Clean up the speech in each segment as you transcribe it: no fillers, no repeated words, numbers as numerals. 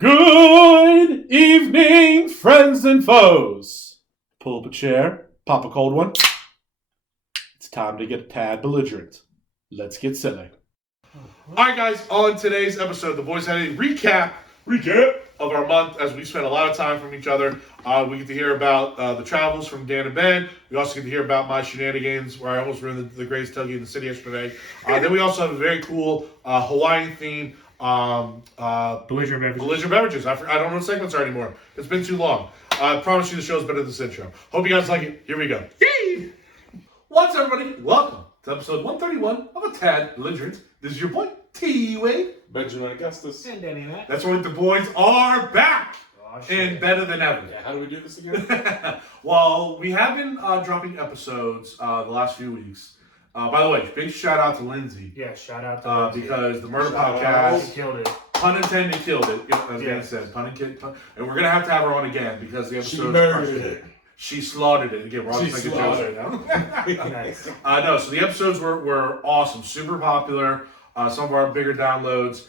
Good evening, friends and foes. Pull up a chair, pop a cold one. It's time to get a tad belligerent. Let's get silly. Alright guys, on today's episode, the boys had a recap of our month as we spent a lot of time from each other. We get to hear about the travels from Dan and Ben. We also get to hear about my shenanigans where I almost ran the greatest tailgate in the city yesterday. Then we also have a very cool Hawaiian theme Belligerent beverages. I don't know what segments are anymore. It's been too long. I promise you the show's better than this intro. Hope you guys like it. Here we go. Yay! What's up, everybody? Welcome to episode 131 of A Tad Belligerent. This is your boy, T.Wade. Belligerent Augustus. And DannyMatt. That's right, the boys are back! And better than ever. Yeah, how do we do this again? Well, we have been dropping episodes the last few weeks. By the way, big shout out to Lindsay. Yeah, shout out to Lindsay. Because the murder She podcast, killed it. pun intended, killed it. As Dan said, pun, and we're gonna have to have her on again because the episode crushed it. She slaughtered it. Again, we're all making jokes right now. Nice. No, so the episodes were awesome, super popular. Some of our bigger downloads.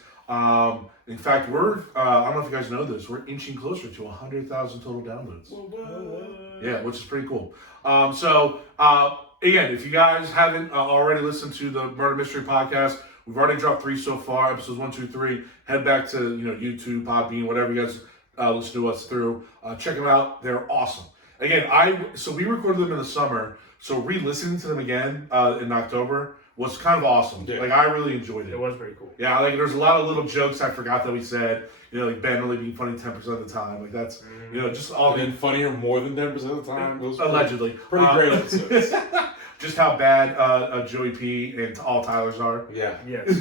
In fact, we're I don't know if you guys know this, we're inching closer to 100,000 total downloads. Yeah, which is pretty cool. Again, if you guys haven't already listened to the Murder Mystery Podcast, we've already dropped 3 so far, episodes 1, 2, 3. Head back to YouTube, Podbean, whatever you guys listen to us through. Check them out; they're awesome. Again, we recorded them in the summer, so re-listening to them again in October was kind of awesome. Yeah. Like I really enjoyed it. It was pretty cool. Yeah, like there's a lot of little jokes I forgot that we said. Like Ben only being funny 10% of the time. Like that's just all And then funnier more than 10% of the time. It was allegedly pretty great episodes. Just how bad Joey P and all Tylers are. Yeah. Yes.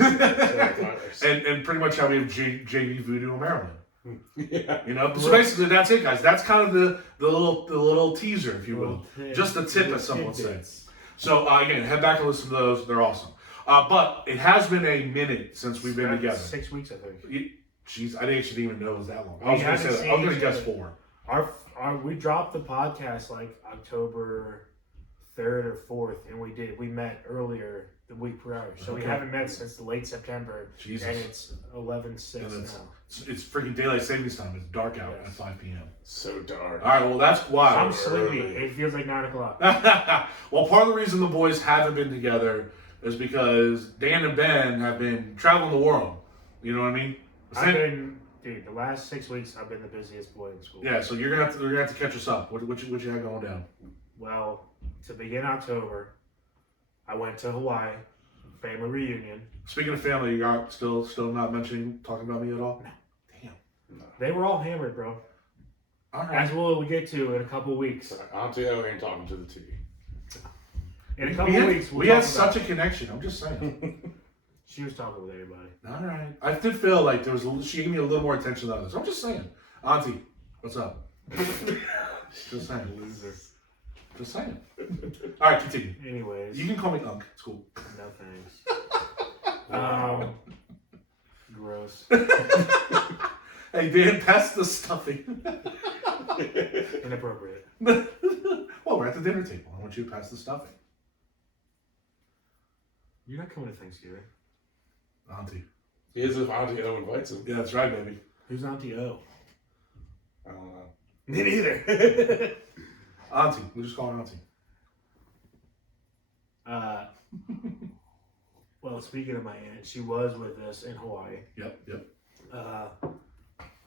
And pretty much how we have JV Voodoo in Maryland. Yeah. So basically that's it, guys. That's kind of the little teaser, if you will. Just a tip, as someone says. So again, head back and listen to those. They're awesome. But it has been a minute since we've been together. 6 weeks, I think. Jeez, I didn't even know it was that long. I was going to say that. I was going to guess 4. We dropped the podcast like October 3rd or 4th, and we met earlier the week prior. So we haven't met since the late September. Jesus. And it's 11/6 now. It's freaking daylight savings time. It's dark out at 5 p.m. So dark. All right, well, that's why. I'm sleepy. It feels like 9 o'clock. Well, part of the reason the boys haven't been together is because Dan and Ben have been traveling the world. You know what I mean? The last 6 weeks, I've been the busiest boy in school. Yeah, so you're gonna have to catch us up. What you have going down? Well, to begin October, I went to Hawaii, family reunion. Speaking of family, you got still not talking about me at all? No. Damn. No. They were all hammered, bro. All right. As we'll get to in a couple weeks. Auntie O ain't talking to the TV. In a couple weeks, we had such a connection. I'm just saying. She was talking with everybody. All right. I did feel like she gave me a little more attention than others. I'm just saying. Auntie, what's up? Just saying. Loser. Just saying. All right, continue. Anyways. You can call me Unc. It's cool. No thanks. Gross. Hey, Dan, pass the stuffing. Inappropriate. Well, we're at the dinner table. I want you to pass the stuffing. You're not coming to Thanksgiving. Auntie. He is if Auntie O invites him. Yeah, that's right, baby. Who's Auntie O? I don't know. Me neither. Auntie. We'll just call her Auntie. Well, speaking of my aunt, she was with us in Hawaii. Yep.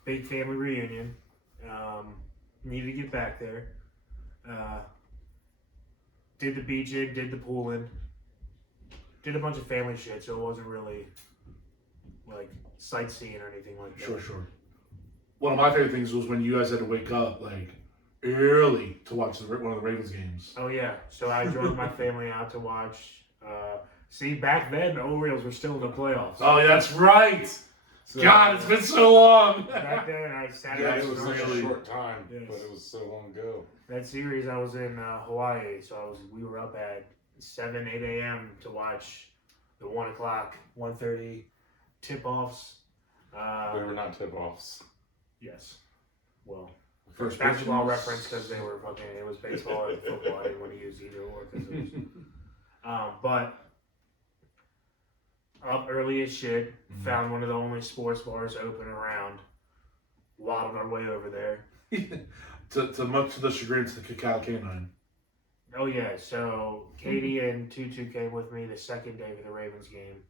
Big family reunion. Needed to get back there. Did the beaching, did the pooling. Did a bunch of family shit, so it wasn't really like sightseeing or anything like that. Sure. One of my favorite things was when you guys had to wake up like early to watch one of the Ravens games. Oh yeah, so I drove my family out to watch. See, back then the Orioles were still in the playoffs. Oh, yeah, that's right. So, God, it's been so long. Back then, I sat Yeah, out it was such a really short time, Yes. but it was so long ago. that series. I was in Hawaii, so we were up at 7, 8 a.m. to watch the 1 o'clock, 1:30 tip-offs. They were not tip-offs. Yes. Well, First basketball pitch. reference because they were fucking. It was baseball and football. I didn't want to use either or because it was. But up early as shit. Found one of the only sports bars open around. waddled our way over there. to much to the chagrin to the Cacao Canine. Oh yeah, so Katie and Tutu came with me the second day for the Ravens game.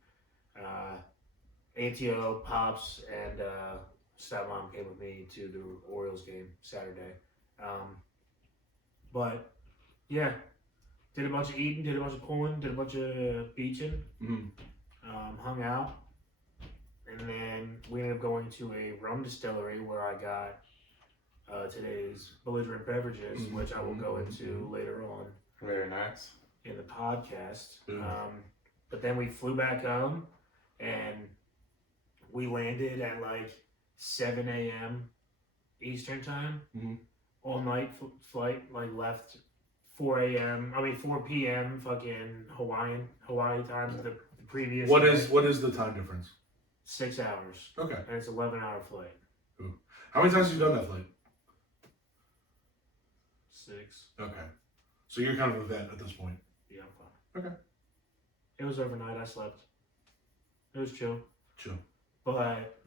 ATO, Pops, and Stepmom came with me to the Orioles game Saturday. But yeah, did a bunch of eating, did a bunch of pulling, did a bunch of beaching, hung out, and then we ended up going to a rum distillery where I got today's belligerent beverages, which I will go into later on. Very nice. In the podcast. But then we flew back home and we landed at like 7 a.m. Eastern time. All night flight, like left 4 p.m. fucking Hawaii time. The previous What day. is the time difference? 6 hours. Okay. And it's 11-hour flight. Ooh. How many times have you done that flight? 6. Okay. So you're kind of a vet at this point. Yeah, I'm fine. Okay. It was overnight. I slept. It was chill. Chill. But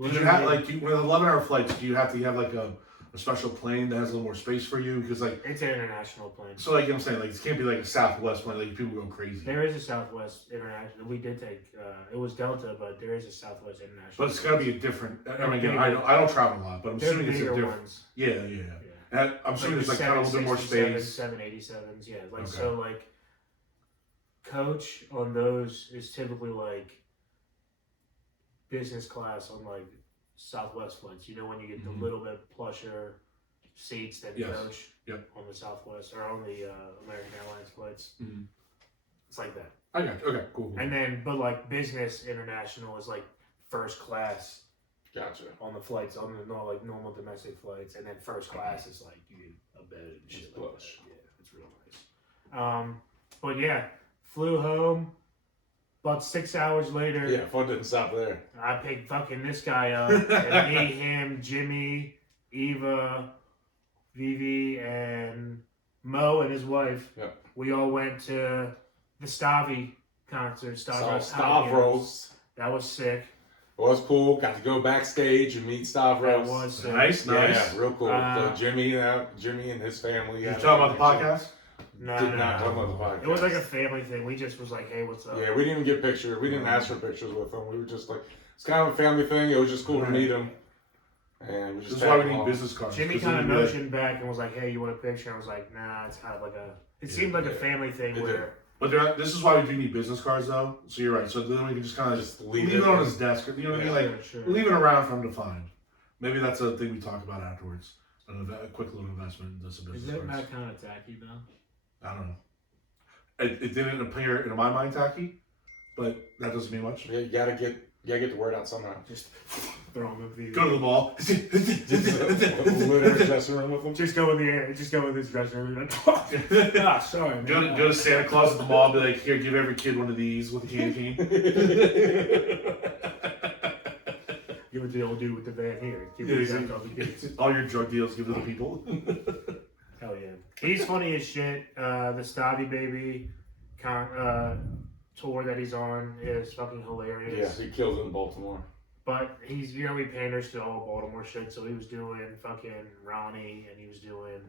Did you have with 11-hour flights? Do you have to have like a special plane that has a little more space for you? Because like it's an international plane. So like I'm saying, like it can't be like a Southwest plane. Like people go crazy. There is a Southwest International. We did take. It was Delta, but there is a Southwest International. But it's got to be a different. I mean, again, I don't travel a lot, but I'm assuming it's a different. Ones. Yeah. And I'm assuming it's like kind of a little bit more space. 787s, yeah. Like okay. So, like coach on those is typically like business class on like Southwest flights. You know, when you get the little bit plusher seats than coach on the Southwest or on the American Airlines flights. It's like that. I got you. Okay, cool. And then, but like business international is like first class. Gotcha. On the flights, on the normal domestic flights, and then first class is like you get a bed and shit like that. Yeah, it's real nice. But yeah, flew home. About 6 hours later. Yeah, fun didn't stop there. I picked fucking this guy up, and me, him, Jimmy, Eva, Vivi, and Mo and his wife. Yep. We all went to the Stavi concert. Stavros. That was sick. It was cool. Got to go backstage and meet Stavros. That was sick. Nice. Yeah, real cool. So Jimmy and his family. You talking about the podcast? No, Did not talk about the podcast. It was like a family thing. We just was like, hey, what's up? Yeah, we didn't get pictures. We didn't ask for pictures with them. We were just like, it's kind of a family thing. It was just cool to meet them. And we just this is why we need business cards. Jimmy kind of motioned back and was like, hey, you want a picture? I was like, nah, it's kind of like a... It seemed like a family thing where... But this is why we do need business cards, though. So you're right. So then we can just kind of just leave it on his desk. You know what I mean? Like, leave it around for him to find. Maybe that's a thing we talk about afterwards. A quick little investment into some business cards. Is that kind of tacky, though? I don't know. It didn't appear in my mind tacky, but that doesn't mean much. Yeah, you gotta get the word out somehow. Just throw him a video. Go to the ball. Dressing room with them. Just go in the air. Just go in this dressing room. Sorry, man. Go to Santa Claus at the mall. Be like, here, give every kid one of these with a candy cane. Give it to the old dude with the van here. Give it to all the kids. All your drug deals, give to the people. Hell yeah. He's funny as shit. The Stavi Baby tour that he's on is fucking hilarious. Yeah, he killed it in Baltimore. But he's, he panders to all Baltimore shit. So he was doing fucking Ronnie and he was doing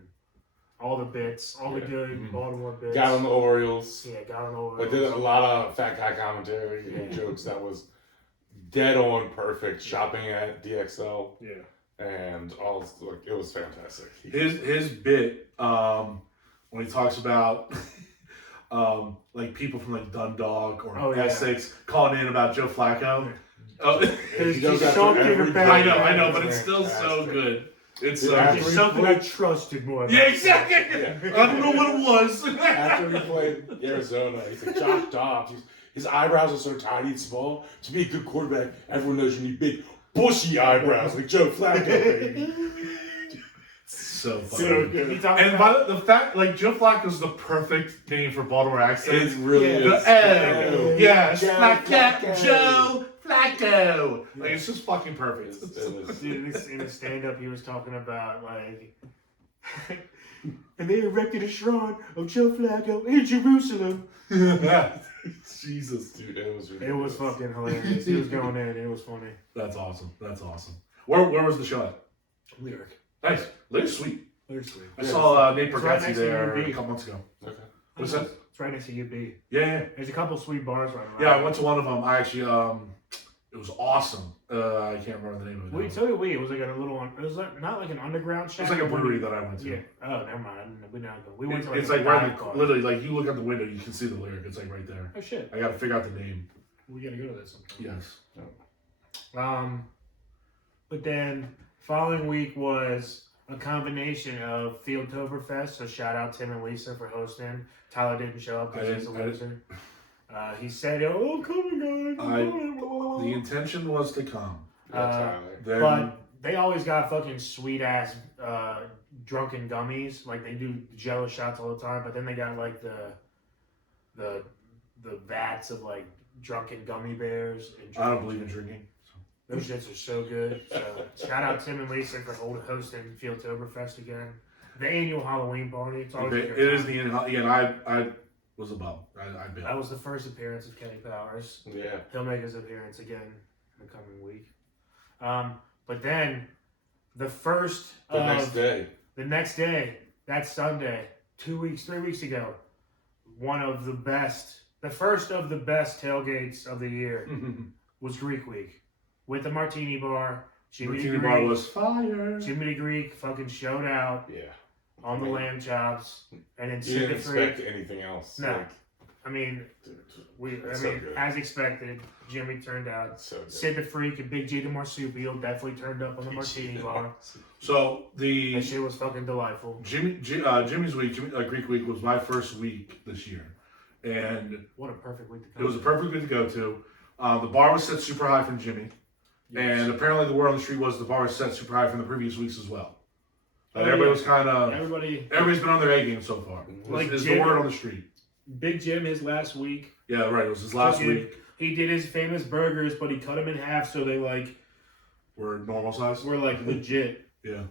all the bits, all the good Baltimore bits. Got on the Orioles. Yeah, got on the Orioles. But did a lot of fat guy commentary and jokes that was dead on perfect. Shopping at DXL. Yeah. And all, like, it was fantastic. His bit when he talks about like people from like Dundalk or Essex calling in about Joe Flacco. He's talking about. I know, but it's still so good. It's something I trusted more. Yeah, exactly. Yeah. I don't know what it was. After he played Arizona, he's like Josh Dobbs. His eyebrows are so tiny and small. To be a good quarterback, everyone knows you need big, bushy eyebrows like Joe Flacco, baby. So funny. So good. And by the fact, like, Joe Flacco's the perfect name for Baltimore accent. It really is. The yes, Flacco, Joe Flacco. Like, it's just fucking perfect. Dude, in his stand-up, he was talking about, like, and they erected a shrine of Joe Flacco in Jerusalem. Jesus, dude, it was fucking hilarious. He was going in. It was funny. That's awesome. Where was the show at? Lyric. Nice. Lyric's sweet. Lyric's sweet. I saw Nate It's right Bargatze next to there UB. a couple months ago. Okay. What's that? It's right next to UB. Yeah. There's a couple sweet bars right around. Yeah, I went to one of them. I actually, it was awesome. I can't remember the name of it. So did we. It was like a little. It was like, not like an underground It shack. was like a brewery that I went to. Yeah. Oh, never mind. We not go. We went to like It's a like right, dive bar. literally, like you look out the window, you can see the Lyric. It's like right there. Oh shit. I got to figure out the name. We gotta go to that sometime. Yes. But then following week was a combination of Fieldtoberfest. So shout out Tim and Lisa for hosting. Tyler didn't show up because he's a loser. He said, "Oh, come guys." The intention was to come. But they always got fucking sweet ass drunken gummies. Like they do Jello shots all the time. But then they got like the vats of like drunken gummy bears. And I don't believe in drinking. Those shits are so good. So shout out Tim and Lisa for hosting Fieldtoberfest again. The annual Halloween party. It's always It is the end. Yeah, I was a bum. I bit. That was the first appearance of Kenny Powers. Yeah. He'll make his appearance again in the coming week. But then the next day, that Sunday, 3 weeks ago, the first of the best tailgates of the year was Greek Week with the Martini Bar. Martini Bar was fire. Jimmy the Greek fucking showed out. Yeah. On the lamb chops, and then you didn't expect anything else. No, dude, good. as expected, Jimmy turned out. So good. Sid the Freak and Big G the Marsupial definitely turned up on the Martini Bar. So That shit was fucking delightful. Jimmy's week, Greek Week was my first week this year, and What a perfect week to come. it was a perfect week to go to. The bar was set super high from Jimmy, and apparently the word on the street was the bar was set super high from the previous weeks as well. Everybody was kind of. Everybody's been on their A game so far. Like is the word on the street. Big Jim, his last week. Yeah, right. It was his last week. He did his famous burgers, but he cut them in half so they were normal size. Were legit. Yeah.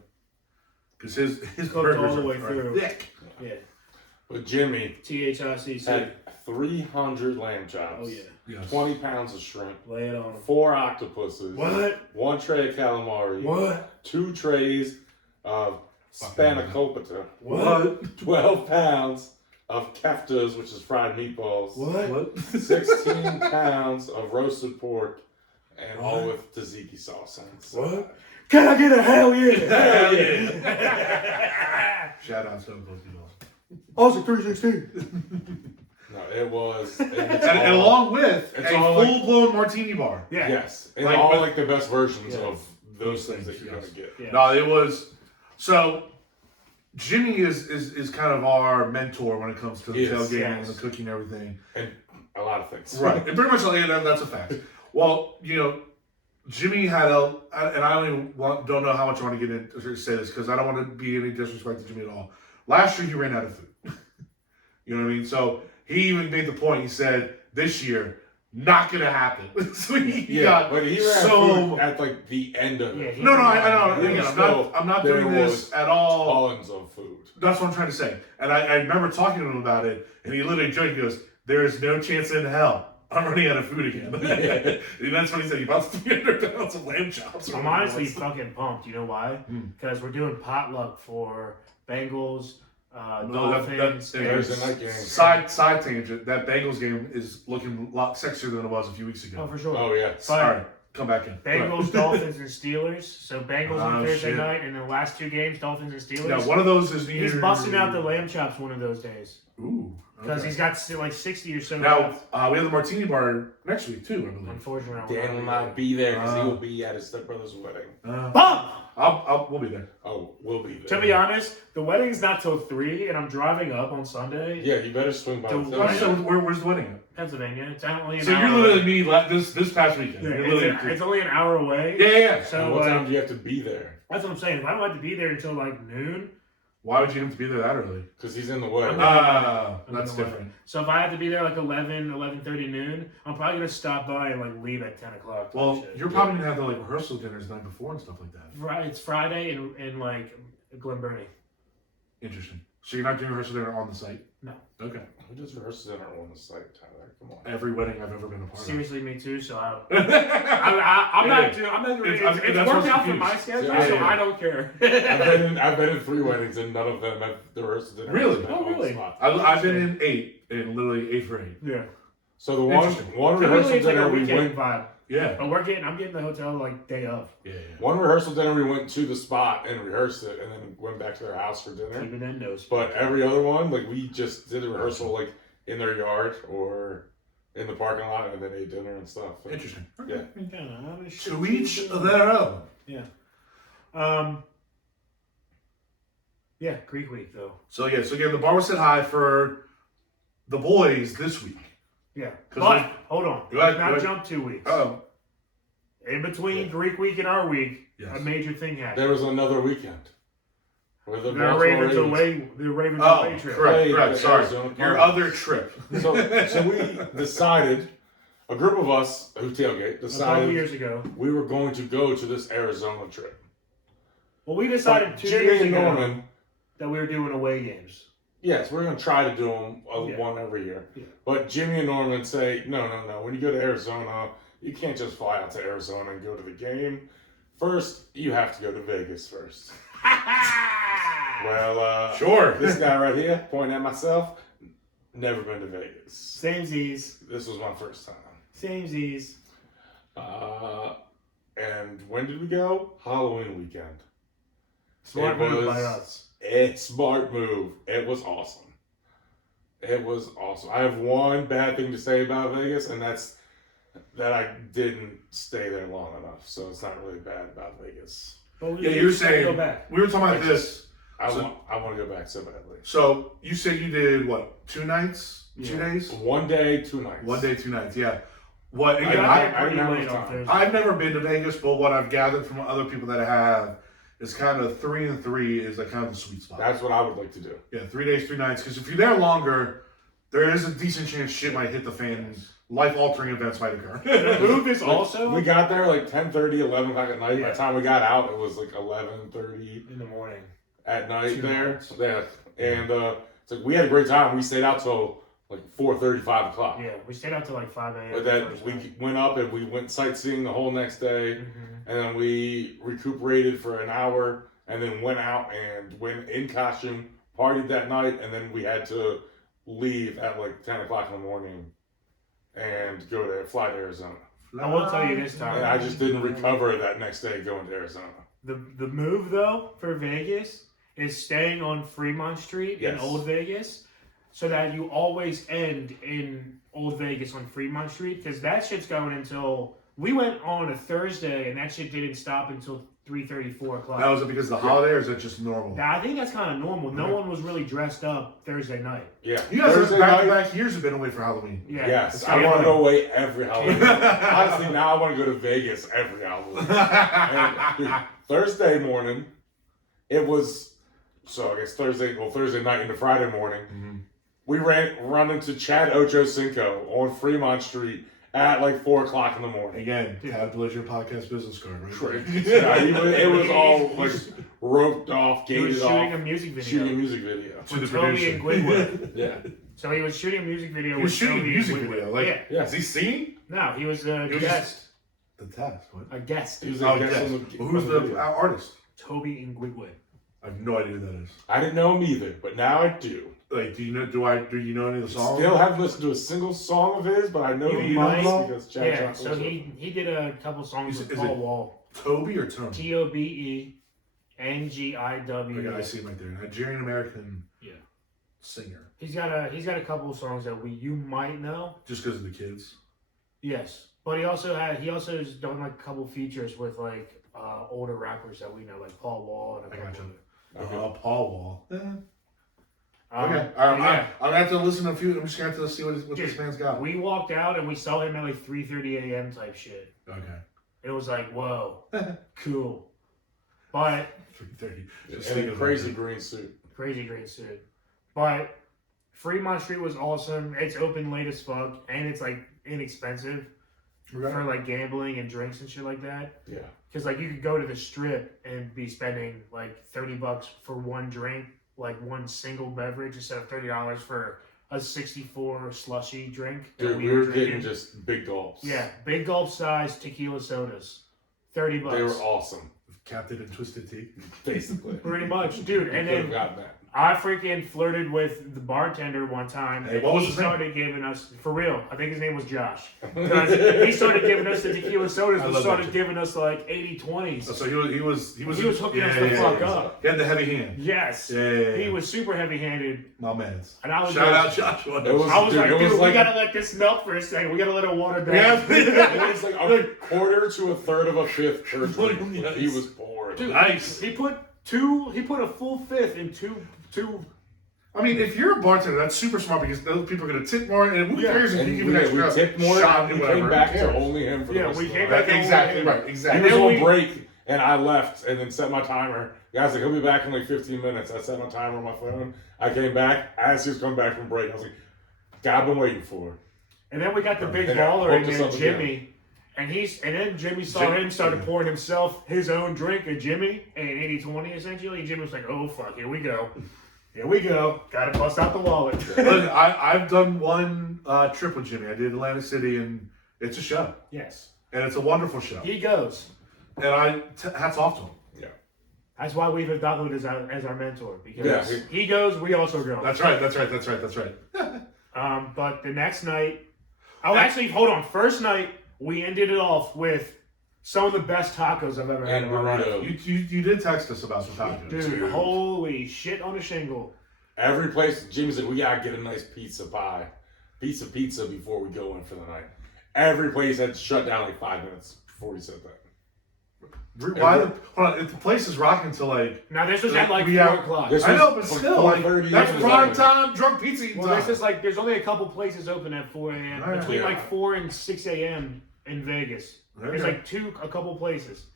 Because his cooked burgers all the way are through. thick. Yeah. But Jimmy THICC had 300 lamb chops. Oh yeah. Yes. 20 pounds of shrimp. Lay it on him. 4 octopuses. What? 1 tray of calamari. What? 2 trays of spanakopita. What? 12 pounds of keftas, which is fried meatballs. What? 16 pounds of roasted pork, and all with tzatziki sauce on it. What? Can I get a hell yeah? Hell yeah! Shout out Stone Cold Steve Austin. Also 316. No, it was. And along with a full-blown martini bar. Yeah. Yes. And all the best versions of those things that you're going to get. Yeah. No, it was. So, Jimmy is kind of our mentor when it comes to the tailgating and the cooking and everything. And a lot of things. Right. And pretty much that's a fact. Well, Jimmy had and I don't know how much I want to get into to say this because I don't want to be any disrespect to Jimmy at all. Last year, he ran out of food. You know what I mean? So, he even made the point, he said, this year, not gonna happen. So he got but he ran food at the end of it. No, I know. I'm not doing this at all. Tons of food. That's what I'm trying to say. And I remember talking to him about it, and he literally joked, he goes, "There is no chance in hell I'm running out of food again." And that's what he said. He bought 300 pounds of lamb chops. I'm honestly fucking pumped. You know why? Because we're doing potluck for Bengals. Dolphins. Thursday night game. Side tangent. That Bengals game is looking a lot sexier than it was a few weeks ago. Oh, for sure. Oh, yeah. Sorry. Come back in. Bengals, Dolphins, and Steelers. So Bengals on Thursday night, and the last 2 games, Dolphins and Steelers. Yeah, one of those is He's busting out the lamb chops one of those days. Ooh. Because he's got 60 or so. Now, we have the Martini Bar next week, too, I believe. Unfortunately. Dan will not be there because he will be at his stepbrother's wedding. We'll be there. Oh, we'll be there. To be honest, the wedding's not till 3, and I'm driving up on Sunday. Yeah, you better swing by the Where's the wedding at? Pennsylvania. It's only an So hour you're literally me this past weekend. Yeah, it's only an hour away. Yeah. So what time do you have to be there? That's what I'm saying. If I don't have to be there until noon. Why would you have to be there that early? Because he's in the wedding. That's different. So if I have to be there 11:30 noon, I'm probably going to stop by and leave at 10 o'clock. Well, you're probably going to have the rehearsal dinners the night before and stuff like that. Right. It's Friday in Glen Burnie. Interesting. So you're not doing rehearsal dinner on the site? No. Okay. Who does rehearsal dinner on the site, Tyler? Come on. Every wedding I've ever been a part Seriously, me too. So of. I'm not doing. It's worked out for my schedule, so I don't care. I've been in 3 weddings and none of them have the rehearsal dinner. Really? On the Really? spot. I've been in 8, and literally 8 for 8. Yeah. So the Interesting. one Typically, rehearsal it's like dinner a we weekend went. vibe. Yeah. But I'm getting the hotel like day of. Yeah. One rehearsal dinner we went to the spot and rehearsed it, and then went back to their house for dinner. Keeping that nose. But every other one, like we just did a rehearsal like in their yard or in the parking lot, and then ate dinner and stuff. Interesting. Yeah. To each their own. Yeah. Yeah, Greek week though. So again, the bar was set high for the boys this week. Yeah. 'Cause But hold on. Go ahead, Let's not go ahead. jump 2 weeks. Oh. In between Greek week and our week, Yes. a major thing happened. There was another weekend. Where the The Baltimore Ravens Ravens- away. The Ravens Oh, away trip. Played correct. the Sorry. Arizona Your Cardinals. other trip. So we decided, a group of us who tailgate A couple decided years ago. we were going to go to this Arizona trip. Well, we decided But 2 Jimmy years and ago Norman, that we were doing away games. yes, we're going to try to do them Yeah. one every year. Yeah. But Jimmy and Norman say, no. When you go to Arizona, you can't just fly out to Arizona and go to the game. First, you have to go to Vegas first. Well, Sure. this guy right here, pointing at myself, never been to Vegas. Same Z's. This was my first time. Same Z's. And when did we go? Halloween weekend. Smart It move was- by us. Smart move. It was awesome. It was awesome. I have one bad thing to say about Vegas, and that's that I didn't stay there long enough. So it's not really bad about Vegas. But we Yeah, we you're should saying go back. we were talking about this. I So- want to go back so badly. So you said you did what? 2 nights, 2 Yeah. days, 1 day, 2 nights. 1 day, 2 nights. Yeah. What? We Again, got I there pretty didn't have late enough on time. Thursday. I've never been to Vegas, but what I've gathered from other people that I have is kind of 3 and 3 is like kind of the sweet spot. That's what I would like to do. Yeah, 3 days, 3 nights. Because if you're there longer, there is a decent chance shit might hit the fan. Life-altering events might occur. The move is also We got there like 10:30, 11 o'clock at night. By Yeah. the time we got out, it was like 11:30 in the morning. at night 2 there. nights. Yeah. And it's like we had a great time. We stayed out till like 4:30, 5 o'clock. Yeah, we stayed out till like 5 a.m. But then we went up and we went sightseeing the whole next day. Mm-hmm. And then we recuperated for an hour and then went out and went in costume, partied that night, and then we had to leave at like 10 o'clock in the morning and fly to Arizona. I will tell you this time. And I just didn't recover that next day going to Arizona. The move though for Vegas is staying on Fremont Street in Yes. Old Vegas, so that you always end in Old Vegas on Fremont Street, because that shit's going until we went on a Thursday and that shit didn't stop until 3:30, 4 o'clock. Now, is it because of the holiday or is it just normal? Now, I think that's kind of normal. No one was really dressed up Thursday night. Yeah. You guys Thursday back to night- back years have been away for Halloween. Yeah. Yes, It's I kinda want to fun. go away every Halloween. Honestly, now I want to go to Vegas every Halloween. And, dude, Thursday morning, it was, so I guess Thursday night into Friday morning, we run into Chad Ochocinco on Fremont Street at like 4 o'clock in the morning. Again, Tad Belligerent podcast business card, right? Yeah, it was all like roped off, He was gated shooting a off, music video shooting a music video. To the with Toby and producer. Gwigwood. Yeah. So he was shooting a music video He with was shooting a Toby music and Gwigwood. video. Like, yeah. Yeah. is he singing? No, he was a He was guest. The test. What? A guest. He was Oh, a guest yes. on the, Well, who's on the video. artist? Toby and Gwigwood. I have no idea who that is. I didn't know him either, but now I do. Like, do you know? Do you know any of the songs? Still haven't listened to a single song of his, but I know You he might. knows because Chad Yeah, Johnson so was he did a couple songs Is with it- Paul Wall. Toby or Tony? TOBENGIW. Okay, I see him right there. Nigerian American. Yeah. Singer. He's got a couple of songs that you might know. Just because of the kids. Yes, but he also has done like a couple features with like older rappers that we know, like Paul Wall and a I couple. gotcha. Okay. Paul Wall. Yeah. Okay. Okay. All right. I'm gonna have to listen to a few. I'm just gonna have to see what Dude, this man's got. We walked out and we saw him at like 3:30 a.m. type shit. Okay. It was like, whoa, cool, but 3:30. in a crazy green suit. crazy great suit. But Fremont Street was awesome. It's open late as fuck, and it's like inexpensive for like gambling and drinks and shit like that. Yeah. Because like you could go to the strip and be spending like $30 for one drink like one single beverage instead of $30 for a 64 slushy drink. Dude, we were getting just big gulps. Yeah, big gulp size tequila sodas. $30. They were awesome. Captain and Twisted Tea. Basically. Pretty much, dude. And Could have then gotten that. I freaking flirted with the bartender one time. Hey, what was he his name? started giving us, for real, I think his name was Josh. Because he started giving us the tequila sodas and started giving us like 80-20s. So he was hooking us the fuck up. He had the heavy hand. Yes. Yeah. He was super heavy-handed. My man. And I was Shout like, out Joshua. It was, I was dude, like, it dude, was we like gotta let this melt for a second. We gotta let it water down. Yeah. it was like a quarter to a third of a fifth per drink. Yes. He was pouring. Dude, Nice. He put a full fifth in two. I mean, if you're a bartender, that's super smart because those people are going to tip more, and who cares if And you give an we extra tipped more, shot and and we whatever. came back Who to cares? only him for the rest We of came the back night. to Exactly right. He Exactly. was then on we- break, and I left, and then set my timer. Guys, like, he'll be back in like 15 minutes. I set my timer on my phone. I came back. As he was coming back from break, I was like, God, I've been waiting for. And then we got the big And baller in hooked us there, up Jimmy. And then Jimmy saw him, started pouring himself his own drink of Jimmy, and 80-20 essentially. And Jimmy was like, oh, fuck, here we go. Here we go. Gotta bust out the wallet. Look, I've done one trip with Jimmy. I did Atlantic City, and it's a show. Yes. And it's a wonderful show. He goes. And hats off to him. Yeah. That's why we've adopted as our mentor. Because Yeah. he goes, we also go. That's right. But the next night... Oh, actually, hold on. First night, we ended it off with some of the best tacos I've ever had in my life. burrito. You did text us about some tacos. Dude, holy shit on a shingle. Every place, Jimmy said, we gotta get a nice pizza pizza before we go in for the night. Every place had shut down like 5 minutes before he said that. Why? Hold on. If the place is rocking till like. Now, this was at like we 4 have- o'clock. This I know, but was still, like 4:30 that's years prime ago. time drunk pizza eating Well, time. this is like, there's only a couple places open at 4 a.m. Right. Between Yeah. like 4 and 6 a.m. in Vegas. There's Okay. like a couple places.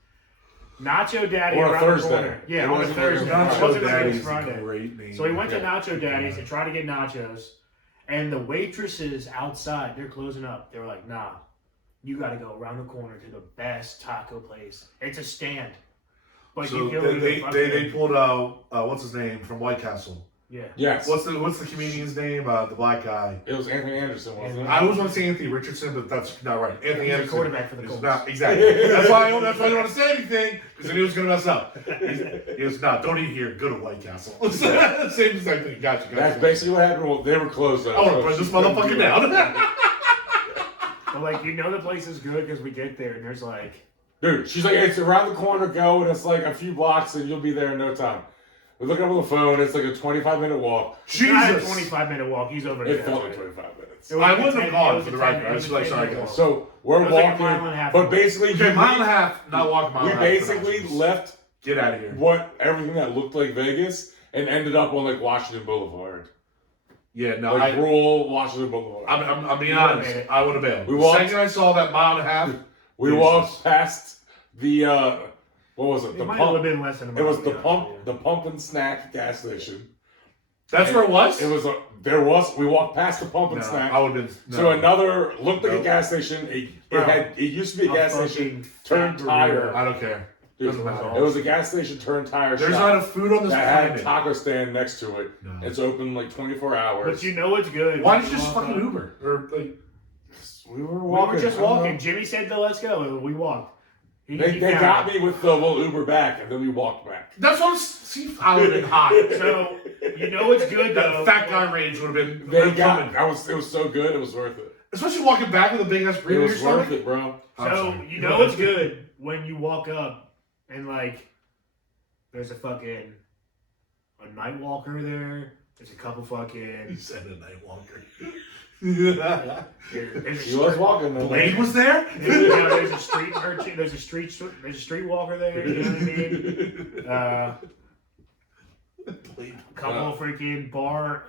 Nacho Daddy Or a around Thursday. the corner. Yeah, It on a wasn't Thursday. like a It Nacho wasn't like it was Daddy's a Friday. great name. So we went to Yeah. Nacho Daddy's and tried to get nachos. And the waitresses outside, they're closing up. They were like, nah, you got to go around the corner to the best taco place. It's a stand. But So you go to the they fucking- pulled out what's his name from White Castle. Yeah. Yes. What's the comedian's name? The black guy. It was Anthony Anderson, wasn't it? I was going to say Anthony Richardson, but that's not right. Anthony He's a Anderson quarterback for the is Colts. not exactly. That's why I don't want to say anything because I knew he was going to mess up. He goes, "No, don't eat here. Go to White Castle." Same exact thing. Gotcha. That's basically what happened. Well, they were closed. I want to burn this motherfucker down. But like, you know the place is good because we get there and there's like... Dude, she's like, it's around the corner, go, and it's like a few blocks, and you'll be there in no time. We look up on the phone, it's like a 25-minute walk. It's not a Jesus. 25-minute walk. He's over there. It felt like 25 minutes. It was I like wouldn't have gone, it for was the a record. 10 I was like, sorry, walk. guys. So we're It was like a walking, mile and a half but walk. basically, Okay, mile and a half, not walking mile we and a half. basically left Get out of here. everything that looked like Vegas and ended up on like Washington Boulevard. Yeah, no, Like rural Washington Boulevard. I'm being You would've honest. made it. I would have bailed. We The walked- second I saw that mile and a half, We Jesus. walked past the, what was it? It The might have pump. been less than a It mile, was to the be honest pump, with you. the pump and snack gas station. that's where it was. It was we walked past the pump and No, snack. I would have been. No. So another looked like No. a gas station. Bro, It used to be a gas station turned fucking tire. I don't care. Dude, Doesn't matter. it was a gas station turned tire There's shop not a food on this that had a planet. taco stand next to it. No. It's open like 24 hours. But you know it's good. Why did you just fucking Uber? Or like, we were We walking. were just I don't walking. know. Jimmy said to let's go. We walked. He They found got it. me with the little Uber back, and then we walked back. that's what see. I would have been hot. So, you know it's good though. That fat guy range would have been. They coming. got. It was so good. It was worth it. Especially walking back with a big ass It burrito in your was stomach. worth it, bro. I'm So, sorry. you know it's good when you walk up and like there's a night walker there. There's a couple He fucking said a night walker. He was walking though. Blade was there. there's a street urchin, there's a street walker there, you know what I mean? Blade. Couple of freaking bar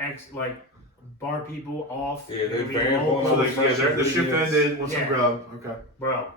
people off. Yeah, they you know what I mean? banned Roll- one So of the shift ended with some Yeah. grub. Okay. Bro,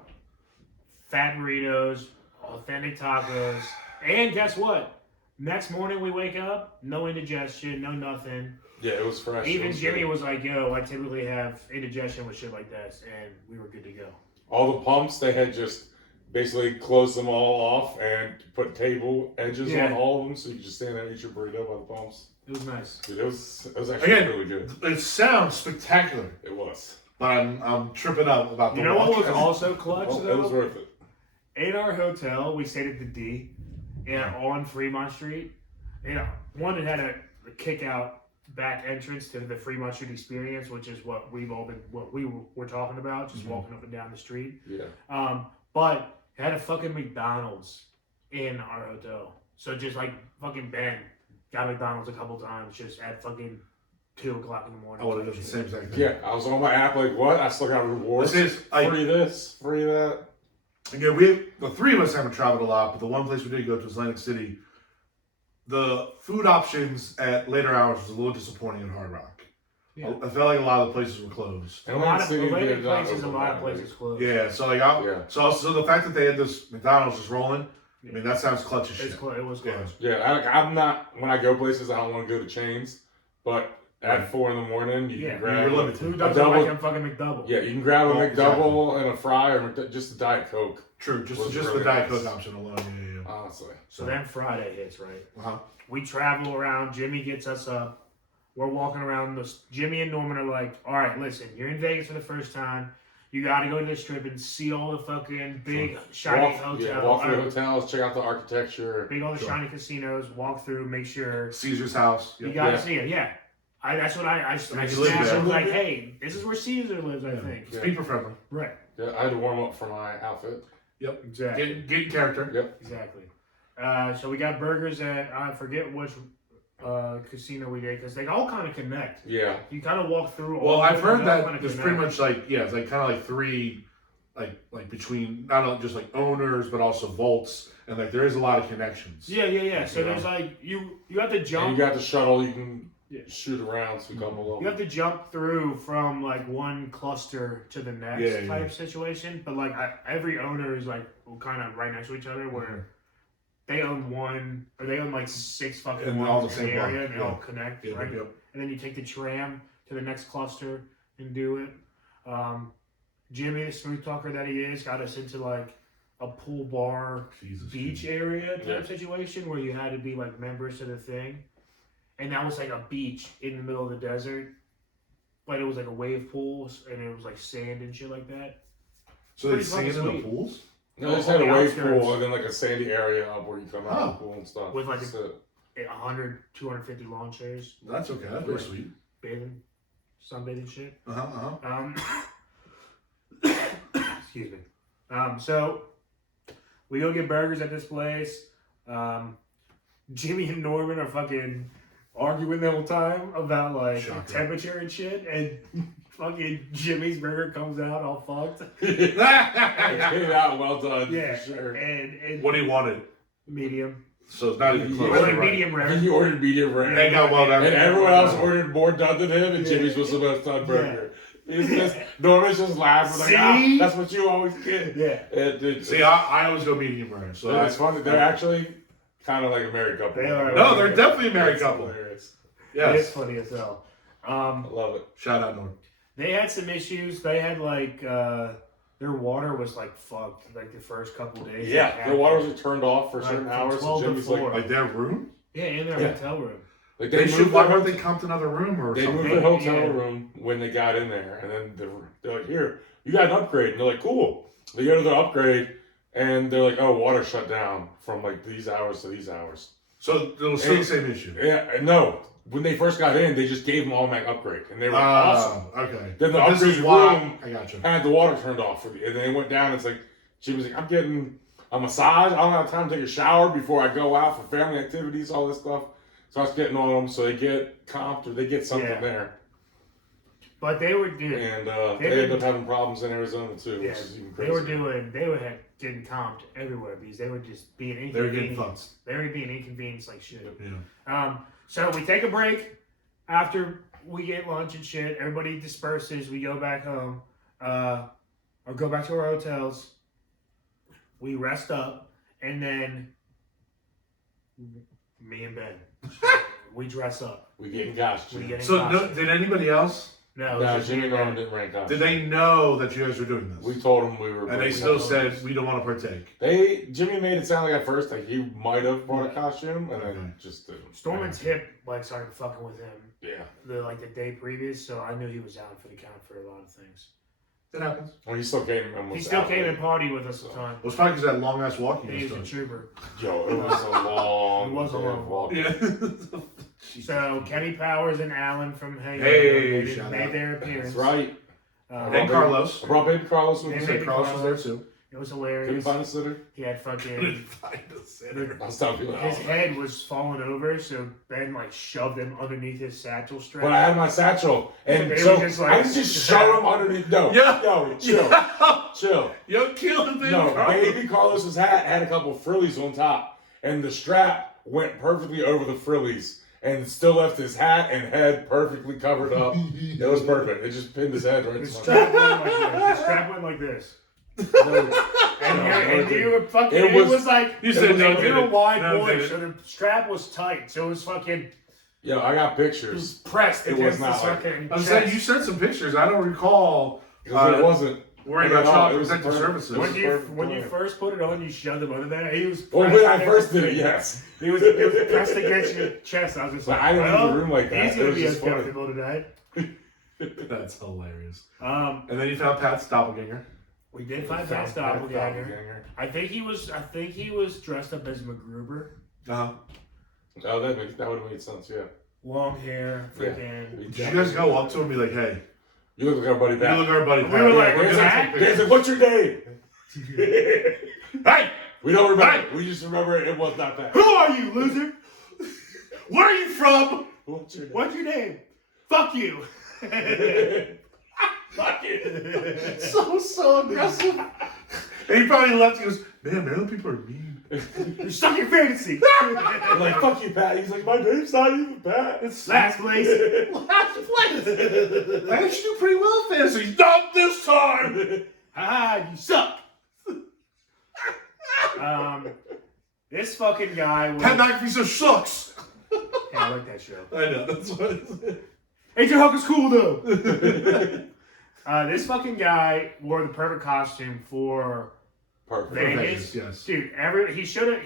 fat burritos, authentic tacos, and guess what? Next morning we wake up, no indigestion, no nothing. Yeah, it was fresh. Even It was Jimmy good. was like, yo, I typically have indigestion with shit like this, and we were good to go. All the pumps, they had just basically closed them all off and put table edges Yeah. on all of them, so you can just stand there and eat your burrito by the pumps. It was nice. Dude, it was actually Again, really good. It sounds spectacular, It was. but I'm tripping up about the You know what walk. was also clutch Well, though? it was worth it. In our hotel, we stayed at the D, on Fremont Street. One, it had a kick out back entrance to the Fremont Street experience, which is what we were talking about, just walking up and down the street. Yeah. But it had a fucking McDonald's in our hotel. So just like fucking Ben got McDonald's a couple times just at fucking 2 o'clock in the morning. I would have done the same exact thing. Yeah, I was on my app like, what? I still got rewards. Free this, free that. Again, the three of us haven't traveled a lot, but the one place we did go to was Atlantic City. The food options at later hours was a little disappointing in Hard Rock. Yeah. I felt like a lot of the places were closed. A lot of places closed. Yeah, so like, so the fact that they had this McDonald's just rolling, I mean, that sounds clutch as shit. It was close. Yeah, I'm not, when I go places, I don't want to go to chains, but at 4 in the morning, you can grab you're limited. Who doesn't like a fucking McDouble? Yeah, you can grab a McDouble exactly. and a fry or just a Diet Coke. True, just really the Diet nice. Coke option alone. Yeah. Honestly. So then Friday hits, right? Uh-huh. We travel around. Jimmy gets us up. We're walking around. Jimmy and Norman are like, all right, listen, you're in Vegas for the first time. You got to go to the Strip and see all the fucking big, shiny hotels. Yeah, walk through the hotels, check out the architecture. All the shiny casinos. Walk through, make sure. Caesar's house. You got to see it, yeah. That's what I snapped. I was like, hey, this is where Caesar lives, I think. It's people friendly. Right. Yeah, I had to warm up for my outfit. Yep. Exactly. Get in character. Yep. Exactly. So we got burgers at, I forget which casino we did, because they all kind of connect. Yeah. You kind of walk through. Well, I've heard that kind of there's pretty much like, it's like kind of like three, like between not only just like owners, but also vaults, and like there is a lot of connections. Yeah. So there's like, you have to jump. And you got the shuttle, you can shoot around so you come along. You have to jump through from like one cluster to the next type situation, but like every owner is like kind of right next to each other, where they own one or they own like 6 fucking and ones all the in same the area, block. and they all connect, right? Yep. And then you take the tram to the next cluster and do it. Jimmy, the smooth talker that he is, got us into like a pool bar beach area type situation where you had to be like members of the thing. And that was like a beach in the middle of the desert. But it was like a wave pool, and it was like sand and shit like that. So they sand in the pools? No, they just had a wave pool and then like a sandy area up where you come out of the pool and stuff. With like 100, 250 lawn chairs. That's okay. That's pretty sweet. Bathing, sunbathing shit. Excuse me. So we go get burgers at this place. Jimmy and Norman are fucking arguing the whole time about like temperature and shit, and fucking Jimmy's burger comes out all fucked. It came out well done. Yeah, for sure. And what he wanted, medium. So it's not even close. Like medium rare. He ordered medium rare. They got well done. And everyone else ordered more done than him, and Jimmy's was the most done burger. Norman's just laughing like, that's what you always get. Yeah. See, I always go medium rare. So it's funny. They're actually kind of like a married couple. They are. No, they're definitely a married couple. Hilarious. Yes. It's funny as hell. I love it. Shout out Norm. They had some issues. They had like their water was like fucked like the first couple days. Yeah, their water was turned off for certain hours. So Jimmy's like their room. Yeah, in their hotel room. Like they should. Why weren't they come to another room or they something? moved the hotel room when they got in there, and then they're like, "Here, you got an upgrade." And they're like, "Cool." They go to the upgrade, and they're like, "Oh, water shut down from like these hours to these hours." So it was still the same issue. Yeah, no. When they first got in, they just gave them automatic upgrade, and they were awesome. Okay. Then the upgrade room I got you. had the water turned off for me, and then they went down. It's like she was like, "I'm getting a massage. I don't have time to take a shower before I go out for family activities, all this stuff." So I was getting on them, so they get comped or they get something there. But they were doing, and they ended up having problems in Arizona too, which is even crazy. They were getting comped everywhere because they were just being inconvenienced. They were getting fucked. They were being inconvenienced like shit. Yeah. So we take a break after we get lunch and shit. Everybody disperses. We go back home, or go back to our hotels. We rest up, and then me and Ben, we dress up. We getting costumes. So did anybody else No, No, just Jimmy me and and Norman Ben. didn't rank up. Did they know that you guys were doing this? We told them we were. And they still said we don't want to partake. Jimmy made it sound like at first like he might have brought a costume and then just didn't. Storman's hip started fucking with him. Yeah. The day previous, so I knew he was down for the count for a lot of things. It happens. Well, he still came and was He still out came late. and partied with us the time. It was probably because that long ass walk you He's was a doing. trooper. Yo, it was a long. It was a long walk. Yeah. So Kenny Powers and Alan from Hey, Hey, shout made out. their appearance. That's right. And Carlos. I brought baby Carlos with And me. baby Carlos was there too. It was Couldn't hilarious. find a sitter. He had fucking. I'll stop you. His head was falling over, so Ben shoved him underneath his satchel strap. But I had my satchel, and They so were just I just shove him underneath. No, Yeah. no, chill, chill. You're killing me. No, baby Carlos's hat had a couple frillies on top, and the strap went perfectly over the frillies, and still left his hat and head perfectly covered up. It was perfect. It just pinned his head right The to my strap went like this. The strap went like this. And you were fucking. It was like You said no, you're a wide no, boy, did so the strap was tight, so it was fucking. Yo, I got It was pictures. pressed It was against not the like- fucking. I'm chest. saying you sent some pictures. I don't recall. Because it wasn't. Worrying at about all. Child It was Protective perfect. Services. When you Perfect. first put it on, you shoved him under there. He was. Well, pressed when I against- first did it, yes. He was pressed against your chest. I was just But like, I didn't leave well, the room like that. he's It gonna was be just funny. uncomfortable tonight. That's hilarious. And And then you found Pat's doppelganger. we did find Pat's doppelganger. I think he was dressed up as MacGruber. Uh-huh. Oh, that would have made sense. Yeah. Long hair, freaking. Did you guys go up to him and be like, hey, You look like our buddy you back. look our buddy We Pat. were like, we're "Is gonna that- take pictures." He's like, what's your name? Hey, We don't remember. We just remember it was not that. Who are you, loser? where are you from? What's your name? What's your name? Fuck you. Fuck it. So aggressive. And he probably left. He goes, man, Maryland people are mean. You're stuck in fantasy. I'm like, fuck you, Pat. He's like, my name's not even Pat. It's Last place. last place. I actually do pretty well in fantasy. Not this time. Ah, you suck. This fucking guy was. Pat McAfee sucks. Yeah, I like that show. I know. That's what it is. Agent Huck is cool though. This fucking guy wore the perfect costume for Perfect. Vegas. Yes. Dude,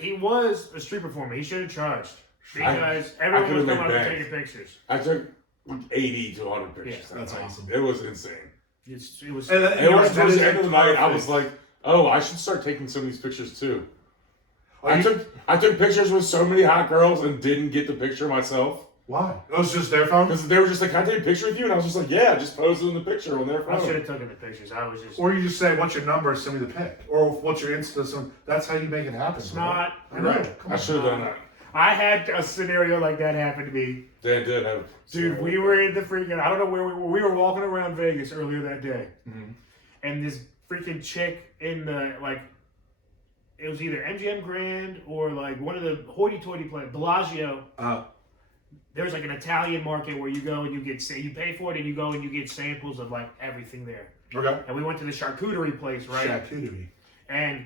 he was a street performer. He should have charged. Because I everyone was could've coming made up and bank. taking pictures. I took 80 to 100 pictures. Yeah, that that's night. awesome. It was insane. It was. And And it was towards the end of the night. I was like, oh, I should start taking some of these pictures too. I took pictures with so many hot girls and didn't get the picture myself. Why? It was just their phone? Because they were just like, can I take a picture with you? And I was just like, yeah, just pose it in the picture on their I should phone. have taken the pictures. I was just. Or you just say, what's your number? Send me the pic. Or what's your Insta? That's how you make it happen. It's bro. not. I know. Come I on. should have done that. I had a scenario like that happen to me. They did have. Dude, we were in the freaking, I don't know where we were. We were walking around Vegas earlier that day. Mhm. And this freaking chick in the, it was either MGM Grand or one of the hoity-toity places, Bellagio. There's an Italian market where you go and you pay for it and you go and you get samples of everything there. Okay. And we went to the charcuterie place, right? Charcuterie. And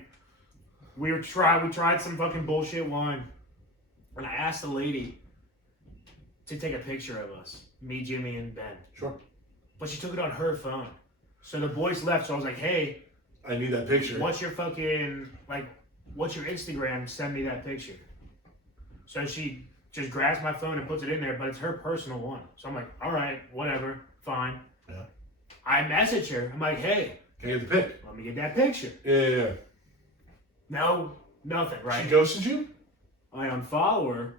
we tried some fucking bullshit wine. And I asked the lady to take a picture of us, me, Jimmy, and Ben. Sure. But she took it on her phone. So the boys left, so I was like, hey, I need that picture. what's your Instagram? Send me that picture. So she just grabs my phone and puts it in there, but it's her personal one. So I'm like, all right, whatever, fine. Yeah. I message her. I'm like, hey, Can I get the pic? let me get that picture. Yeah. No, nothing, right? She ghosted you? I unfollow her.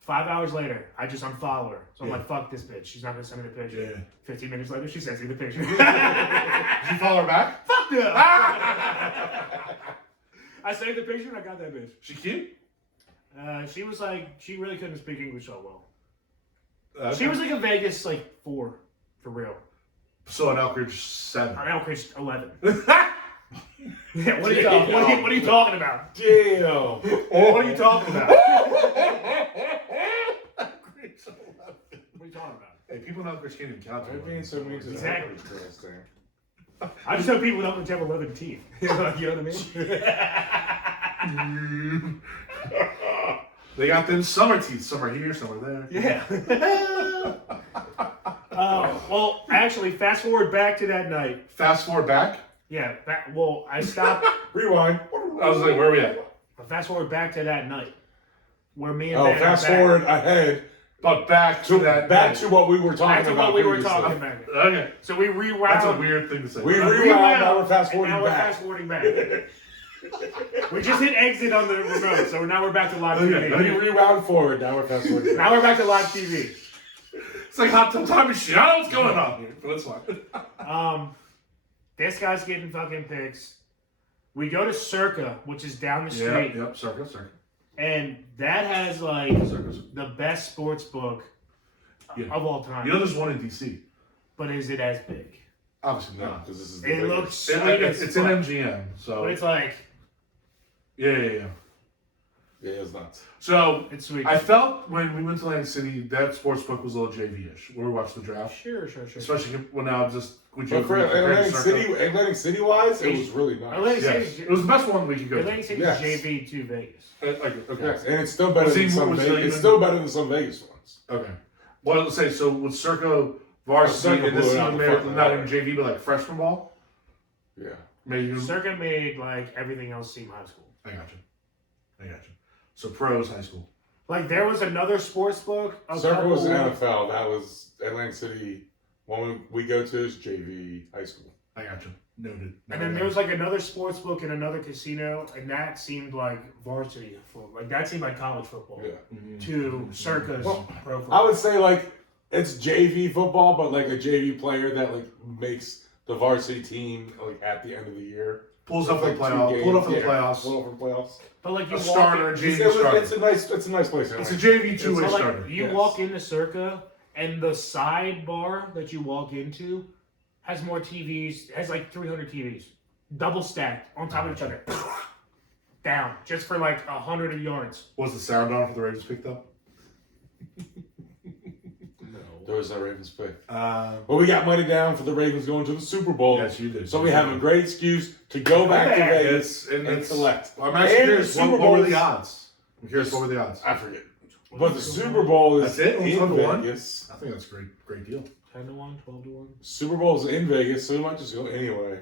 5 hours later, I just unfollow her. So I'm Yeah. like, fuck this bitch. She's not gonna send me the picture. Yeah. 15 minutes later, she sends me the picture. Did you follow her back? Fuck no! I saved the picture and I got that bitch. She cute? She was she really couldn't speak English so well. Okay. She was a Vegas 4, for real. So an Elkridge 7. Or Elkridge 11. Yeah, what are you talking about? Damn. What are you talking about? Elkridge 11. What are you talking about? Hey, people in Elkridge can't even count. Why are you being so mean to the Exactly. girls there? I just know people don't have 11 teeth. You know what I mean? They got them summer teeth. Some are here, some are there. Yeah. Well, actually, fast forward back to that night. Fast forward back. Yeah, I stopped. Rewind. I was like, where are we at? Fast forward back to that night. Where me and Oh, Ben fast are back. forward ahead. But back to that. Back to what we were talking Back to about. what we were previously. talking about. Okay. So we rewound. That's a weird thing to say. We rewound. Now we're fast and forwarding now we're back. fast forwarding back. We just hit exit on the remote, so now we're back to live We TV. rewound forward. Now we're fast forwarding back. Now we're back to live TV. It's like hot tub time machine. I don't know what's going on here, but that's fine. This guy's getting fucking pics. We go to Circa, which is down the street. Yep. Circa. And that has like the best sports book of all time. You know, there's one in DC. But is it as big? Obviously No, not. because this is. It looks sweet as It's in fuck. MGM, so But it's like, yeah. Yeah, it's nuts. So it's sweet. I felt when we went to Atlantic City, that sports book was a little JV-ish. When we watched the draft, Sure. especially when I was just. Would you But for agree compared to Atlantic City wise, it was really nice. Atlantic Yes. City's It was the best one we could go. Atlantic City's Yes. JV to Vegas. Okay. Yes, and it's still better Was he- than some was Vegas. he It's even- still better than some Vegas ones. Okay. Well, let's say so with Circa varsity Circa and this blew it out team, the fucking not water. in JV, but like freshman ball. Yeah. Maybe. Circa made like everything else seem high school. I got you. So pros, high school. Like there was another sports book. Circle was NFL. That was Atlantic City. One we go to is JV high school. I got you. Noted. And then there was like another sports book in another casino, and that seemed like varsity football. Like that seemed like college football. Yeah. To Circa's Well, pro football. I would say like it's JV football, but like a JV player that like makes the varsity team like at the end of the year. Pulls up for the Like, playoffs. 2 Pulled up for the games. playoffs. Pull up for the playoffs. But like you A walk starter, in, JV starter. It's a nice place. It's a JV two-way so starter. like you Yes. walk into Circa, and the sidebar that you walk into has more TVs. Has like 300 TVs, double stacked on top of each other, down just for like 100 yards. Was the sound on for the Ravens picked up? There was no Ravens pick. Uh, But we got money down for the Ravens going to the Super Bowl. yes, you did. So we have a great excuse to go back to Vegas and select. I'm actually And curious. the What Super were Bowl's- the odds? I'm curious. What were the odds? I forget. But the Super Bowl is That's it? Only in 12 to 1? Vegas. I think that's a great deal. 10-1, 12-1. Super Bowl's in Vegas, so we might just go anyway.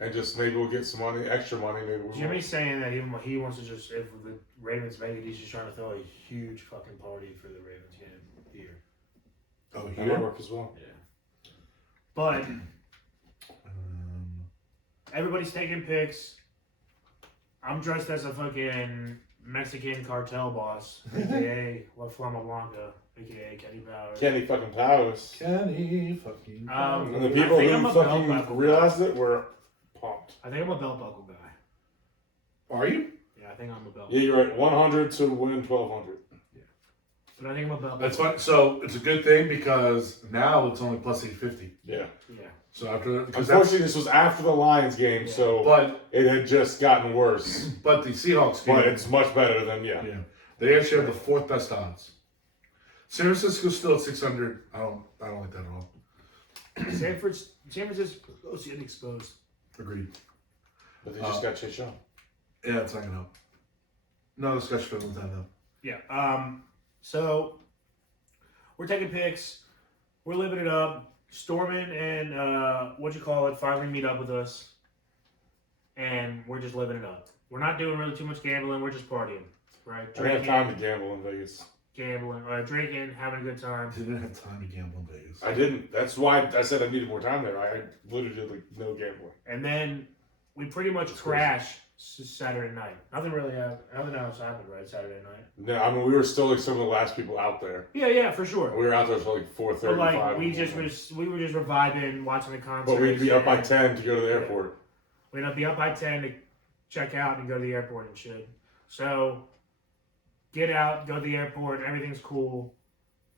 And just maybe we'll get some money, extra money. Maybe we Jimmy's saying that he wants to just, if the Ravens make it, he's just trying to throw a huge fucking party for the Ravens game here. Oh, That might work as well. Yeah. But everybody's taking pics. I'm dressed as a fucking Mexican cartel boss, aka La Flama Blanca, aka Kenny Powers. Kenny fucking Powers. Kenny fucking. And the I people think who I'm a belt buckle fucking realized it were pumped. I think I'm a belt buckle guy. Are you? Yeah, I think I'm a belt. Yeah, you're right. 100 to win 1,200. But I think I'm a belt. That's buckle. fine. So it's a good thing because now it's only plus 850. Yeah. Yeah. So after because Unfortunately, this was after the Lions game, so but it had just gotten worse. the Seahawks But game, it's much better than yeah, they actually have the fourth best odds. San Francisco's still at 600. I don't like that at all. San Francisco's getting exposed. Agreed. But they just got Chase Young. Yeah, it's not gonna help. No discussion on that though. Yeah. So we're taking pics. We're living it up. Stormin and finally meet up with us, and we're just living it up. We're not doing really too much gambling. We're just partying, right? I didn't have time to gamble in Vegas. Drinking, having a good time. I didn't have time to gamble in Vegas. I didn't. That's why I said I needed more time there. I literally did like no gambling. And then we pretty much crashed Saturday night. Nothing else happened, right? Saturday night. No, I mean we were still like some of the last people out there. Yeah, for sure. We were out there till like 4:30. But like we were just reviving, watching the concert. But we'd be up by 10 to go to the airport. We'd be up by 10 to check out and go to the airport and shit. So get out, go to the airport, everything's cool.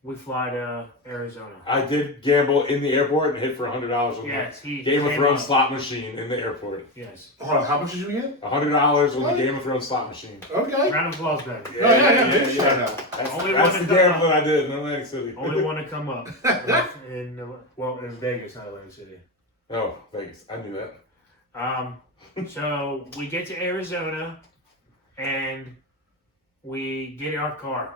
We fly to Arizona. I did gamble in the airport and hit for $100 on the Game of Thrones slot machine in the airport. Yes. Hold on, how much did you get? $100 on the Game of Thrones slot machine. Okay. Round of applause, Ben. Big shout out. That's the gambling I did in Atlantic City. Only one to come up in Vegas, not Atlantic City. Oh, Vegas. I knew that. So we get to Arizona, and we get in our car,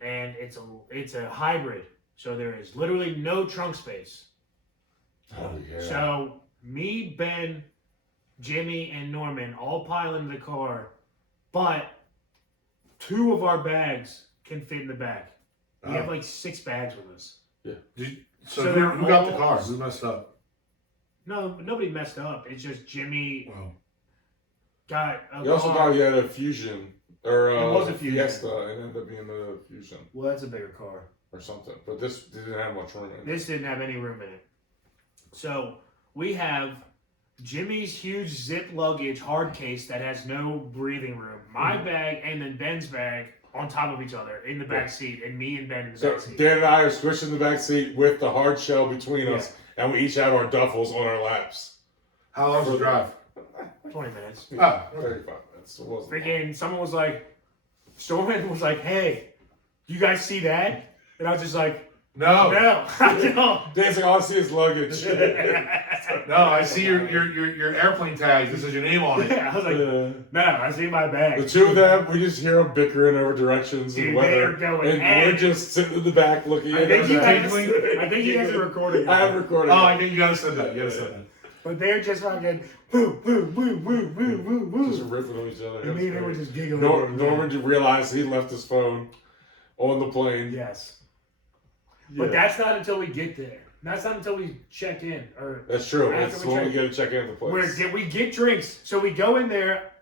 and it's a hybrid. So there is literally no trunk space. Oh, yeah. So me, Ben, Jimmy, and Norman all pile into the car, but 2 of our bags can fit in the back. We have like 6 bags with us. Yeah. So they're who got the all- car? Who messed up? No, nobody messed up. It's just Jimmy got a You also car. thought you had a Fusion. Or It was a Fusion. Fiesta, and ended up being the Fusion. Well, that's a bigger car. Or something. But this didn't have much room in it. This didn't have any room in it. So we have Jimmy's huge zip luggage hard case that has no breathing room. My bag and then Ben's bag on top of each other in the back seat, and me and Ben in the So back seat. Dan and I are squished in the back seat with the hard shell between us, and we each have our duffels on our laps. How long's the drive? 20 minutes. 35 minutes. It wasn't long. Freaking, someone was like, Storman was like, hey, you guys see that? And I was just like, No. no, I don't. Dan's like, all I see is luggage. No, I see your airplane tags. This is your name on it. Yeah, I was like, no, I see my bag. The 2 of them, we just hear them bickering over directions Dude, and they weather. are going And at we're it. just sitting in the back looking I at think, them. he has a recording. I have recorded. Oh, I think you gotta send that. You gotta send that. But they're just fucking woo, woo, woo, woo, woo, woo, woo. Just ripping on each other. And me and they were just giggling. Norman did realize he left his phone on the plane. Yes. But that's not until we get there. That's not until we check in. Or That's true. after It's we when we check- get to check in the place. we get drinks. So we go in there.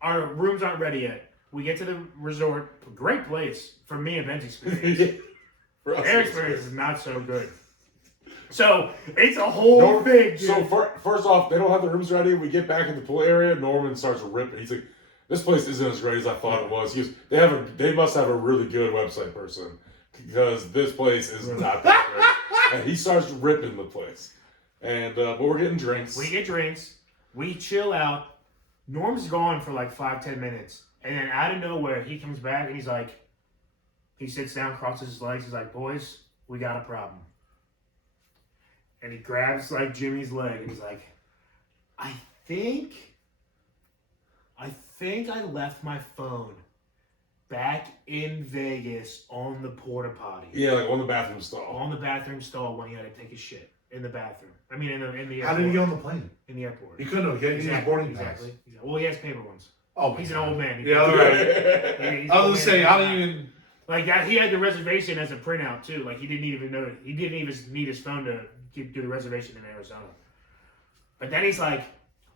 Our rooms aren't ready yet. We get to the resort. Great place for me and Ben's experience. For us, Their it's experience good. is not so good. So it's a whole thing. Dude. So first off, they don't have the rooms ready. We get back in the pool area. Norman starts ripping. He's like, "This place isn't as great as I thought it was." He goes, "They must have a really good website person because this place is not that great." And he starts ripping the place. And but we're getting drinks. We get drinks. We chill out. Norm's gone for like 5-10 minutes, and then out of nowhere he comes back and he's like, he sits down, crosses his legs. He's like, "Boys, we got a problem." And he grabs like Jimmy's leg and he's like, I think I left my phone back in Vegas on the porta potty. Yeah, like on the bathroom stall. On the bathroom stall when he had to take a shit in the bathroom. I mean, in the airport. How did he get on the plane? In the airport. He couldn't have. He had his boarding pass. Exactly. Well, he has paper ones. Oh, He's an old man. Yeah, all right. He's I old was man. saying, I don't even. Like that, he had the reservation as a printout too. Like he didn't even know it. He didn't even need his phone to do the reservation in Arizona. But then he's like,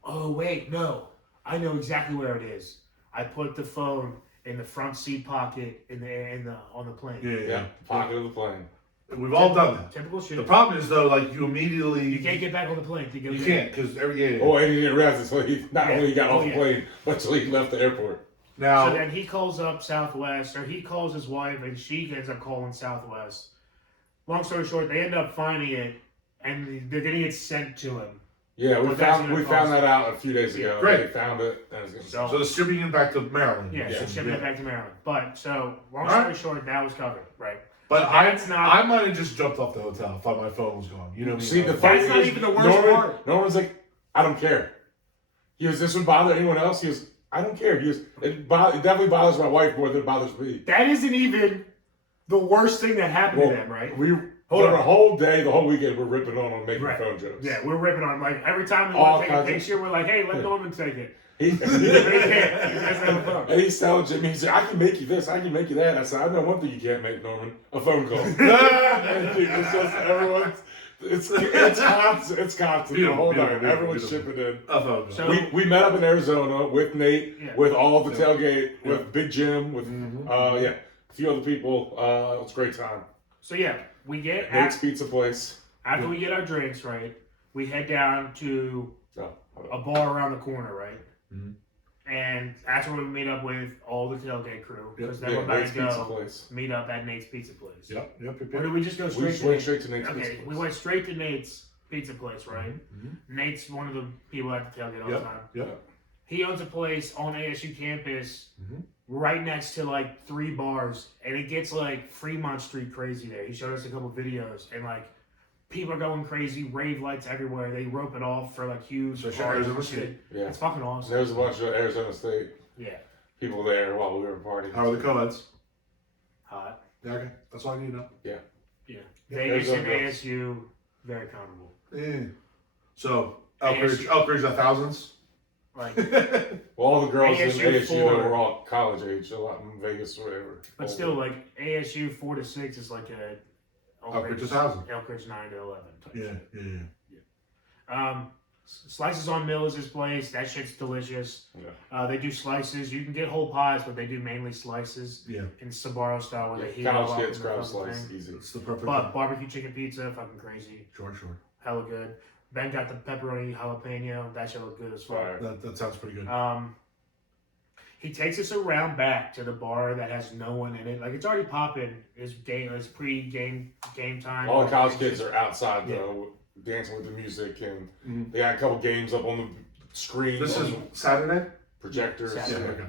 "Oh wait, no, I know exactly where it is. I put the phone in the front seat pocket on the plane." Yeah, pocket of the plane. We've all done that. Typical shit. The problem is though, like you immediately. You can't get back on the plane to go. You there. can't because every Oh, and he didn't realize it until he only got off the yeah. plane, but until he left the airport. Now. So then he calls up Southwest, or he calls his wife, and she ends up calling Southwest. Long story short, they end up finding it, and they're getting it sent to him. Yeah, we But that's found gonna that cost- out a few days ago. Yeah. Great. They found it, and it's gonna So distributing it back to Maryland. Yeah, so shipping it back to Maryland. But so long All story right. short, that was covered, right? But That's not- I might have just jumped off the hotel. Thought my phone was gone. You know what I mean? See, the That's funny not is, even the worst part. Norman's like, I don't care. He goes, this would bother anyone else? He goes, I don't care. He goes, it definitely bothers my wife more than it bothers me. That isn't even the worst thing that happened Well, to them, right? We Hold for on. the whole day, the whole weekend, we're ripping on making Right. phone jokes. Yeah, we're ripping on like every time we All want to take a kinds of- picture, we're like, hey, let Norman take it. He, He can't. He doesn't have a phone. and he's telling Jimmy, he's like, I can make you this, I can make you that. I said, I know one thing you can't make, Norman, a phone call. And dude, it's just everyone's, it's constant. It's constant the whole night. Beautiful, Everyone's beautiful. shipping in. A phone call. So- We met up in Arizona with Nate, Yeah. with all the Yeah. tailgate, with Yeah. Big Jim, with a few other people. It was a great time. So yeah, we get Nate's Pizza Place. after we get our drinks, right? We head down to Oh, a bar around the corner, right? Mhm. And that's where we meet up with all the tailgate crew because then yeah, we're about Nate's to Pizza go Place. meet up at Nate's Pizza Place. Yep. Or did we just go We straight just to went Nate's? straight to Nate's Pizza Okay, Place. we went straight to Nate's Pizza Place, right? Mhm. Nate's one of the people at the tailgate all the time. Yep. He owns a place on ASU campus Mhm. right next to like 3 bars, and it gets like Fremont Street crazy there. He showed us a couple videos, and like people are going crazy, rave lights everywhere. They rope it off for like huge So parties Arizona and shit. State. Yeah. It's fucking awesome. There was a bunch of Arizona State Yeah, people there while we were partying. How are the co-eds? hot. Yeah, okay. That's all I need to know. Yeah. Vegas and ASU, very comparable. Yeah. So Elk Ridge are thousands. Like, well, all the girls in ASU ASU though 4. were all college age, a lot in Vegas, whatever. but still, like ASU 4 to 6 is like a Elk Ridge is 1,000. Elk Ridge 9 to 11. Type Yeah, shit. yeah. Slices on Mill is his place. That shit's delicious. Yeah. They do slices. You can get whole pies, but they do mainly slices. Yeah. In Sbarro style, where they heat college up kids in the grab fucking slice thing. easy. It's the perfect. But barbecue chicken pizza, fucking crazy. Sure. Hella good. Ben got the pepperoni jalapeno. That shit look good as fuck. Fire. That sounds pretty good. He takes us around back to the bar that has no one in it. Like, it's already popping. It's pre-game time. All the college kids are outside though, dancing with the music, and they got a couple games up on the screen. This is Saturday? Projectors. Saturday. Yeah, okay.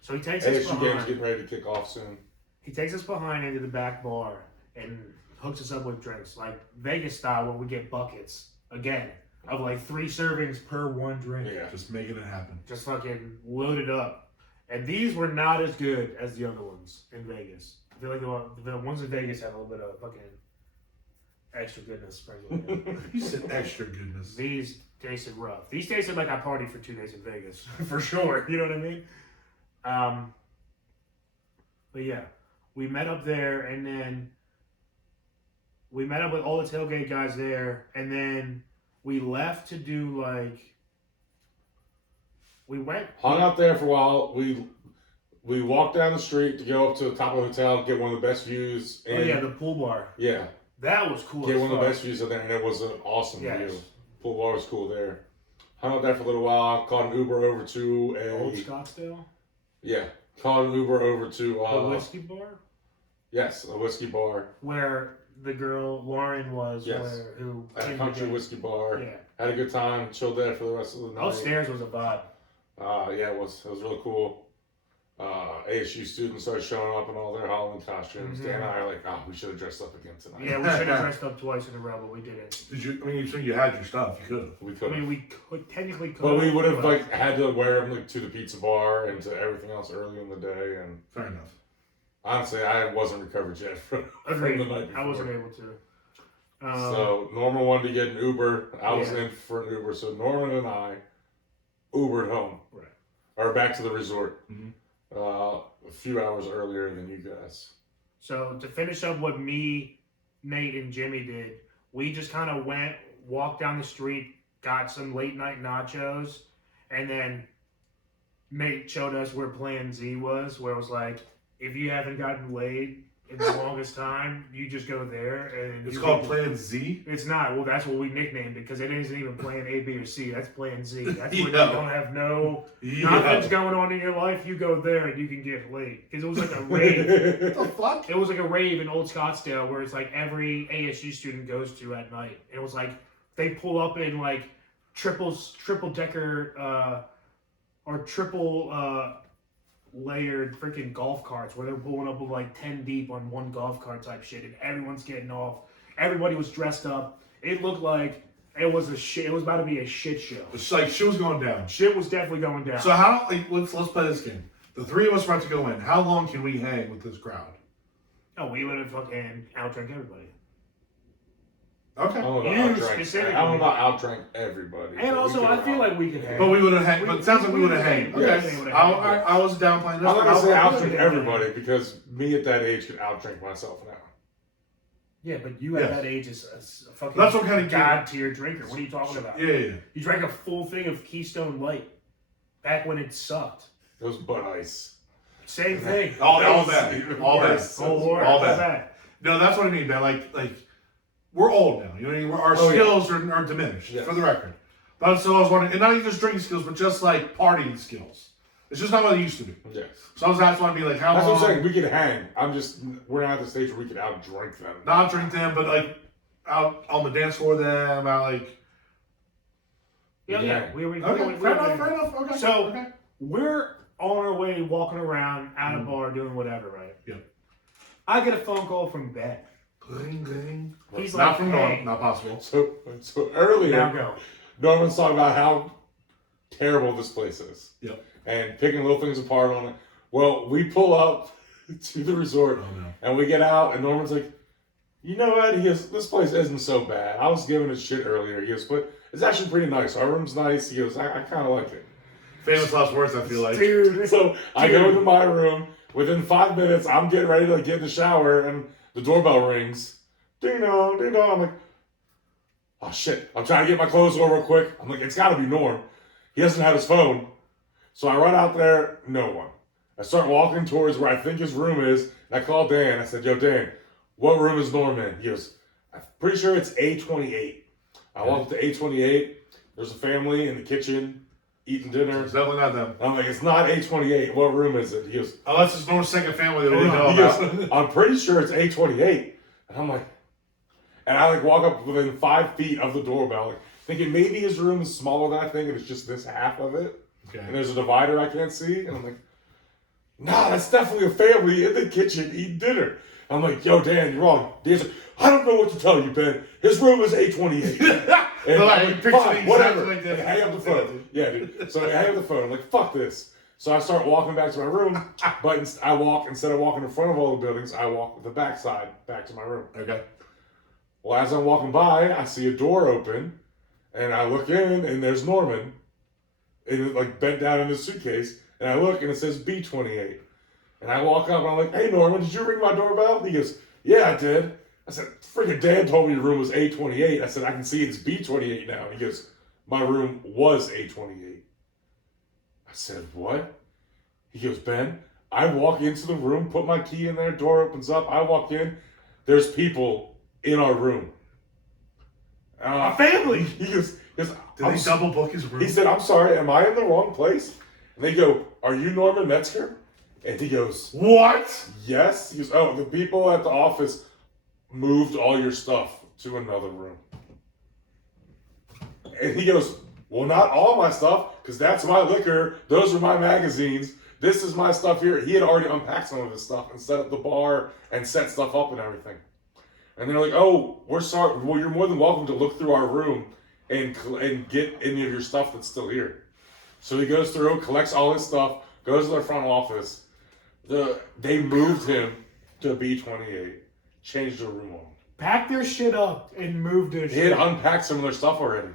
So he takes us ASU game's behind. getting ready to kick off soon. He takes us behind into the back bar and hooks us up with drinks, like Vegas style, where we get buckets again of like 3 servings per one drink. Yeah. Just making it happen. Just fucking loaded up. And these were not as good as the other ones in Vegas. I feel like the ones in Vegas had a little bit of fucking extra goodness sprinkled in. You said extra goodness. These tasted rough. These tasted like I partied for 2 days in Vegas, for sure. You know what I mean? But yeah, we met up there, and then we met up with all the tailgate guys there, and then we left to do like. We hung out there for a while. We walked down the street to go up to the top of the hotel, get one of the best views. And, oh yeah, the pool bar. Yeah. That was cool. Get one of the best views of there, and it was an awesome view. Pool bar was cool there. Hung out there for a little while. Called an Uber over to Old Scottsdale. Yeah, called an Uber over to the whiskey bar. Yes, a whiskey bar Where the girl Lauren was. Yes. Who at a country whiskey bar. Yeah. Had a good time. Chilled there for the rest of the night. Upstairs was a vibe. Yeah, it was really cool. ASU students started showing up in all their Halloween costumes. Dan and I are like, we should have dressed up again tonight. Yeah, we should have dressed up twice in a row, but we didn't. Did you? I mean, you said you had your stuff. You could have. We could. I mean, we could technically could. But we would have had to wear them to the pizza bar and to everything else early in the day. And fair enough. Honestly, I wasn't recovered yet from the night before. I wasn't able to. So Norman wanted to get an Uber. I was in for an Uber, so Norman and I Ubered home. Right. Or back to the resort. Mm-hmm. A few hours earlier than you guys. So to finish up what me, Nate, and Jimmy did, we just kind of walked down the street, got some late night nachos, and then Nate showed us where Plan Z was, where it was like, if you haven't gotten laid in the longest time, you just go there. And it's called Plan Z? It's not. Well, that's what we nicknamed it, because it isn't even Plan A, B, or C. That's Plan Z. That's when you don't have nothing's going on in your life. You go there and you can get laid. Because it was like a rave. What the fuck? It was like a rave in Old Scottsdale where it's like every ASU student goes to at night. It was like they pull up in like triple decker or triple layered freaking golf carts where they're pulling up with like 10 deep on one golf cart type shit, and everyone's getting off. Everybody was dressed up. It looked like it was it was about to be a shit show. It's like shit was going down. Shit was definitely going down. So how? Like, let's play this game. The three of us are about to go in. How long can we hang with this crowd? Oh, we would have fucking outdrank everybody. Okay. I don't know You about specifically. I don't know about outdrank everybody. And also, I feel like we could hang. But we would have hanged. But it sounds like we would have hanged. Yes. Okay. I was down playing this. I'm not gonna say I'll outdrink do that. everybody because me at that age could outdrink myself now. Yeah, but you at that age is a fucking That's what kind of god tier drinker. What are you talking about? Yeah. You drank a full thing of Keystone Light back when it sucked. It was Bud Ice. Same thing. All bad. All bad. All bad. No, that's what I mean, man. Like we're old now. You know what I mean? Our skills are diminished, for the record. But so I was wondering, and not even just drinking skills, but just like partying skills. It's just not what it used to be. Yes. So that's why I'd be like, how long? That's what I'm saying. We could hang. We're not at the stage where we could outdrink them. Not drink them, but like out on the dance floor with them, out like. Yeah. Okay, fair enough. Okay. So we're on our way, walking around at a bar, doing whatever, right? Yeah. I get a phone call from Ben. Gling. He's not like, from hey. Norm, not possible. So earlier, Now go. Norman's talking about how terrible this place is. Yep. And picking little things apart on it. Well, we pull up to the resort and we get out, and Norman's like, you know what? He goes, this place isn't so bad. I was giving it shit earlier. He goes, but it's actually pretty nice. Our room's nice. He goes, I kind of like it. Famous last words, I feel like. Dude. So I go into my room. Within 5 minutes, I'm getting ready to get in the shower, and the doorbell rings. Ding-dong, ding-dong. I'm like, oh, shit. I'm trying to get my clothes on real quick. I'm like, it's got to be Norm. He doesn't have his phone. So I run out there, no one. I start walking towards where I think his room is, and I call Dan. I said, yo, Dan, what room is Norm in? He goes, I'm pretty sure it's A28. I walk up to A28. There's a family in the kitchen eating dinner. It's definitely not them. I'm like, it's not A28. What room is it? He goes, oh, that's his Norm's second family that we know he about. goes, I'm pretty sure it's A28. And I'm like, and I like walk up within 5 feet of the doorbell, like thinking maybe his room is smaller than I think, and it's just this half of it. Okay. And there's a divider I can't see. And I'm like, nah, that's definitely a family in the kitchen eating dinner. I'm like, yo, Dan, you're wrong. Dan's like, I don't know what to tell you, Ben. His room is A28. And No, I'm you like, picture fine, the whatever. exact like that. And hang up the phone. Yeah, dude. So I hang up the phone. I'm like, fuck this. So I start walking back to my room, but instead of walking in front of all the buildings, I walk the back side back to my room. Okay. Well, as I'm walking by, I see a door open, and I look in, and there's Norman, and like bent down in his suitcase, and I look, and it says B28. And I walk up, and I'm like, hey, Norman, did you ring my doorbell? He goes, yeah, I did. I said, freaking Dan told me your room was A28. I said, I can see it's B28 now. And he goes, my room was A28. I said, what? He goes, Ben, I walk into the room, put my key in there, door opens up, I walk in, there's people in our room. A family! He goes, Did they double book his room? he said, I'm sorry, am I in the wrong place? And they go, are you Norman Metzger? And he goes, what? yes. He goes, oh, the people at the office moved all your stuff to another room. And he goes, well, not all my stuff, because that's my liquor. Those are my magazines. This is my stuff here. He had already unpacked some of his stuff and set up the bar and set stuff up and everything. And they're like, oh, we're sorry. Well, you're more than welcome to look through our room and get any of your stuff that's still here. So he goes through, collects all his stuff, goes to their front office. They moved him to B28, changed the room on him. Packed their shit up and moved their He shit. had unpacked some of their stuff already.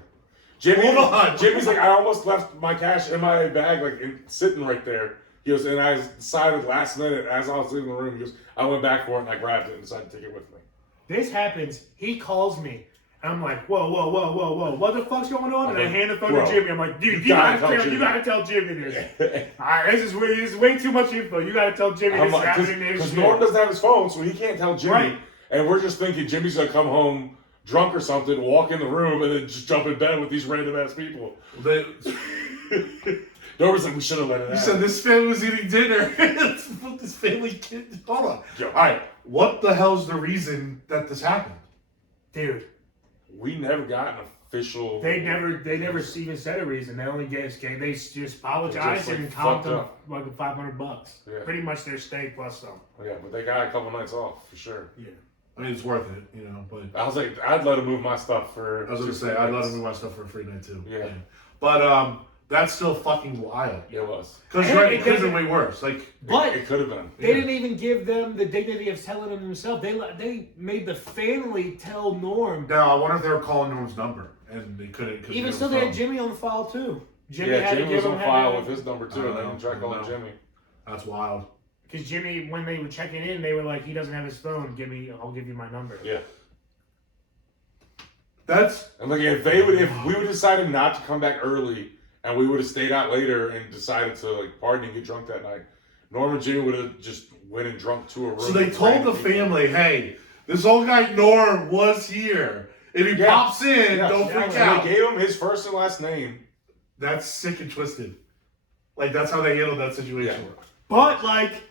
Hold on. Jimmy's like, I almost left my cash in my bag, like sitting right there. He goes, and I decided last minute, as I was leaving the room, he goes, I went back for it and I grabbed it and decided to take it with me. This happens. He calls me. And I'm like, whoa. What the fuck's going on? And I hand the phone to Jimmy. I'm like, dude, you gotta tell Jimmy this. Alright, this is way too much info. You gotta tell Jimmy this is happening. Because Norm doesn't have his phone, so he can't tell Jimmy. Right. And we're just thinking Jimmy's gonna come home drunk or something, walk in the room, and then just jump in bed with these random ass people. Norman's like, we should have let it out. You said this family was eating dinner. This family kid. Hold on. Yo, All right. What the hell's the reason that this happened? Dude. We never got an official. They never even said a reason. They only they just apologized like, and comped them up. like $500. Yeah. Pretty much their stay plus some. Yeah, but they got a couple nights off for sure. Yeah. I mean, it's worth it, you know. But I was like, I'd let him move my stuff for. I was gonna say, I'd let him move my stuff for a free night too. Yeah. But that's still fucking wild. It was. Because And right, it it could have been doesn't- way worse. Like, But It could have been. they didn't even give them the dignity of telling them themselves. They made the family tell Norm. now I wonder if they were calling Norm's number and they couldn't. Cause Even they still, were they had phone. Jimmy on the file too. Jimmy Yeah, had to Jimmy give was him on file with his number too, and I didn't try I calling know. Jimmy. That's wild. Because Jimmy, when they were checking in, they were like, he doesn't have his phone. I'll give you my number. Yeah. That's And like if we would decided not to come back early and we would have stayed out later and decided to like party and get drunk that night, Norm and Jimmy would have just went and drunk to a room. so they with told random the people. family, hey, this old guy Norm was here. If he pops in, Yeah. don't Yeah, freak so out. They gave him his first and last name. That's sick and twisted. Like that's how they handled that situation. Yeah. But like,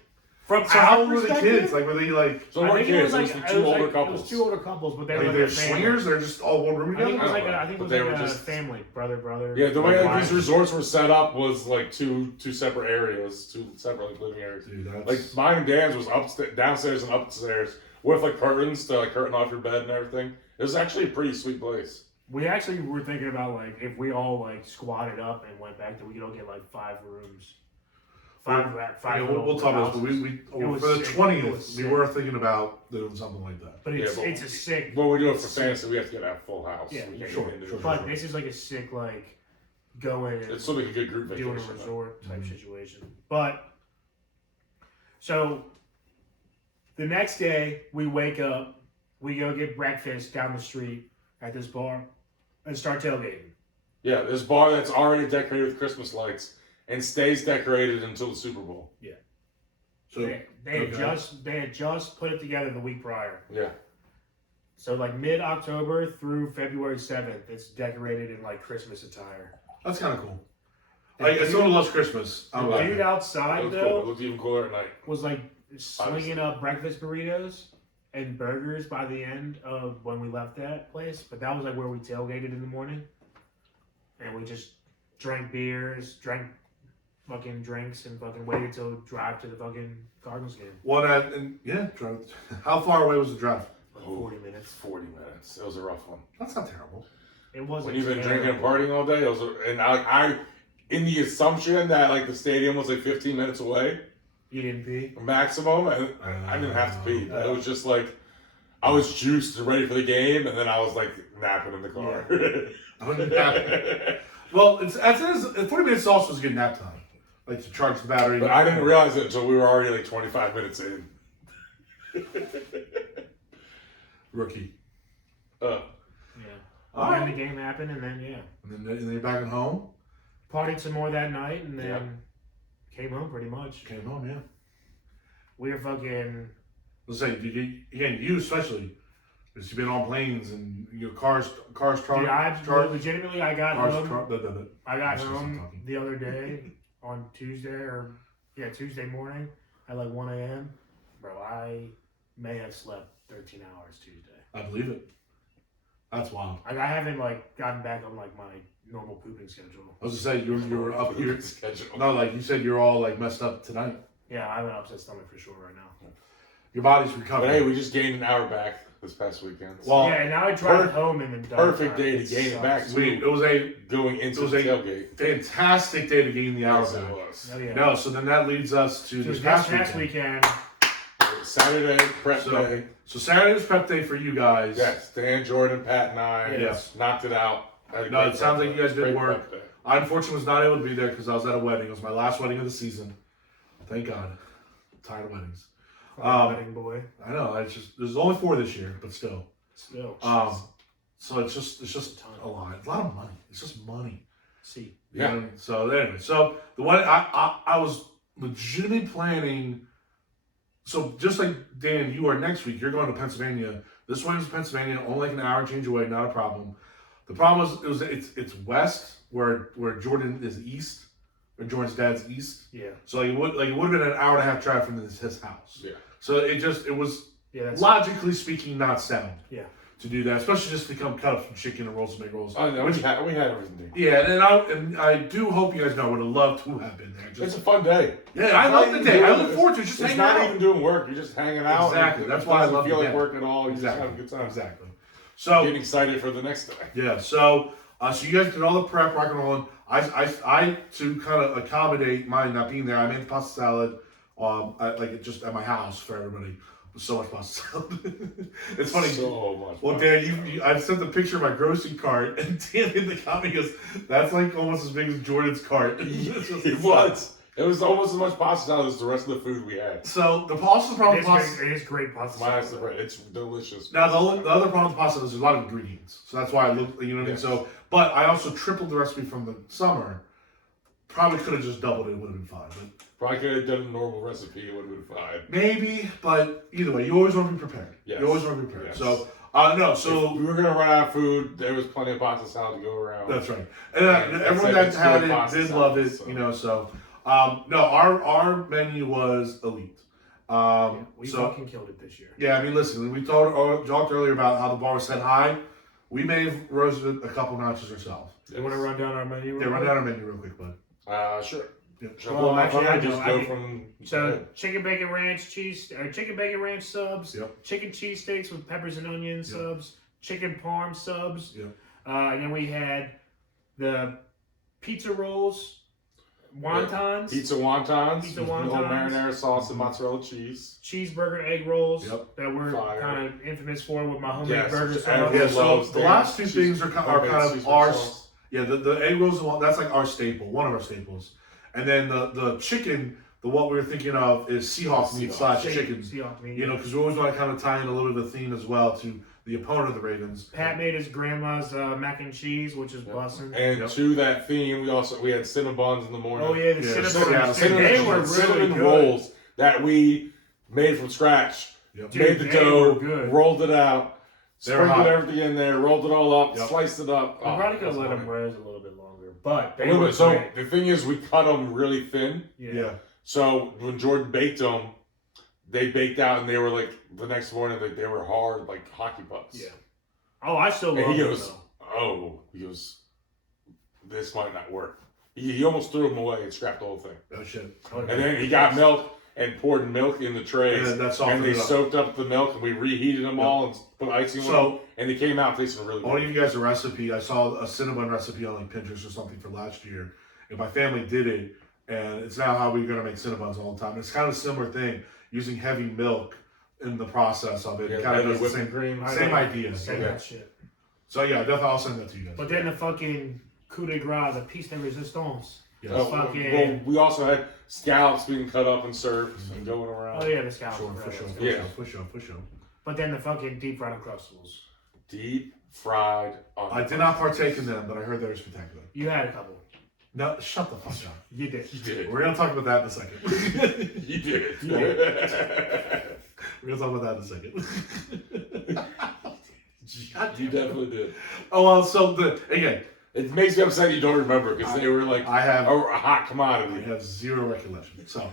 from So our how old were the perspective, kids? Like were they like? So I we're think kids. it It was was like the two older It couples. was two older couples, but they Like were they're like a family. swingers? They're just all one room I think it was together. like I think it But was they like were a just- family, brother. Yeah, the way like, like, these wives. resorts were set up was like two separate areas, two separate like living areas. Dude, that's Like mine and Dan's was downstairs and upstairs with like curtains to like curtain off your bed and everything. It was actually a pretty sweet place. We actually were thinking about like if we all like squatted up and went back, that we could all get like 5 rooms. five we'll talk about this, but for the 20th, we were thinking about doing something like that. But it's a sick. Well, we do it for fantasy. We have to get a full house. Yeah, sure. But this is like a sick going. It's sort of like a good group vacation. Doing a resort type situation. But so the next day we wake up, we go get breakfast down the street at this bar, and start tailgating. Yeah, this bar that's already decorated with Christmas lights and stays decorated until the Super Bowl. Yeah. So they had just put it together the week prior. Yeah. So mid-October through February 7th, it's decorated in Christmas attire. That's kind of cool. Someone loves Christmas. The dude outside Cool. though It looked even cooler at night. was slinging up breakfast burritos and burgers by the end of when we left that place. But that was where we tailgated in the morning, and we just drank beers, drank fucking drinks, and fucking waited till drive to the fucking Cardinals game. Drive. How far away was the drive? 40 minutes. 40 minutes. It was a rough one. That's not terrible. It wasn't. When you've been drinking and partying all day, I in the assumption that the stadium was 15 minutes away. You didn't pee? Maximum, and I didn't have to pee. It was just I was juiced and ready for the game, and then I was napping in the car. Yeah. Well, it's 40 minutes also is a good nap time, to charge the battery. But I didn't realize it until we were already 25 minutes in. Rookie. Yeah. All then right. the game happened, and then And then you're back at home. partied some more that night, and then came home pretty much. Came home, yeah. We were fucking. Let's say, you especially, because you've been on planes and your cars charged. Legitimately, I got home. I got That's home talking. the other day on Tuesday morning at 1 a.m. Bro, I may have slept 13 hours Tuesday. I believe it. That's wild. I haven't gotten back on my normal pooping schedule. I was gonna say you were up here. Schedule. No, you said you're all messed up tonight. Yeah, I have an upset stomach for sure right now. Your body's But recovering. hey, we just gained an hour back this past weekend. Well, yeah, and now I drive home in the dark. Perfect day to gain it back. it was a Going into the tailgate. fantastic day to gain the hour Yes, it back. was. Oh, yeah. No, so then that leads us to this This past weekend. Saturday, prep day. So Saturday was prep day for you guys. Yes, Dan, Jordan, Pat, and I Yes. knocked it out. No, it sounds like you guys did Great work. prep day. I unfortunately was not able to be there because I was at a wedding. It was my last wedding of the season. Thank God. I'm tired of weddings. Wedding boy. I know. There's only 4 this year, but still. Still. So it's just a lot of money. It's just money. See. You know what I mean? So anyway, the one I was legitimately planning. So just like Dan, you are next week. You're going to Pennsylvania. This wedding's Pennsylvania, only an hour change away, not a problem. The problem was it's west where Jordan is east, or Jordan's dad's east. Yeah. So it would have been an hour and a half drive from his house. Yeah. So it was logically speaking not sound. Yeah. To do that, especially just to come cut up some chicken and roll some egg rolls. Oh no, we had everything. Yeah, and I do hope you guys know I would have loved to have been there. It's a fun day. Yeah, I love the day. I look forward to it. Just it's hanging out. not even doing work. You're just hanging out. Exactly. That's why I love feel the like day. work at all. You Exactly. just have a good time. Exactly. So Getting excited for the next day. yeah. So you guys did all the prep, rock and rolling. I to kind of accommodate my not being there. I made the pasta salad. Just at my house for everybody. So much pasta salad. It's funny. So much. Well, Dan, I sent the picture of my grocery cart, and Dan in the comment goes, "That's almost as big as Jordan's cart." It was. It was almost as much pasta salad as the rest of the food we had. So the problem with pasta. It is great pasta Minus the salad. bread. It's delicious. Now the other problem with pasta is there's a lot of ingredients, so that's why I look. You know what I mean? Yes. So, but I also tripled the recipe from the summer. Probably could have just doubled it. It would have been fine, but Probably could have done a normal recipe. It would have been fine. maybe. But either way, you always want to be prepared. Yes. You always want to be prepared. Yes. So no. So If we were gonna run out of food. There was plenty of pasta salad to go around. that's right. And And everyone it's that had good it pasta did salad, love it. so. You know. So no, our menu was elite. We So fucking killed it this year. yeah, I mean, listen, we talked earlier about how the bar was set high. We may have rose it a couple notches ourselves. You want to run down our menu? Yeah, run down our menu real quick, bud. Sure. Yep. Sure. Well, actually, I just know. go I mean, from. So chicken bacon ranch subs, Yep. chicken cheesesteaks with peppers and onions Yep. subs, chicken parm subs, Yep. and then we had the pizza rolls wontons. Pizza wontons. Pizza with little wontons. marinara sauce and mozzarella cheese. Cheeseburger egg rolls Yep. that we're Fire. kind of infamous for with my homemade Yes, burger which sauce. everyone Yeah, so loves the their last two cheese- things are kind homemade of Caesar our sauce. yeah. The egg rolls, that's like our staple, one of our staples, and then the chicken. What we were thinking of is Seahawks meat / chicken. Seahawks meat. You know, because we always want to kind of tie in a little bit of the theme as well to the opponent of the Ravens. Pat made his grandma's mac and cheese, which is bussin'. And Yep. to that theme, we had Cinnabons in the morning. Oh yeah, the Yeah, cinnamon. cinnamon- They were really cinnamon good. rolls that we made from scratch. Yep. Dude, Made the they dough, were good. rolled it out, They were sprinkled hot. everything in there, rolled it all up, Yep. sliced it up. I probably could have that's let them funny. rise a little bit longer, but A they little were bit. So great. the thing is, we cut them really thin. Yeah. So when Jordan baked them, they baked out and they were like the next morning, like they were hard, like hockey pucks. Yeah. Oh, I still love And he them, goes, though. this might not work. He almost threw them away and scrapped the whole thing. Oh shit. And then he got milk and poured milk in the trays. And that softened And they it up. soaked up the milk and we reheated them Yep. all and put icing on So- them. And they came out tasting really I want to good. give you guys a recipe. I saw a Cinnabon recipe on like Pinterest or something for last year, and my family did it, and it's now how we're gonna make Cinnabons all the time. It's kind of a similar thing, using heavy milk in the process of it. Yeah, It kind of heavy does the whipping same, cream. I same know. idea. Same Yeah. that shit. So yeah, definitely I'll send that to you guys. But then the fucking coup de grace, the piece de resistance. Yes. Oh, fucking- well, we also had scallops being cut up and served and going around. Oh yeah, the scallops. Sure, were for great. sure, for Yeah. sure, for sure, for sure. But then the fucking deep fried Uncrustables. Deep fried. I did not partake in them, but I heard they were spectacular. You had a couple. No, shut the fuck up. You did. You did. We're gonna talk about that in a second. You did. We're gonna talk about that in a second. You definitely did. Oh well, so again, It makes me upset you don't remember because they were like I have a hot I commodity. have zero recollection. So,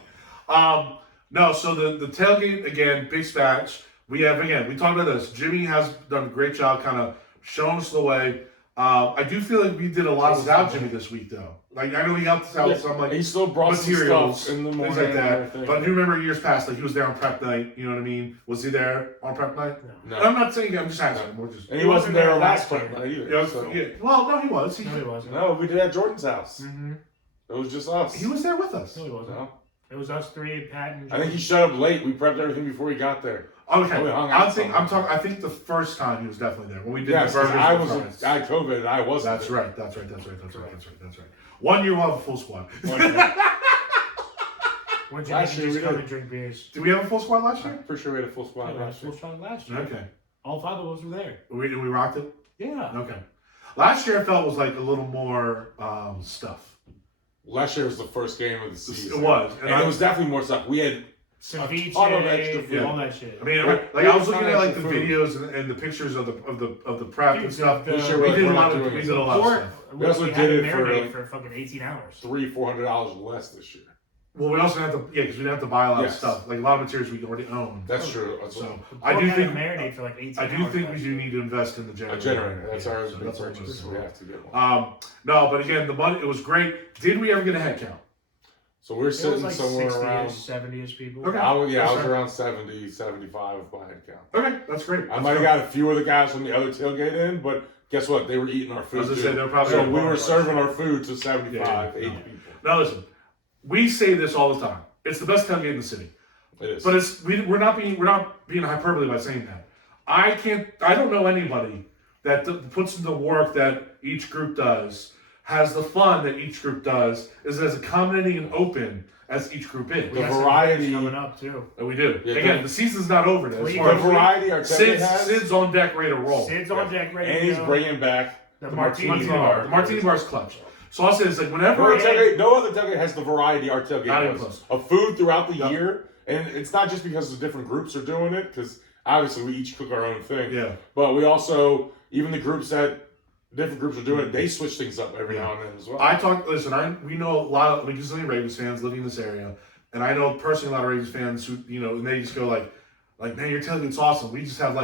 no. So the tailgate again, big spatch. We talked about this. Jimmy has done a great job, kind of showing us the way. I do feel like we did a lot without Jimmy this week, though. Like I know he helped us out with some like He still brought some materials, stuff in the morning things like and that. everything. But I do remember years past, like he was there on prep night. You know what I mean? Was he there on prep night? No. I'm not saying. I'm just asking. We're just. And he wasn't there last year. time either. Yeah, so. yeah. Well, no, he was. No, he wasn't. No, we did at Jordan's house. Mm-hmm. It was just us. He was there with us. No, he wasn't. No. It was us three, Pat and I think he showed up late. We prepped everything before he got there. Okay, We hung out I'm talking. I think the first time he was definitely there when we did Yes, the 'cause burgers. I and was. fries. I had COVID and I wasn't. That's there. right. That's right. That's right. 1 year we'll have a full squad. When you Last year just we come did. and drink beers. Did we have a full squad last year? I'm pretty sure we had a full squad Yeah, last year. full strong last year. Okay. All five of us were there. We rocked it. Yeah. Okay. Last year I felt was like a little more stuff. Last year was the first game of the season. It was, and it was definitely more stuff. We had Ceviche, ton of extra food. all that shit. I mean, Well, like I was we looking had at like the extra food. videos and the pictures of the prep and Dude, stuff. the- This year We we're did a not lot of doing we it. did a lot of Pork, stuff. We also had did to it for, marinate like, for fucking 18 hours. $300-400 less this year. Well, we also have to because we didn't have to buy a lot of Yes. stuff. Like a lot of materials we already own. That's true. So The I pork do had to think marinate for like 18 I hours. do think we last do year. need to invest in the A generator. generator. That's Yeah, our so big that's what purchase. we're So we doing. have to get one. No, but again, the money it was great. Did we ever get a head count? So we're It was sitting like somewhere 60-ish, around. 70-ish people. Okay. I was That's right. around 70, 75 with my head count. Okay, that's great. I might have got a few of the guys from the other tailgate in, but guess what? They were eating our I food was gonna too. say they're probably So on we bar were lunch. serving our food to 75, Yeah, 80 no. people. Now listen, we say this all the time. It's the best tailgate in the city, It is. but we're not being hyperbole by saying that. I don't know anybody that puts in the work that each group does, has the fun that each group does, is as accommodating and open as each group is. The We got some variety- things coming up too. And we do. Yeah, Again, the- the season's not over. As The far the as variety our tailgate has, Sid's on deck, ready to roll. Sid's on deck ready and to he's go. bringing back The the martini martini bar. bar. The martini bar's clutch. So I'll say this: like No whenever other tailgate, no other tailgate has the variety our tailgate Not even does close. of food throughout the No. year, and it's not just because the different groups are doing it, because obviously we each cook our own thing. yeah. But we also, even the groups that different groups are doing it, they switch things up every Yeah. now and then as well. We know a lot of because of Ravens fans living in this area, and I know personally a lot of Ravens fans who and they just go like man, your tailgate's awesome. We just have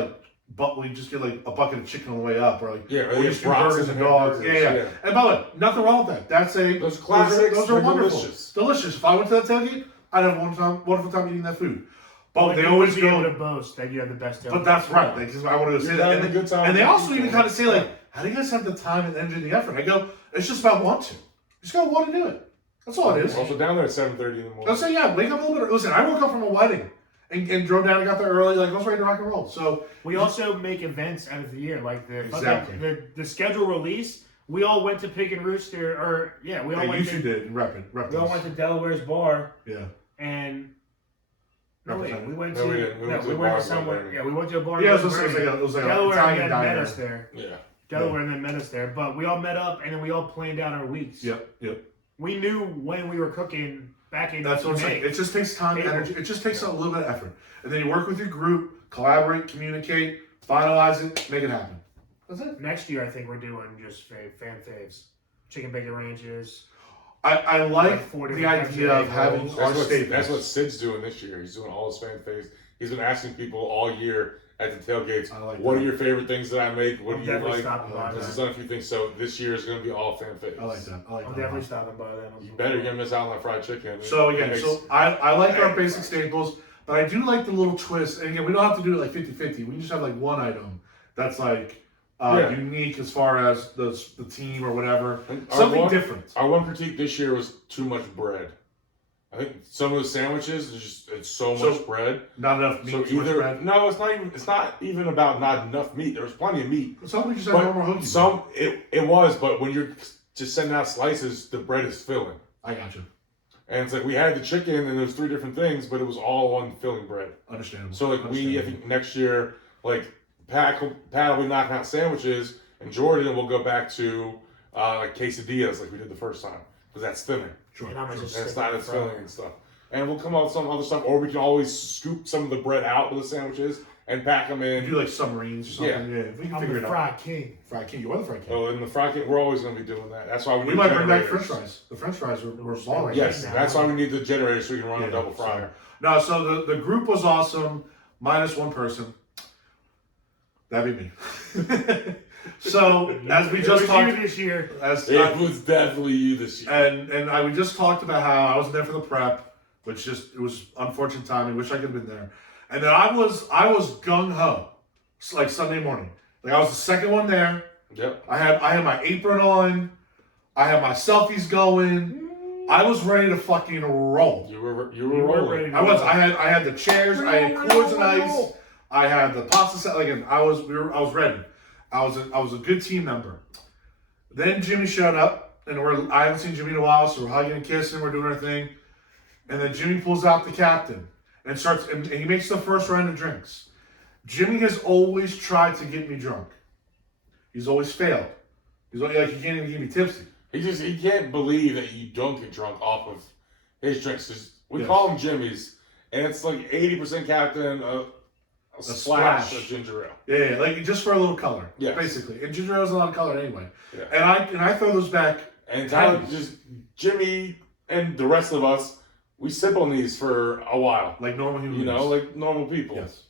we just get like a bucket of chicken on the way up, or like yeah, or we they just have do brats burgers and and dogs. hamburgers, Yeah. And by the way, nothing wrong with that. That's Those classics, Those are they're wonderful. delicious. Delicious. If I went to that tailgate, I'd have a wonderful time eating that food. But But they you always would be able go. to boast that you have the best. But that's right. I want to say You're that. having a good time. And they also even kind of say like, how do you guys have the time and energy and the effort? I go, it's just about want to. You just gotta want to do it. That's all it is. Also down there at 7:30 in the morning. Let's say, yeah, wake up a little bit. Listen, I woke up from a wedding and drove down and got there early. Like, I was ready to rock and roll. So we also make events out of the year, like Exactly. the schedule release. We all went to Pig and Rooster, or we all went. You to, two did. Rep we all went to Delaware's bar, Yeah. and no wait, Representative. we went No, to we didn't. We went to a went bar to somewhere. in Yeah, we went to a bar. Yeah, in it was like an Delaware, Italian and then met diner. us there. Yeah. Delaware and then met us there, but we all met up and then we all planned out our weeks. Yep. We knew when we were cooking back in That's what I'm May. saying. It just takes time, April. energy. It just takes a little bit of effort. And then you work with your group, collaborate, communicate, finalize it, make it happen. That's it. Next year, I think we're doing just fan faves. Chicken bacon ranches. I like Like 4 the different idea types of of having rolls. our That's staples. what Sid's doing this year. He's doing all his fan faves. He's been asking people all year at the tailgates, I like what that. are your favorite things that I make? What I'm do you definitely like? stopping by This that. has done a few things. So this year is going to be all fan faves. I like that. I like I'm that. definitely stopping by that. You better get miss out on that fried chicken. So again, It so makes- I like our basic staples, but I do like the little twist. And again, we don't have to do it like 50-50. We just have like one item that's like Yeah. unique as far as the team or whatever. And our Something one- different. Our one critique this year was too much bread. I think some of the sandwiches, it's so much bread. Not enough meat, So too much either bread. no, it's not even about not enough meat. There was plenty of meat. Some we just have But normal hoagie. some it was, but when you're just sending out slices, the bread is filling. I got you. And it's like we had the chicken and there was 3 different things, but it was all on filling bread. Understandable. So like I think next year, like Pat will be knocking out sandwiches, and Jordan will go back to like quesadillas like we did the first time because that's thinner. Sure. And I'm gonna just And it's stick not with as the filling front. and stuff. And we'll come out with some other stuff, or we can always scoop some of the bread out of the sandwiches and pack them in. Do like submarines or something. Yeah, we can I'm figure the it out. fried king. Fried king. You are the fried king. Oh, and the fried chicken, we're always going to be doing that. That's why we We need might bring back generators. French fries. The French fries were long. Yes, Right now. that's why we need the generator so we can run Yeah, a double fryer. No, so the group was awesome, minus one person. That'd be me. So as we It just was talked, you this year. It was definitely you this year. and we just talked about how I wasn't there for the prep, which it was unfortunate timing. Wish I could have been there. And then I was gung ho, like Sunday morning. Like I was the second one there. Yep. I had my apron on. I had my selfies going. I was ready to fucking roll. You were You were rolling. ready to I was. roll. I had the chairs. I had cords and ice. I had the pasta set. Like I was ready. I was a good team member. Then Jimmy showed up, and I haven't seen Jimmy in a while, so we're hugging and kissing. We're doing our thing, and then Jimmy pulls out the captain and starts, and he makes the first round of drinks. Jimmy has always tried to get me drunk. He's always failed. He's like he can't even get me tipsy. He can't believe that you don't get drunk off of his drinks. 'Cause we Yes. call them Jimmy's, and it's like 80% Captain, a splash splash. of ginger ale. Yeah, like just for a little color. Yes. Basically, and ginger ale has a lot of color anyway. Yeah. And I throw those back. And Tyler, Heavy. just Jimmy and the rest of us, we sip on these for a while. Like normal humans. You know, like normal people. Yes.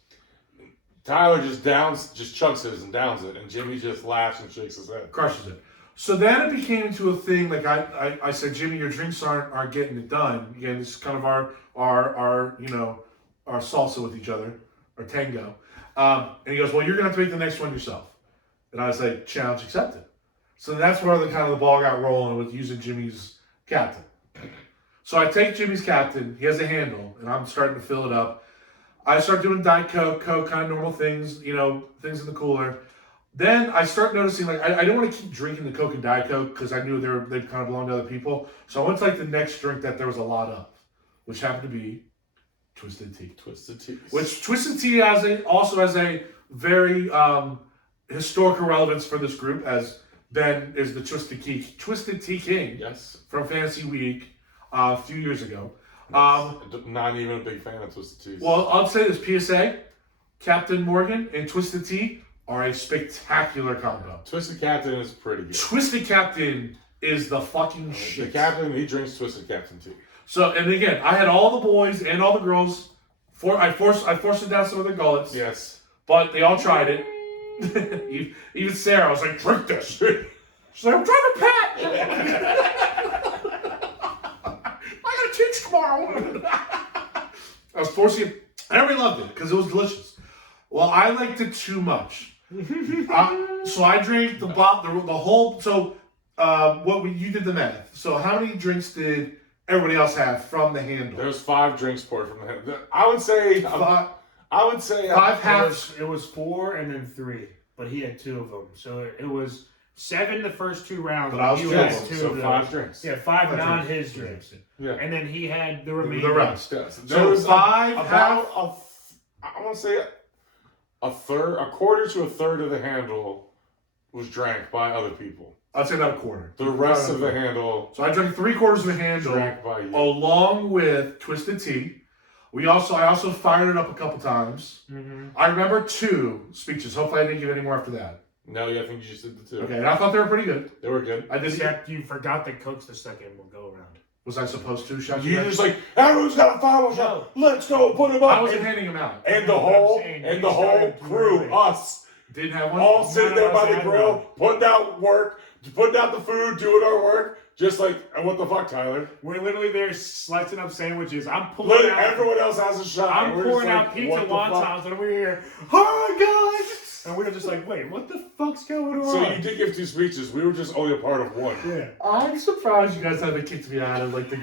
Tyler just chugs his and downs it, and Jimmy just laughs and shakes his head. Crushes it. So then it became into a thing. Like I said, Jimmy, your drinks aren't getting it done. Again, this is kind of our salsa with each other, our tango. And he goes, well, you're gonna have to make the next one yourself. And I was like, challenge accepted. So that's where the ball got rolling with using Jimmy's captain. So I take Jimmy's captain. He has a handle, and I'm starting to fill it up. I start doing Diet Coke, kind of normal things, things in the cooler. Then I start noticing, like, I didn't want to keep drinking the Coke and Diet Coke because I knew they kind of belonged to other people. So I went to, like, the next drink that there was a lot of, which happened to be Twisted Tea. Twisted Tea. Which Twisted Tea also has a very historical relevance for this group, as Ben is the Twisted Tea King Yes. from Fantasy Week a few years ago. Not even a big fan of Twisted Teas. Well, I'll say this, PSA, Captain Morgan and Twisted Tea are a spectacular combo. Twisted Captain is pretty good. Twisted Captain is the fucking The shit. Captain, he drinks Twisted Captain tea. So, and again, I had all the boys and all the girls. I forced it down some of their gullets, Yes. but they all tried it. Even Sarah was like, "Drink this." She's like, "I'm trying to pat." I gotta teach tomorrow. I was forcing it. Everybody loved it because it was delicious. Well, I liked it too much. So I drank the whole. So you did the math. So how many drinks did everybody else have from the handle? There's 5 drinks poured from the handle. I would say Five halves. It was 4 and then 3, but he had 2 of them. So it was 7 the first 2 rounds. But I was you 2 had of them, 2 so of 5 those. drinks. Yeah, 5 non his drinks. Yeah. And then he had the remaining. The rest. Yes. So There was 5 about I want to say a quarter to a third of the handle was drank by other people. I'd say about a quarter. The rest of the handle So I drank 3/4 of the handle drank by you. along with Twisted Tea. I also fired it up a couple times. Mm-hmm. I remember 2 speeches. Hopefully I didn't give any more after that. No, yeah, I think you just did the 2. Okay, and I thought they were pretty good. They were good. I did. Except you forgot that Coke's the second will go around. Was I supposed to shout You you? just like, everyone's got a fireball shot. Let's go put them up. I wasn't handing them out. And the That's what whole I'm saying. and You the whole started crew, brewing. us, Didn't have one. all sitting None there of by us the had grill, one. putting out work, putting out the food, doing our work, just like, what the fuck, Tyler? We're literally there slicing up sandwiches. I'm pulling Look, out. everyone else has a shot. I'm and we're just pouring like, out pizza what the fuck? wontons, and we're here. Hi guys, and we're just like, wait, what the fuck's going on? So you did give 2 speeches. We were just only a part of one. Yeah. I'm surprised you guys haven't kicked me out of like the.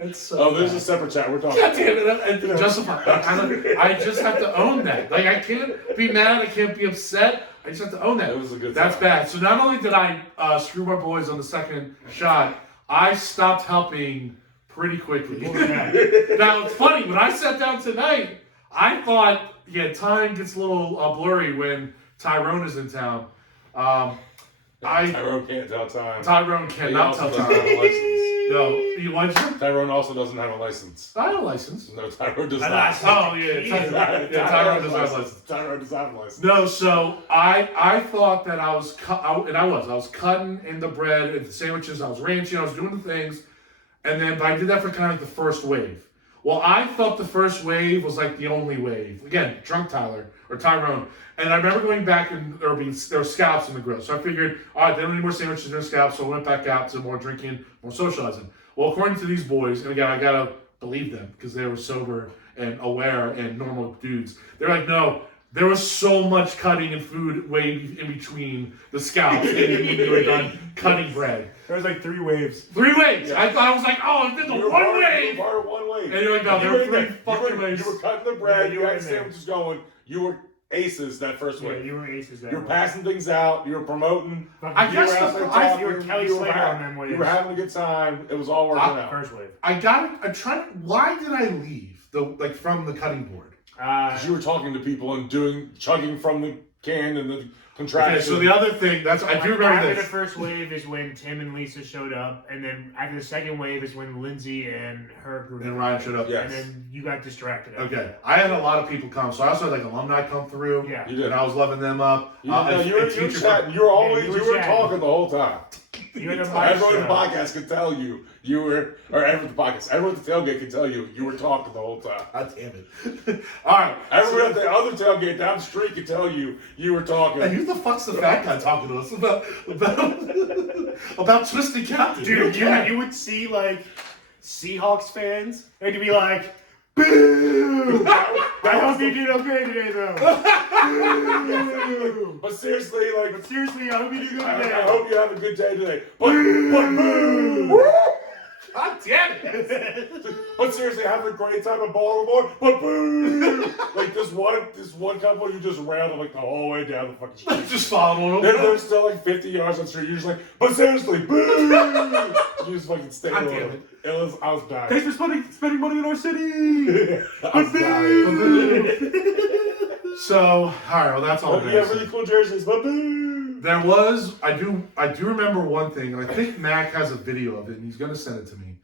It's so. Oh, there's a bad. separate chat. We're talking. God damn it! And justify. I just have to own that. Like I can't be mad. I can't be upset. I just have to own that. That was a good That's time. bad. So not only did I screw my boys on the second shot, I stopped helping pretty quickly. Now it's funny when I sat down tonight. I thought, time gets a little blurry when Tyrone is in town. Tyrone can't tell time. Tyrone He cannot also tell doesn't have time. a license. No, you want you? Tyrone also doesn't have a license. I have a license. No, Tyrone does A not. license. Oh yeah, Tyrone does have a license. Tyrone does have a license. No, so I thought that I was cutting in the bread and the sandwiches. I was ranching. I was doing the things, and then but I did that for kind of like the first wave. Well, I thought the first wave was like the only wave. Again, drunk Tyrone. And I remember going back and there were scallops in the grill. So I figured, all right, they don't need more sandwiches, no scallops. So I went back out to more drinking, more socializing. Well, according to these boys, and again, I gotta believe them because they were sober and aware and normal dudes. They're like, no, there was so much cutting and food way in between the scallops and you were done cutting bread. There was like 3 waves. 3 waves. Yeah. I thought I was like, oh, I did the You were one part of- wave. You were part of one wave. And you're like, no, And there you were were in 3 there. fucking waves. You were cutting the bread. Yeah, You you were had in there. sandwiches going. You were aces that first Yeah, wave. you were aces that You were way. passing things out. You were promoting. I You guess were out the- there I- talking, you were Kelly you were Slater ha- on them waves. You were having a good time. It was all working out. First wave. I'm trying. Why did I leave from the cutting board? Because you were talking to people and chugging from the can and the contraction. Okay, so the other thing I do remember after this. the first wave is when Tim and Lisa showed up, and then after the second wave is when Lindsay and her group And Ryan showed up. Yeah. and then you got distracted. Okay, I had a lot of people come, so I also had like alumni come through. Yeah. You did. And I was loving them up. You And were teachers- chatting. You were always you you were were chatting. talking the whole time. You had a Everyone in the maestro. podcast could tell you were, or everyone in the podcast, everyone at the tailgate could tell you were talking the whole time. God damn it! All right, Everyone at the other tailgate down the street could tell you were talking. and who the fuck's the fat guy talking to us about twisted captain? Dude, you would see like Seahawks fans, and you'd be like, "Boo! I hope you did okay today, though." Boo! But seriously, like, But seriously, I hope you did good I today. hope you have a good day today. But boo! God damn it! But seriously, have a great time in Baltimore. But boo! Like this one couple you just ran like the whole way down the fucking street. Just following They're still like 50 yards on the street. You're just like, but seriously, boo! You just fucking stay God on damn it. I was dying. Thanks for spending money in our city. I was dying. So, all right, well, that's all. But you have really cool jerseys, but boo! There was, I do remember one thing, and I think Mac has a video of it, and he's going to send it to me.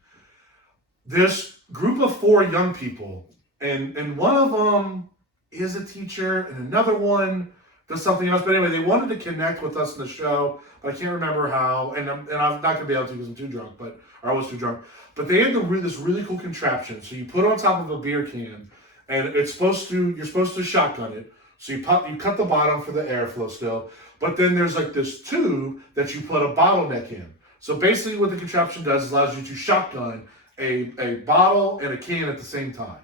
This group of 4 young people, and one of them is a teacher, and another one does something else. But anyway, they wanted to connect with us in the show, but I can't remember how, and I'm not going to be able to because I'm too drunk, or I was too drunk. But they had this really cool contraption. So you put it on top of a beer can, and you're supposed to shotgun it. So you cut the bottom for the airflow still, but then there's like this tube that you put a bottleneck in. So basically what the contraption does is allows you to shotgun a bottle and a can at the same time.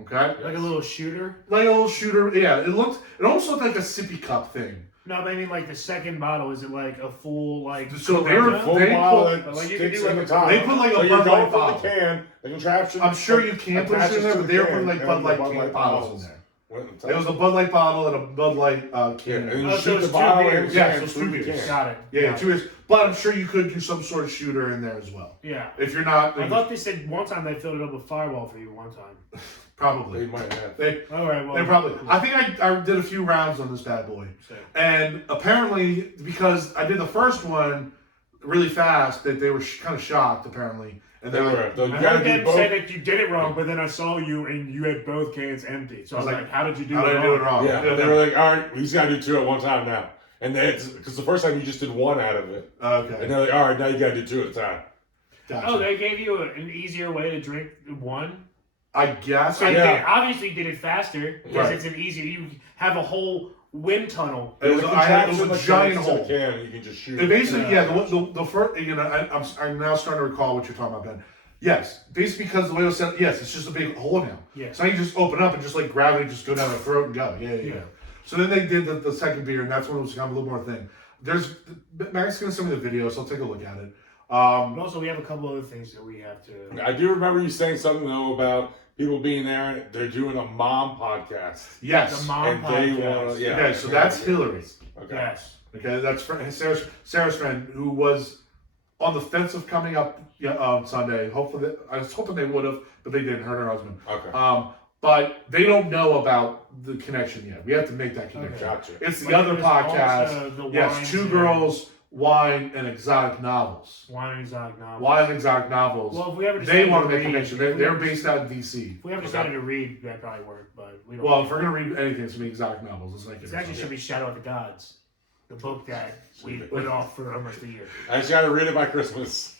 Okay? Like a little shooter. Like a little shooter. Yeah, it almost looked like a sippy cup thing. No, but I mean like the second bottle. Is it like a full like? So they were Corona? Full They bottle put- that like you can sticks do in like the a- top. They put like a so you're Bud going Light from bottle. the can, the contraption. I'm sure you can put attaches shit in there, to but the they were can, putting like and Bud the Light Bud can Light bottles in there. Went in the It was a Bud Light bottle and a Bud Light Yeah, can. and you Oh, so shoot it's the two bottle beers. in Yeah, can so it's through two the beers. can. Got it. Yeah, Got 2 years. But I'm sure you could do some sort of shooter in there as well. Yeah. If you're not, I thought they said one time they filled it up with Fireball for you one time. They probably. might have. They All right. Well, They probably. cool. I think I did a few rounds on this bad boy, So, and apparently because I did the first one really fast, that they were kind of shocked apparently, and They they're were. like, You I gotta heard do them both. say that you did it wrong, but then I saw you and you had both cans empty. So I was like, "How did you do "How it did I do it wrong?" Yeah, they were like, all right, we just gotta do 2 at one time now. And because the first time you just did 1 out of it, and Okay. they're like, all right, now you gotta do 2 at a time. Gotcha. Oh, they gave you an easier way to drink one. I guess. So Yeah. they obviously did it faster because Right. it's an easier. You have a whole wind tunnel. It was, There's a contraption that giant connects to the hole. can, and you can just shoot. It basically, Yeah. the first, I'm now starting to recall what you're talking about, Ben. Yes, basically because the way it was set, yes, it's just a big hole now. Yeah. So now you just open up and just like gravity just go down the throat and go. Yeah. Yeah. So then they did the second beer, and that's when it was kind of a little more thing. Max is gonna send me the video, so I'll take a look at it. And also, we have a couple other things that we have to. I do remember you saying something though about people being there and they're doing a mom podcast. Yes. The mom And they podcast. want to, yeah. Okay, so that's Hillary's. Okay. Yes. Okay, that's Sarah's friend who was on the fence of coming up on Sunday. Hopefully, I was hoping they would have, but they didn't. Her and her husband. Okay. But they don't know about the connection yet. We have to make that connection. Gotcha. It's the But other there's also podcast. the Yes, wines 2 and- girls, wine, and exotic novels. Wine and exotic novels. Wine and exotic novels. Well, if we ever They decided want to to make a read- connection. They're based out in DC. If we ever decided to read, that probably work, but we don't. Well, if we're gonna read anything, it's gonna be exotic novels. It's like it actually should be Shadow of the Gods, the book that we put off for almost a year. I just gotta read it by Christmas.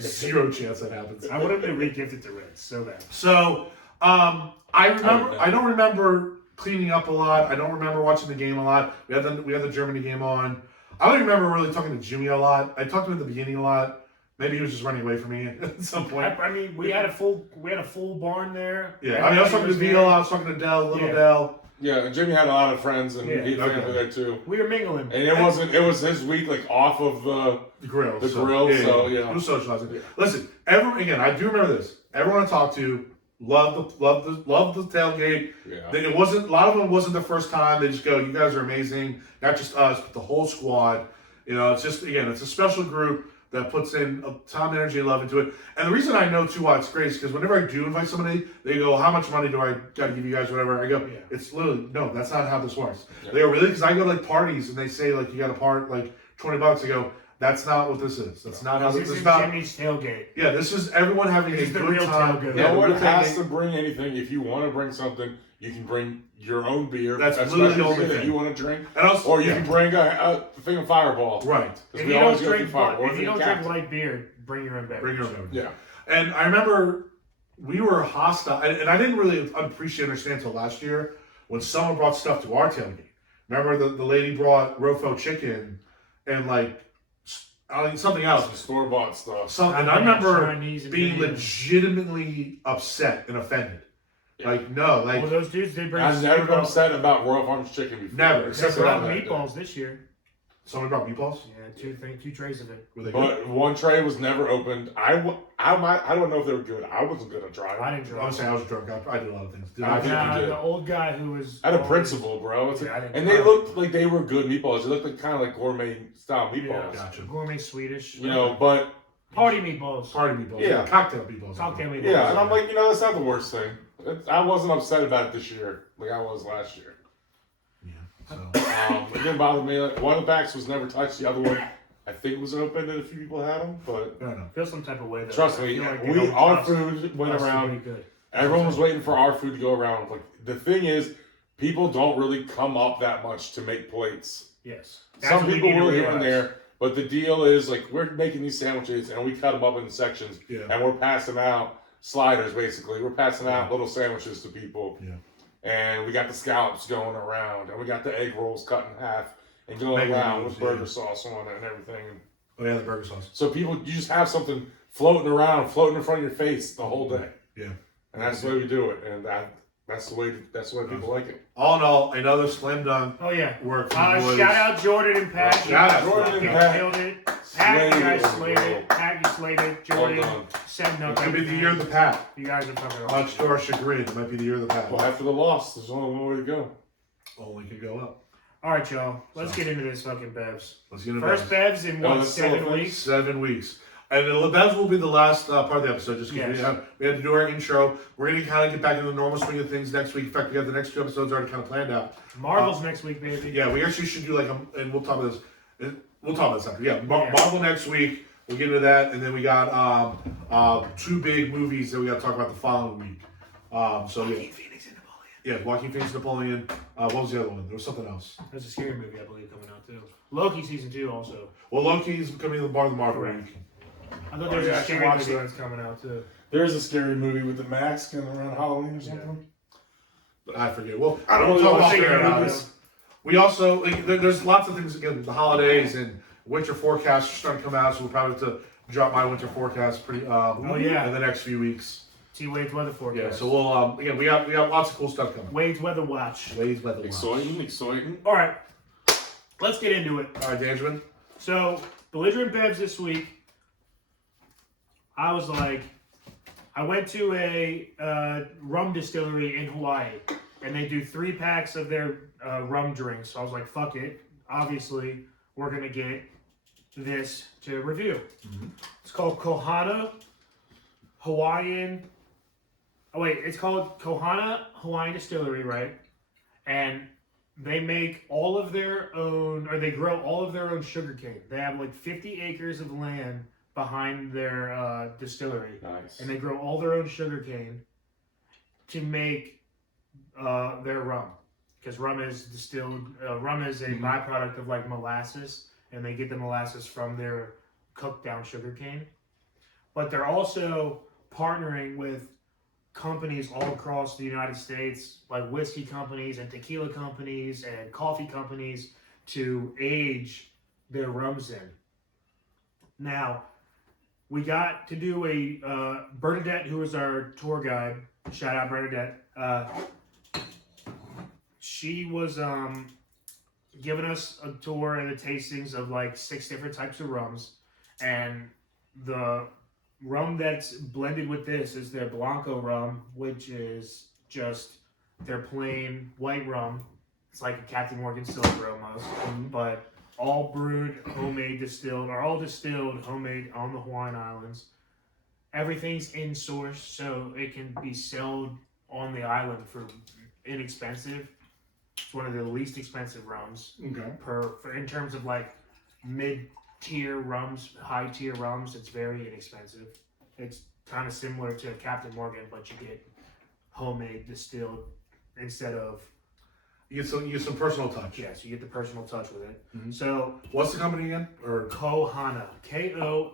Zero chance that happens. I want him to re-gift it to Red so bad. So, I remember. I don't remember cleaning up a lot. I don't remember watching the game a lot. We had the Germany game on. I don't remember really talking to Jimmy a lot. I talked to him at the beginning a lot. Maybe he was just running away from me at some point. I mean, we had a full barn there. Yeah, I mean, I was talking to Everybody Veal. I there. was talking to Dell, little Yeah. Dell. Yeah, and Jimmy had a lot of friends and Yeah. he had family Okay. there too. We were mingling. And it was his week like off of The grill. The grill, so, yeah. It was socializing. Listen, again, I do remember this. Everyone I talked to loved the tailgate. yeah. It wasn't, a lot of them wasn't the first time. They just go, you guys are amazing. Not just us, but the whole squad. You know, it's just, again, it's a special group that puts in a ton of energy and love into it. And the reason I know too why it's great is because whenever I do invite somebody, they go, how much money do I gotta give you guys, whatever. I go, Yeah. it's literally, no, that's not how this works. Yeah. They go, really? Because I go to like parties and they say like, you got a part, like $20. I go, that's not what this is. That's not how This this is is about. Jimmy's tailgate. Yeah, this is everyone having This a is the good real time. tailgate. Yeah, No one we're has taking- to bring anything. If you want to bring something, you can bring your own beer. That's That's literally the special only beer that thing. you want to drink. And also, Or you yeah, can bring a thing of Fireball. right. Because If we you always don't go through drink, Fireball. if you don't drink Captain. light beer, bring your own beverage. Bring your own beverage. Yeah. And I remember we were hostile, and I didn't really appreciate or understand until last year when someone brought stuff to our tailgate. Remember the lady brought Rofo chicken and like something Some else. store bought stuff. And I remember Chinese and being Indian. legitimately upset and offended. Yeah. Like, no, like, Well, those dudes did bring. I've never been meatballs. upset about Royal Farms chicken before. Never, They except brought for that meatballs this year. someone brought meatballs. Yeah, two trays of it. Were they good? But one tray was never opened. I don't know if they were good. I wasn't gonna try I it. didn't I try. was saying I was drunk. I did a lot of things. Did I I? think you did. The old guy who was. I had a principal, bro. It's Yeah, I didn't and try they it. looked like they were good meatballs. They looked like kind of like gourmet style Yeah, meatballs. Gotcha. gourmet Swedish. You know, but Party meatballs. Party meatballs. Yeah. Cocktail meatballs. Cocktail meatballs. yeah, and I'm like, that's not the worst thing. I wasn't upset about it this year like I was last year. Yeah. So. It didn't bother me. Like, one of the backs was never touched. The other one, I think, was open, and a few people had them. But Fair enough. Feel some type of way though. trust I me, feel like they don't our trust food went us to around. be good. Everyone was waiting for our food to go around. Like the thing is, people don't really come up that much to make plates. Yes. Some what we people need to will here and realize. there, but the deal is like we're making these sandwiches and we cut them up in sections, Yeah. and we're passing out sliders. Basically, we're passing out little sandwiches to people. Yeah. And we got the scallops going around, and we got the egg rolls cut in half and going Egg around rolls, with burger yeah. sauce on it and everything. Oh yeah, the burger sauce. So people, you just have something floating around, floating in front of your face the whole day. Yeah. And that's the way we do it. And That's the way people like it. All in all, another slam dunk Oh yeah. work. Shout out Jordan and Pat. Shout out Jordan and You Pat. killed it. Pat, you guys Slayed slayed it. it. Pat, you slayed it. Jordan, Well done. setting up. It might be the everything. year of the Pat. You guys are fucking Much awesome. to our chagrin, it might be the year of the Pat. Well, after the loss, there's only one way to go. Only could go up. All right, y'all. Let's get into this fucking bevs. Let's get into First that. bevs in No, what, that's still 7 a thing. weeks? 7 weeks. And the Bevs will be the last part of the episode, just because Yes. we had to do our intro. We're going to kind of get back into the normal swing of things next week. In fact, we have the next 2 episodes already kind of planned out. Marvel's next week, baby. Yeah, we actually should do and we'll talk about this. We'll talk about this after. Yeah, Yeah. Marvel next week. We'll get into that, and then we got 2 big movies that we got to talk about the following week. So yeah, Phoenix and Napoleon. yeah, Joaquin Phoenix, Napoleon. What was the other one? There was something else. There's a scary movie, I believe, coming out too. Loki season 2 also. Well, Loki's coming to the bar of the Marvel Correct. week. I thought Oh, there was yeah, I a should scary watch movie that. that's coming out too. There's a scary movie with the mask and around Halloween or something. But I forget. Well, I don't we'll really talk wanna about figure that it out. movies. We also there's lots of things again. The holidays and winter forecasts are starting to come out, so we'll probably have to drop my winter forecast pretty yeah. in the next few weeks. T.Wade's weather forecast. Yeah, so we'll again we got lots of cool stuff coming. Wade's weather watch. Wade's weather watch. Exciting. All right, let's get into it. All right, Dangerman. So, Belligerent Bevs this week, I was like, I went to a rum distillery in Hawaii, and they do 3 packs of their rum drinks. So I was like, fuck it. Obviously, we're going to get this to review. Mm-hmm. It's called Kohana Hawaiian. Oh, wait. It's called Kohana Hawaiian Distillery, right? And they make all of their own, or they grow all of their own sugarcane. They have like 50 acres of land behind their distillery. Nice. And they grow all their own sugarcane to make their rum. Because rum is distilled, rum is a byproduct of like molasses, and they get the molasses from their cooked down sugarcane. But they're also partnering with companies all across the United States, like whiskey companies and tequila companies and coffee companies, to age their rums in. Now, we got to do a Bernadette, who was our tour guide. Shout out Bernadette. She was giving us a tour and the tastings of like 6 different types of rums, and the rum that's blended with this is their Blanco rum, which is just their plain white rum. It's like a Captain Morgan Silver almost, but all brewed, homemade, distilled, or all distilled, homemade on the Hawaiian Islands. Everything's in source, so it can be sold on the island for inexpensive. It's one of the least expensive rums Okay. in terms of like mid-tier rums, high-tier rums. It's very inexpensive. It's kind of similar to Captain Morgan, but you get homemade distilled instead of. You get some personal touch. Yes, you get the personal touch with it. Mhm. So What's the company again? Or Kohana, Kohana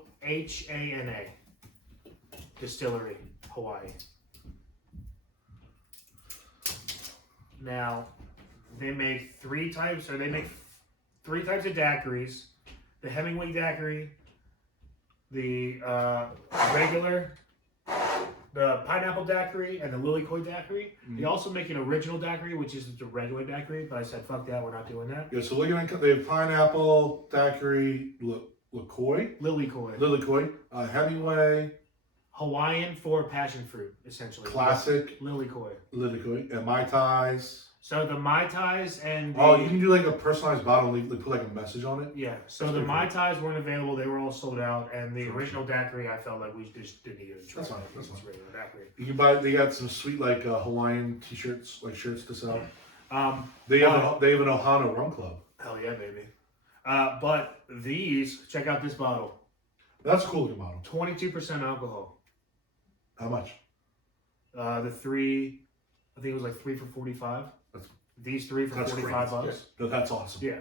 Distillery, Hawaii. Now, they make 3 types, or they make 3 types of daiquiris: the Hemingway daiquiri, the regular, the pineapple daiquiri, and the lilikoi daiquiri. They also make an original daiquiri, which is the regular daiquiri, but I said, fuck that, we're not doing that. yeah, so looking at they have pineapple, daiquiri, lilikoi, Hemingway, Hawaiian for passion fruit, essentially. classic, Lilikoi. and Mai Tais. So the Mai Tais and the, Oh, you can do like a personalized bottle and they put like a message on it. yeah. So That's the pretty Mai Tais weren't available; they were all sold out. And the original daiquiri, I felt like we just didn't need to try. That's fine, it. that's It's fine. regular daiquiri. You can buy. They got some sweet like Hawaiian T-shirts, like shirts to sell. They but- have an Ohana Rum Club. Hell yeah, baby. But these, check out this bottle. That's a cool looking bottle. 22% alcohol. How much? The 3, I think it was like 3 for 45. These 3 for That's 45 great. bucks. No, that's awesome. Yeah.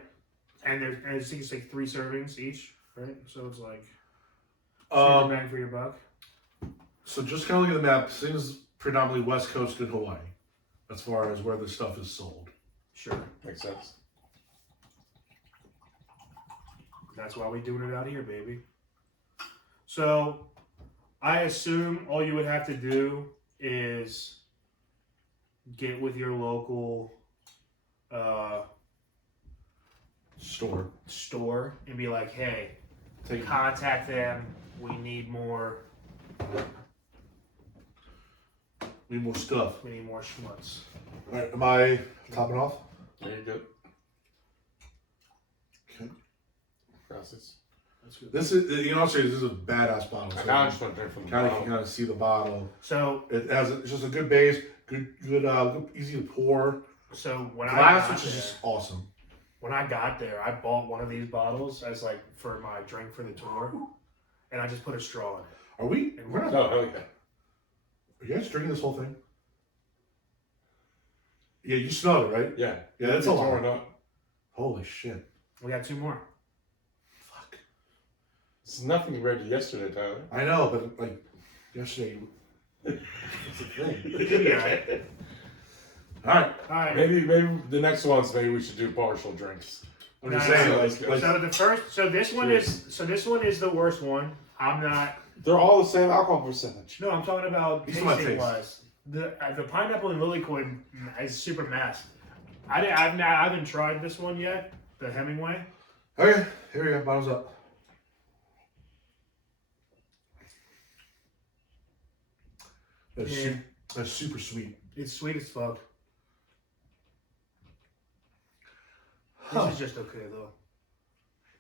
And there's, I think it's like 3 servings each, right? So it's like super bang for your buck. So just kind of look at the map. Seems predominantly West Coast and Hawaii, as far as where this stuff is sold. Sure. Makes sense. That's why we doing it out here, baby. So, I assume all you would have to do is get with your local store and be like, hey, Take contact them. We need more. me more stuff. We need more schmutz. All right, am I topping off? There you go. Okay. Gracias. That's good. This is, you know, this is a badass bottle. I So kind of just want to drink from the kind of bottle. can kind of see the bottle. So It's just a good base, good, easy to pour. So when Glass, I got which is there, just awesome. when I got there, I bought one of these bottles as like for my drink for the tour, and I just put a straw in it. Are we? And We're not. Oh, hell yeah. Are you guys drinking this whole thing? Yeah, you smelled it, right? Yeah. Yeah, that's a It's lot. torn up. Holy shit. We got 2 more. Fuck. It's nothing compared to yesterday, Tyler. I know, but like yesterday, it's a thing. Yeah. All right. All right. Maybe the next ones, maybe we should do partial drinks. I'm just Nice. saying, like, So the first, so this one is the worst one. I'm not. They're all the same alcohol percentage. No, I'm talking about These are my tasting taste. wise. The pineapple and liquid is super masked. I haven't tried this one yet. The Hemingway. okay, here we go. Bottoms up. Yeah. That's super sweet. It's sweet as fuck. Huh. This is just okay though.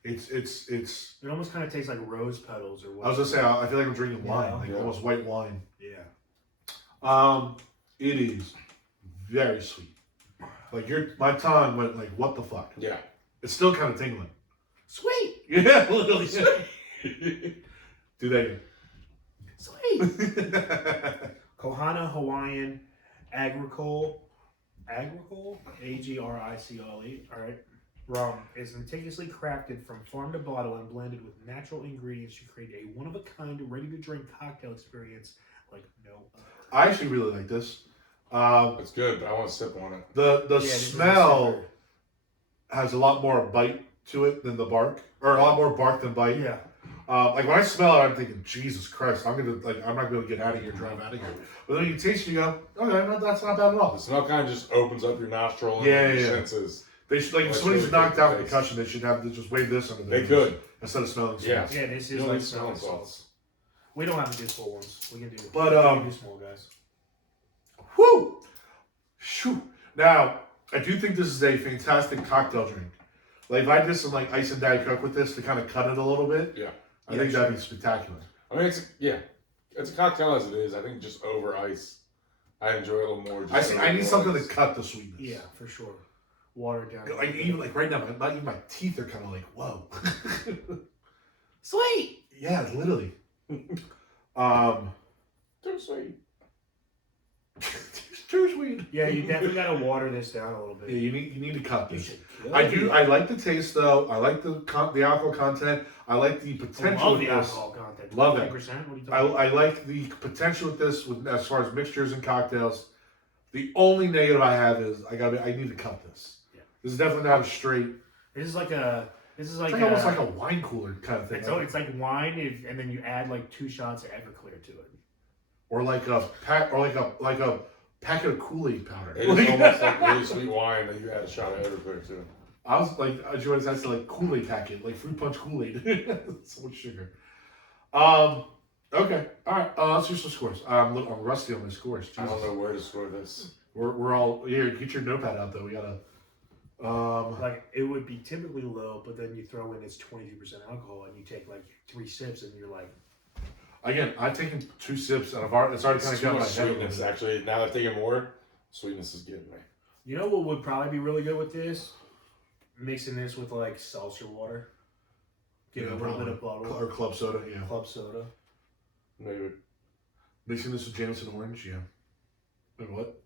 It's. It almost kind of tastes like rose petals or what. I was gonna say, I feel like I'm drinking wine, Yeah. like Yeah. almost white wine. Yeah. It is very sweet. Like my tongue went like, what the fuck? Yeah. It's still kind of tingling. Sweet. Yeah, literally. Do that Sweet. again. Kohana Hawaiian Agricole, Agricole, all right. Rum is meticulously crafted from farm to bottle and blended with natural ingredients to create a one-of-a-kind, ready-to-drink cocktail experience like no other. I actually really like this. It's good, but I want to sip on it. The Yeah, this is a smell sipper. has a lot more bite to it than the bark, or a lot more bark than bite. Yeah. Like when I smell it, I'm thinking, Jesus Christ, I'm not gonna be able to get out of here, drive out of here. But then you taste it, you go, okay, that's not bad at all. The smell kind of just opens up your nostril and Yeah, your yeah. senses. They should, like, if That's somebody's really knocked good out with taste. concussion, they should have to just wave this under their They nose could. instead of smelling. Yeah. salts. Yeah, this You is don't like need smelling smelling salts. salts. We don't have to do full ones. We can do. But, we can do small guys. Whew! Shoo. Now, I do think this is a fantastic cocktail drink. Like, if I did some like ice and Diet Coke with this to kind of cut it a little bit, Yeah. I think that'd be spectacular. I mean, it's a cocktail as it is. I think just over ice, I enjoy it a little more. I need something to cut the sweetness. Yeah, for sure. Watered down. Like even like right now, my teeth are kind of like whoa. Sweet. Yeah, literally. Too sweet. Too sweet. Yeah, you definitely gotta water this down a little bit. Yeah, you need to cut You this. should kill I it. do. I like the taste though. I like the alcohol content. I like the I potential love with the this. alcohol content. Love that. 20%? What are you talking about? I like the potential with this, with as far as mixtures and cocktails. The only negative I have is I need to cut this. Yeah. This is definitely not a straight. This is like It's like almost like a wine cooler kind of thing. It's like wine, and then you add like 2 shots of Everclear to it. Or like a pack, or like a packet of Kool-Aid powder. It is almost like really sweet wine that you add a shot of Everclear to. I was like, I just wanted to like Kool-Aid packet, like fruit punch Kool-Aid. So much sugar. Okay, all right. Let's do some scores. I'm rusty on my scores. Jesus. I don't know where to score this. We're all here. Get your notepad out though. We gotta. Like it would be typically low, but then you throw in it's 22% alcohol, and you take like 3 sips, and you're like, Again, I've taken 2 sips, and it's already kind of Too got my much head. a little sweetness. bit. Actually, now that I'm taking more, sweetness is getting me. you know what would probably be really good with this? Mixing this with like seltzer water. Get Yeah, a little bit probably. of bottle Or club soda. Yeah. club soda. Maybe. Mixing this with Jameson orange. Yeah. Wait, what?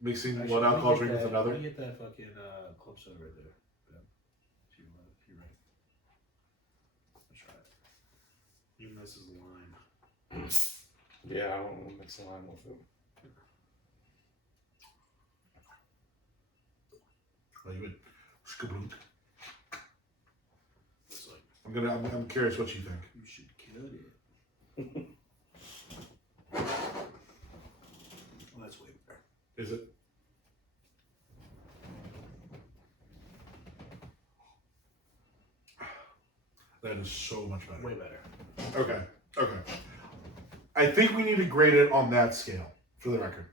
Mixing Actually, one let me alcohol get drink with that- another. Let me get that fucking club soda right there. Yeah. If you're right. Let's try it. Even this is lime. Yeah, I don't want to mix the lime with it. Oh, you would. Skaboot. It's like I'm curious what you think. you should kill it. Is it? That is so much better. Way better. Okay. I think we need to grade it on that scale, for the record.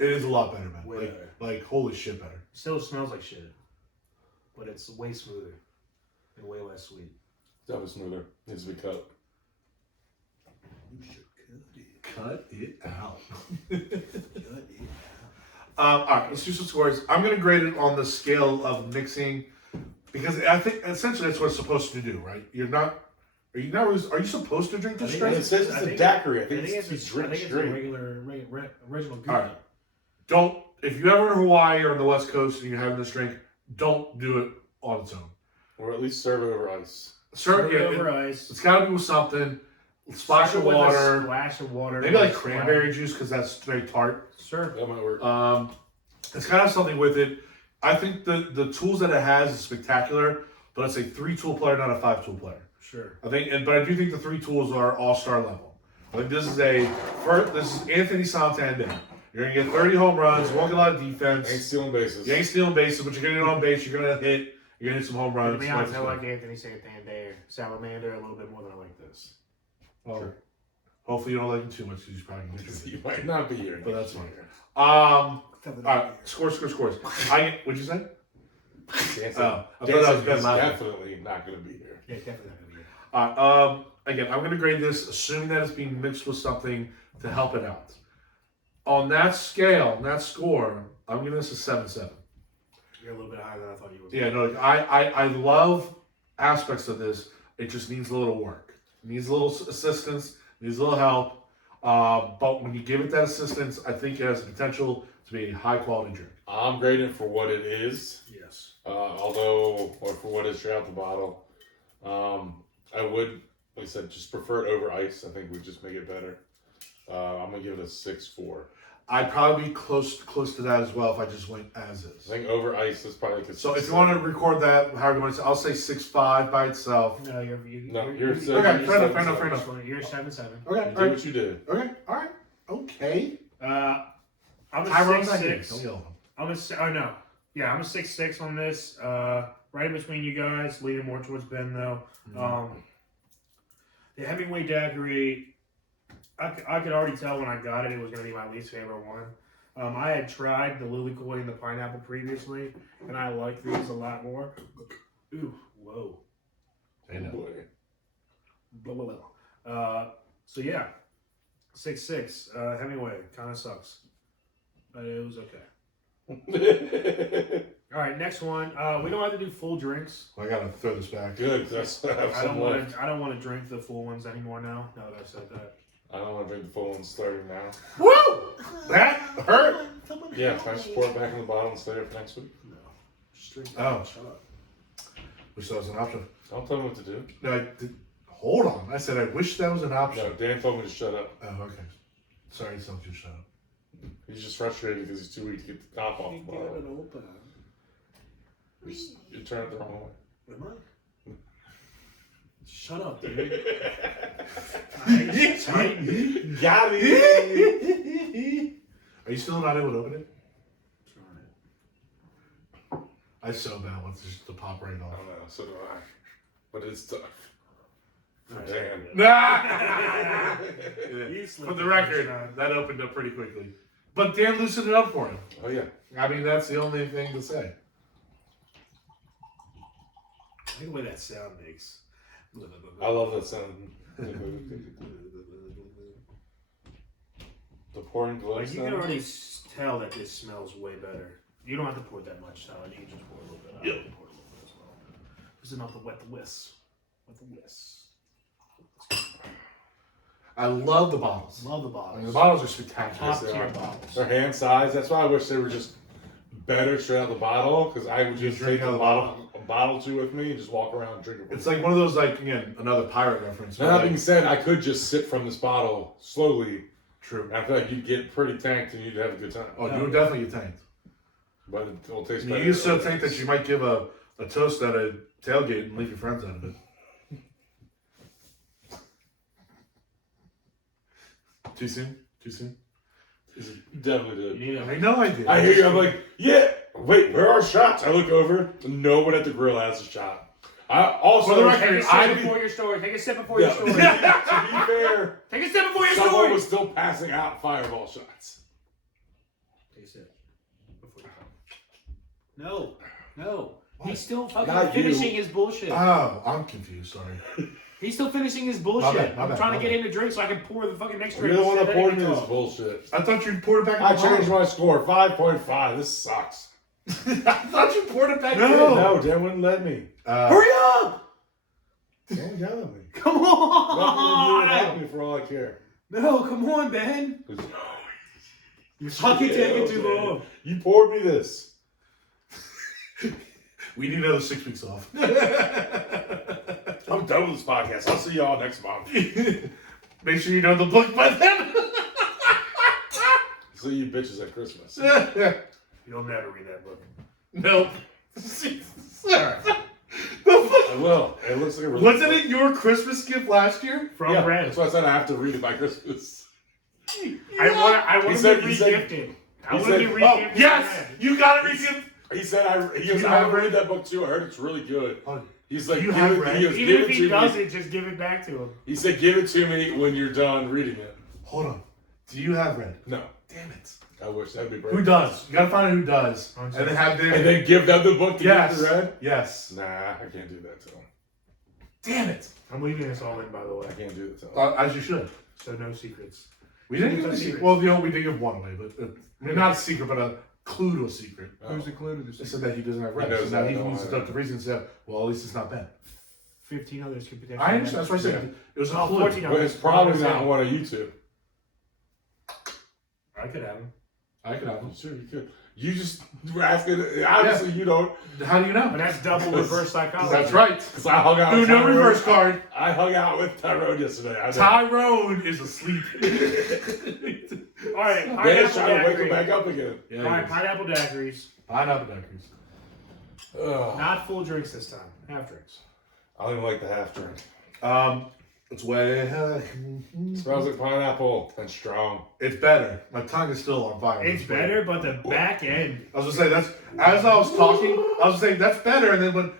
It is a lot better, man. Way better. Like, holy shit better. Still smells like shit, but it's way smoother and way less sweet. That was smoother. Needs to be cut. You should cut it out. All right, let's do some scores. I'm going to grade it on the scale of mixing, because I think essentially that's what it's supposed to do, right? Are you supposed to drink this straight? It says it's a daiquiri. I think it's drink a straight. regular original goopy. All right. If you're ever in Hawaii or on the West Coast and you're having this drink, don't do it on its own. Or at least serve it over ice. Serve it over ice. It's got to be with something. Splash of water. Splash of water. Maybe like cranberry juice because that's very tart. Sure. That might work. It's got to have something with it. I think the tools that it has is spectacular, but it's a 3-tool player, not a 5-tool player. Sure. but I do think the 3 tools are all-star level. I think this is Anthony Santander. You're gonna get 30 home runs, won't get a lot of defense. Ain't stealing bases. You ain't stealing bases, but you're gonna get on base. You're gonna hit some home runs. To be honest, I like Anthony Santander, Salamander a little bit more than I like this. Well, sure. Hopefully you don't like him too much because he's probably gonna get You might not be here. But that's fine. All right, scores. What'd you say? He's definitely not going to be here. Yeah, definitely not going to be here. Again, I'm going to grade this assuming that it's being mixed with something to help it out. On that scale, on that score, I'm giving this a 7.7. You're a little bit higher than I thought you would. Yeah, no, I love aspects of this. It just needs a little work. It needs a little assistance. Needs a little help. But when you give it that assistance, I think it has the potential to be a high quality drink. I'm grading it for what it is. Yes. For what is straight out the bottle. I would, like I said, just prefer it over ice. I think we just make it better. I'm gonna give it a 6.4. I'd probably be close to that as well if I just went as is. I think over ice is probably like a 6. So if you want to record that, however you want to say, I'll say 6.5 by itself. No, you're okay, fair enough. You're 7.7. Okay, you do what you did. Okay, all right, okay. I'm a Tyrone's 6.6. Don't yell at him. I'm a 6.6 on this. Right in between you guys, leaning more towards Ben though. The Hemingway daiquiri, I could already tell when I got it, it was going to be my least favorite one. I had tried the Lily Koi and the pineapple previously, and I like these a lot more. Ooh, whoa. I know. Blah, blah, blah. So yeah, 6.6. Hemingway kind of sucks, but it was okay. All right, next one. We don't have to do full drinks. I gotta throw this back. Good. I don't want to drink the full ones anymore now. Now that I said that. I don't want to drink the full one starting now. Woo! That hurt. Yeah, can I just pour it back in the bottle and stay there for next week? No, just drink. Oh, shut up. Wish that was an option. Don't tell me what to do. No, hold on. I said I wish that was an option. No, Dan told me to shut up. Oh, okay. Sorry, so just shut up. He's just frustrated because he's too weak to get the top off the bottle. open. You turn it the wrong way. Am I? Shut up, dude. Got it. Are you still not able to open it? I so bad once just to pop right I off. don't know, so do I. But it's tough. For Right. Dan. For the record, that opened up pretty quickly. But Dan loosened it up for him. Oh, yeah. I mean, that's the only thing to say. I like the way that sound makes. I love that sound. The pouring glow Like, you can sound. already tell that this smells way better. You don't have to pour that much salad. You can just pour a little bit. Yep. Pour a little bit as well. Just enough to wet the whisk. I love the bottles. Love the I bottles. mean, the bottles are spectacular. Top tier bottles. Their hand size. That's why I wish they were just better straight out the bottle. Because I would just drink take out a of the bottle or two with me and just walk around and drink it. It's like one of those, like, again, another pirate reference. Now, that being said, I could just sip from this bottle slowly. True. And I feel like you'd get pretty tanked and you'd have a good time. Oh, you would definitely get tanked. But it'll taste You better. used to think that you might give a toast at a tailgate and leave your friends out of it. Too soon? You definitely did. I know I did. I hear you. I'm like, yeah. Wait, where are shots? I look over. No one at the grill has a shot. I also For the record, take a sip before your story. Take a sip before your story. To be fair, Take a sip before your someone story. was still passing out fireball shots. Take a sip before you No. What? He's still fucking Not finishing you. his bullshit. Oh, I'm confused. Sorry. He's still finishing his bullshit. My bad, I'm trying my to get bad. him to drink so I can pour the fucking next You drink. don't want to Then pour he me can this talk. bullshit. I thought you poured it back in I the changed bottle. my score, 5.5. This sucks. I thought you poured it back No, Dan wouldn't let me. Hurry up! Don't yell at me. Come Let on! me help me for all I care. No, come on, Ben. You're fucking taking too man. long. You poured me this. We need another 6 weeks off. I'm done with this podcast. I'll see y'all next month. Make sure you know the book by then. See you bitches at Christmas. You'll never read that book. Nope. Alright. I will. It looks like a really Wasn't it your Christmas gift last year? From Yeah, Brad. that's why I said I have to read it by Christmas. I want said- to be he said- re-gifted. I he want to be said- re-gifted. Oh, yes! You gotta read it. He said, he goes, you I have read that book too. I heard it's really good. Oh, He's like, you give have it, read he goes, Even give if it he to does me. it, just give it back to him. He said, give it to me when you're done reading it. hold on. Do you have red? No. Damn it. I wish that'd be great. Who does? You gotta find out who does. And then have them. And then give them the book to yes. get the read? Yes. Nah, I can't do that to him. Damn it. I'm leaving this all in, by the way. I can't do that to him. As you should. So no secrets. We didn't give No a secret. secrets. Well, we did give one away, but I mean, not a secret, but a clue to a secret. Who's included? They said that he doesn't have red. He knows So now that, he no, needs I to know. start the reason and say, well, at least it's not Ben. 15 others could potentially. I understand. That's why I said Yeah. it was a Oh, clue. 14 But it's probably not one of you two. I could have him. I could have them. Sure, you could. You just were asking, obviously you don't. How do you know? But that's double reverse psychology. That's right. Because I hung out No, with no Tyrone. reverse card. I hung out with Tyrone yesterday. I know. Tyrone is asleep. All right, They're pineapple trying to wake him daiquiri. back up again. Yeah, All right, he is. pineapple daiquiris. Pineapple daiquiris. Ugh. Not full drinks this time. Half drinks. I don't even like the half drink. It's way. Smells like pineapple and strong. It's better. My tongue is still on fire. It's better, but the back end. I was gonna say that's as I was talking. I was saying that's better, and then when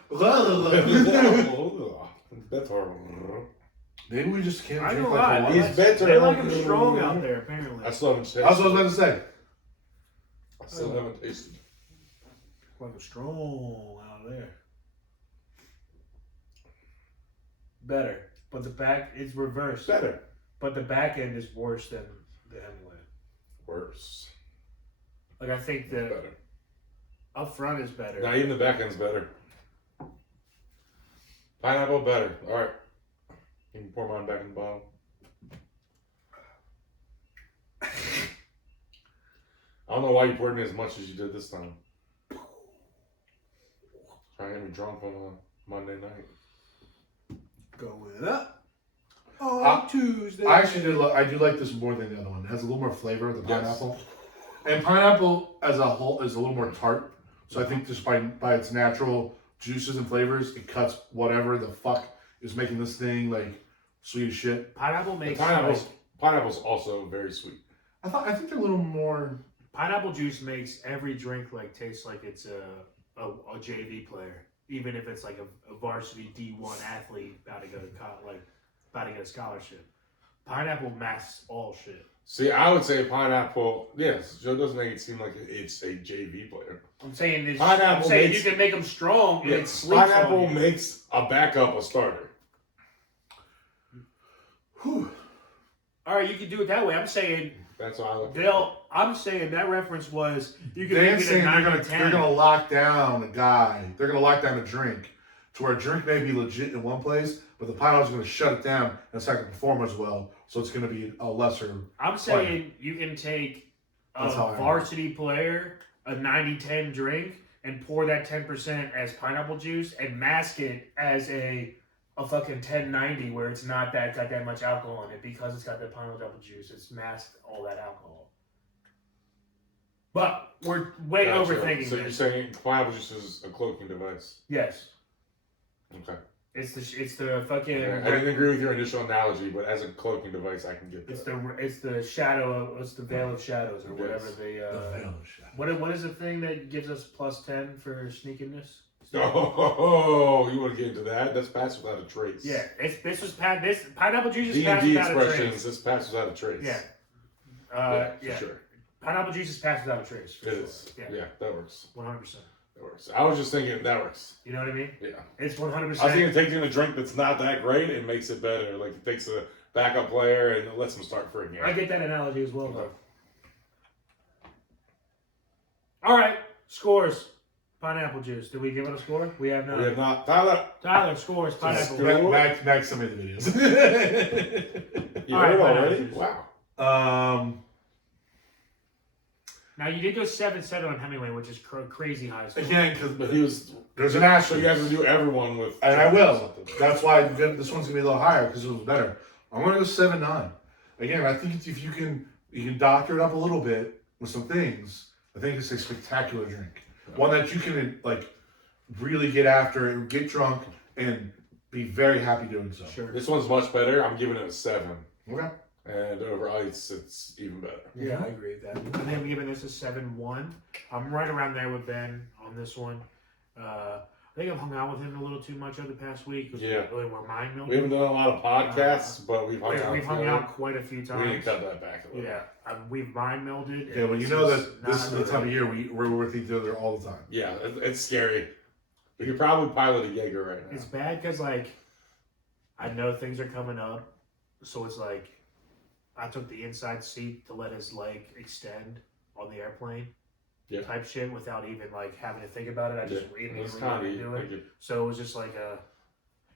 That's horrible. maybe we just can't I drink don't like lie. one. He's better. They like them strong out there, apparently. I still haven't tasted. That's what I was about to say. I still haven't tasted. Like them strong out there. Better, but the back is reversed. Better. But the back end is worse than the Hemingway. Worse. Like I think the Better. up front is better. Now even the back end's better. Pineapple better. All right. You can pour mine back in the bottle. I don't know why you poured me as much as you did this time. Trying to get me drunk on a Monday night. Going up on Tuesday. I actually do. I do like this more than the other one. It has a little more flavor, the Yes. pineapple, and pineapple as a whole is a little more tart. So I think just by its natural juices and flavors, it cuts whatever the fuck is making this thing like sweet as shit. Pineapple The makes pineapple's also very sweet. I think they're a little more. pineapple juice makes every drink like taste like it's a JV player, even if it's like a varsity D1 athlete about to go to about to get a scholarship. Pineapple masks all shit. See, I would say pineapple. Yes, Joe doesn't make it seem like it's a JV player. I'm saying this. Pineapple I'm saying makes- you can make them strong and Yeah, it sleeps pineapple on you. makes a backup a starter. Whew. All right, you can do it that way. I'm saying That's why I look. I'm saying that reference was you can Dan's make it a saying 9 they're to 10. gonna lock down a guy. They're gonna lock down a drink to where a drink may be legit in one place, but the pineapple's gonna shut it down and it's not gonna perform as well. So it's gonna be a lesser. I'm saying you can take a That's how I am. varsity player, a 90-10 drink, and pour that 10% as pineapple juice and mask it as a fucking 1090 where it's not got that much alcohol in it because it's got the pineapple juice. It's masked all that alcohol. But we're way Gotcha. overthinking So you're this. saying pineapple juice is a cloaking device? Yes. Okay. It's the fucking. Yeah, I didn't agree with your initial analogy, but as a cloaking device, I can get that. It's the shadow. It's the veil of shadows or whatever Yes. the veil of shadows. What is the thing that gives us +10 for sneakiness? Oh, you want to get into that? That's pass without a trace. Yeah, this pineapple juice is pass D&D without a expressions. trace. This pass without a trace. Yeah. For sure. Pineapple juice is pass without a trace. It is. Yeah, that works. 100%. That works. I was just thinking that works. You know what I mean? Yeah. It's 100%. I was thinking taking a drink that's not that great, it makes it better. Like it takes a backup player and it lets them start freaking out. I get that analogy as well, though. All right, scores. Pineapple juice. Did we give it a score? We have not. We have not. Tyler scores pineapple. Max sent me the videos. You All heard right, already? pineapple Wow. Now you did go 7-7 on Hemingway, which is crazy high. Again, But he was. there's an So asterisk. you have to do everyone with. And I will. That's why this one's gonna be a little higher because it was better. I'm gonna go 7-9. Again, I think if you can doctor it up a little bit with some things. I think it's a spectacular drink. One that you can like really get after and get drunk and be very happy doing so. Sure. This one's much better. I'm giving it a 7. Okay. And over ice, it's even better. Yeah, I agree with that. I think I'm giving this a 7-1. I'm right around there with Ben on this one. I think I've hung out with him a little too much over the past week. Yeah. We're mind We haven't done a lot of podcasts, but we've hung out. We've hung out quite a few We times. need to cut that back a little. Yeah, we've mind melded. Yeah, well, you know that this is the time of year we're with each other all the time. Yeah, it's scary. We could probably pilot a Jaeger right now. It's bad because like I know things are coming up, so it's like I took the inside seat to let his leg extend on the airplane. Yeah. Type shit without even like having to think about it. I just It's immediately kind wanted to do it. So it was just like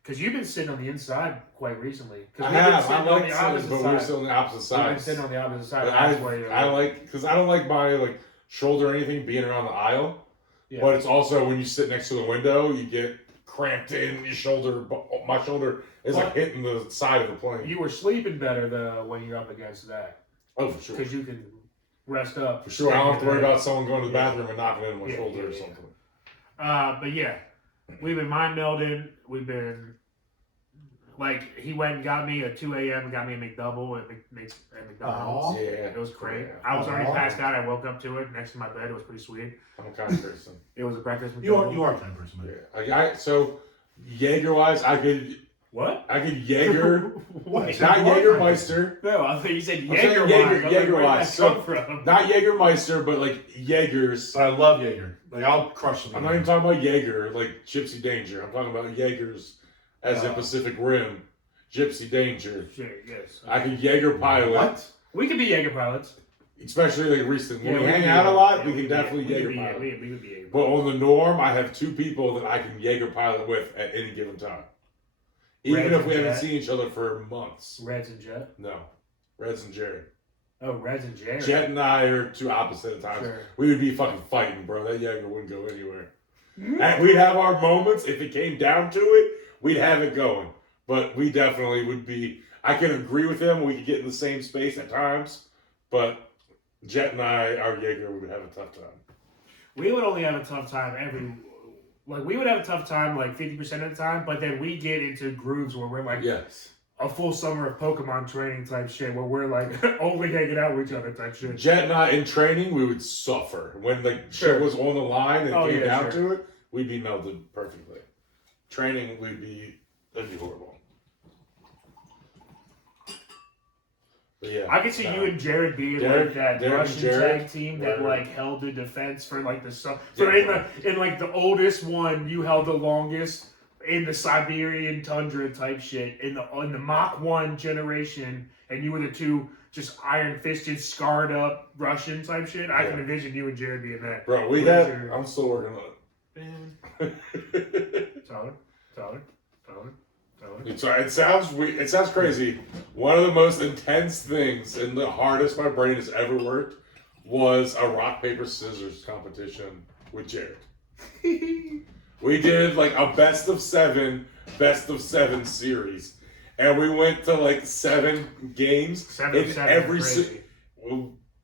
because you've been sitting on the inside quite recently. I have. I like sitting, but we're still on the opposite I've been sides. sitting on the opposite side. But That's why you're I like because I don't like my like shoulder or anything being around the aisle. Yeah. But it's also when you sit next to the window, you get cramped in your shoulder. My shoulder is like hitting the side of the plane. You were sleeping better though when you're up against that. Oh, for sure. Because you can rest up. For sure, I don't have to worry about someone going to the bathroom and knocking into my Yeah, shoulder yeah, or yeah. something. But yeah, we've been mind melding. We've been like he went and got me at 2 a.m. Got me a McDouble at McDonald's. Aw. Yeah, It was great. Yeah. I was already Aw. passed out. I woke up to it next to my bed. It was pretty sweet. I'm a kind of person. It was a breakfast. You McDouble. are a kind of person, man. Yeah. So Jaeger wise, I could What? Jaeger, What? not Jägermeister, No, I think you said I'm saying Jägerweiss. So, from? not Jägermeister, but like Jaegers. But I love Jaeger. Like I'll crush them. I'm not even talking about Jaeger, like Gypsy Danger. I'm talking about Jaegers as in Pacific Rim, Gypsy Danger. Shit, yes. I could Jaeger pilot, What? We could be Jaeger pilots. especially like recent. When Yeah, we could hang be out a Jaeger- lot, yeah, we can could definitely be- Jaeger we could be- pilot. We could be Jaeger But pilots. on the norm, I have 2 people that I can Jaeger pilot with at any given time. Even Reds if and we haven't Jet. seen each other for months. Reds and Jet. No. Reds and Jerry. Oh, Reds and Jerry. Jet and I are 2 opposite at times. Sure. We would be fucking fighting, bro. That Jaeger wouldn't go anywhere. And we'd have our moments. If it came down to it, we'd have it going. But we definitely would be. I can agree with him. We could get in the same space at times. But Jet and I, our Jaeger, would have a tough time. We would only have a tough time we would have a tough time like 50% of the time, but then we get into grooves where we're like Yes. a full summer of Pokemon training type shit where we're like only hanging out with each other type shit. Jet and I, in training, we would suffer. When the shit was on the line and came down to it, we'd be melded perfectly. Training, that'd be horrible. But yeah. I could see you and Jared being Derek- like that Derek and Russian Jared, tag team that right. like held the defense for like the so Yeah. in like the oldest one you held the longest in the Siberian tundra type shit in the Mach 1 generation, and you were the 2 just iron fisted scarred up Russian type shit. I can envision you and Jared being that. Bro, I'm still working on it. Solid. It sounds weird. It sounds crazy. One of the most intense things and the hardest my brain has ever worked was a rock paper scissors competition with Jared. We did like a best of 7 series, and we went to like 7 games. 7 of 7 every crazy.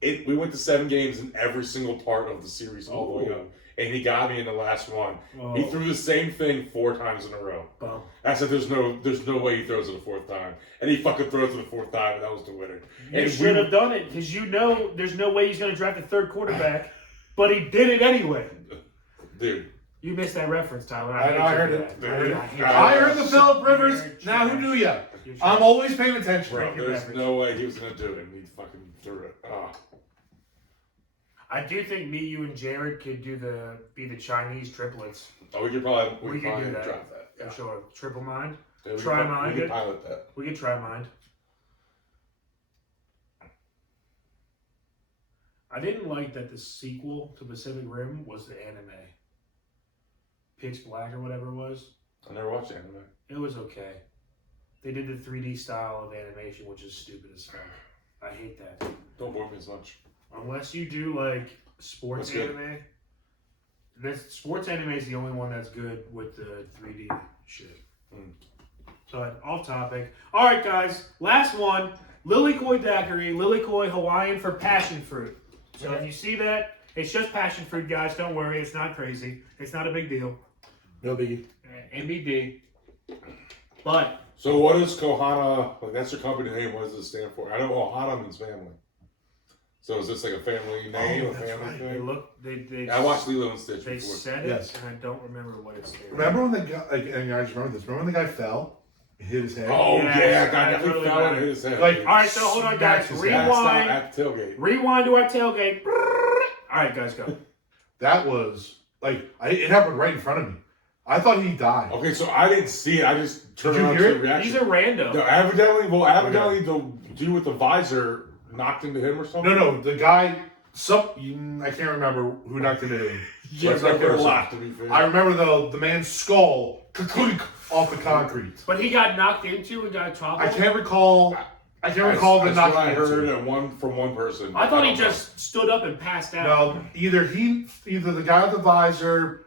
We went to 7 games in every single part of the series all the way up. And he got me in the last one. Oh. He threw the same thing 4 times in a row. Bum. I said, there's no way he throws it the 4th time. And he fucking throws it the 4th time, and that was the winner. You should have done it, because you know there's no way he's going to draft a third quarterback, but he did it anyway. Dude. You missed that reference, Tyler. I heard it. I I heard the Philip Rivers. Now who knew ya? I'm always paying attention. Bro, there's no way he was going to do it, and he fucking threw it. I do think me, you, and Jared could be the Chinese triplets. Oh, we could probably We could do that. drop that. Yeah. For sure. Triple mind. Yeah, Try mind. We could pilot that. We could try mind. I didn't like that the sequel to Pacific Rim was the anime. Pitch Black or whatever it was. I never watched anime. It was okay. They did the 3D style of animation, which is stupid as fuck. I hate that. Don't bore me as much. Unless you do like sports That's anime. Sports anime is the only one that's good with the 3D shit. So off topic. All right, guys. Last one. Lilikoi daiquiri, Lilikoi Hawaiian for passion fruit. So if you see that, it's just passion fruit, guys. Don't worry. It's not crazy. It's not a big deal. No biggie. NBD. But So what is Kohana? Like that's your company name. What does it stand for? I know Ohana means family. So is this like a family name, a family they thing? look. They I watched Lilo and Stitch They before. said it, Yes. and I don't remember what it stated. Remember when the guy, and I just remember this. Remember when the guy fell? He hit his head? Oh Yeah, yeah, I God, he totally fell got on it. his head. Like, All right, so hold on, guys. Smacked his Passed out Rewind. at the tailgate. Rewind to our tailgate. All right, guys, go. That was, like, it happened right in front of me. I thought he died. Okay, so I didn't see it. I just turned Did you around hear to it? the reaction. He's a rando. No, evidently the dude with the visor knocked into him or something. No, the guy, I can't remember who knocked into him. Yeah, Let's not a get lot, ourselves. to be fair. I remember the man's skull off the concrete. But he got knocked into and got toppled. I can't recall the That's knocking what I into. heard from one person. I thought he don't know. just stood up and passed out. No, either the guy with the visor.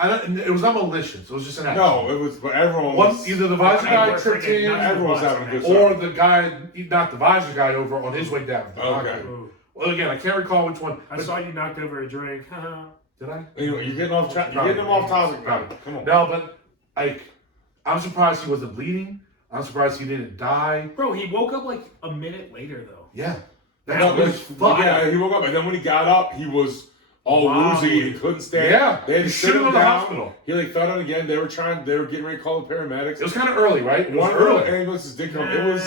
It was not malicious. It was just an accident. No, it was. But everyone was. Either the visor guy Everyone tripped freaking in, nuts. Everyone was having a good time. or the guy, not the visor guy, over on his way down. The Okay. concrete. Ooh. Well, again, I can't recall which one. I but- saw you knocked over a drink. Did I? You're getting off track. You're getting him off topic, man. Come on. No, but I'm surprised he wasn't bleeding. I'm surprised he didn't die. Bro, he woke up like a minute later, though. Yeah, No, that's fine. yeah, he woke up, and then when he got up, he was all woozy. He couldn't stand. Yeah, they had he to should sit have him gone to the down. hospital. He fell down again. They were getting ready to call the paramedics. It was kind of early, right? It was One early. ambulance did come. It was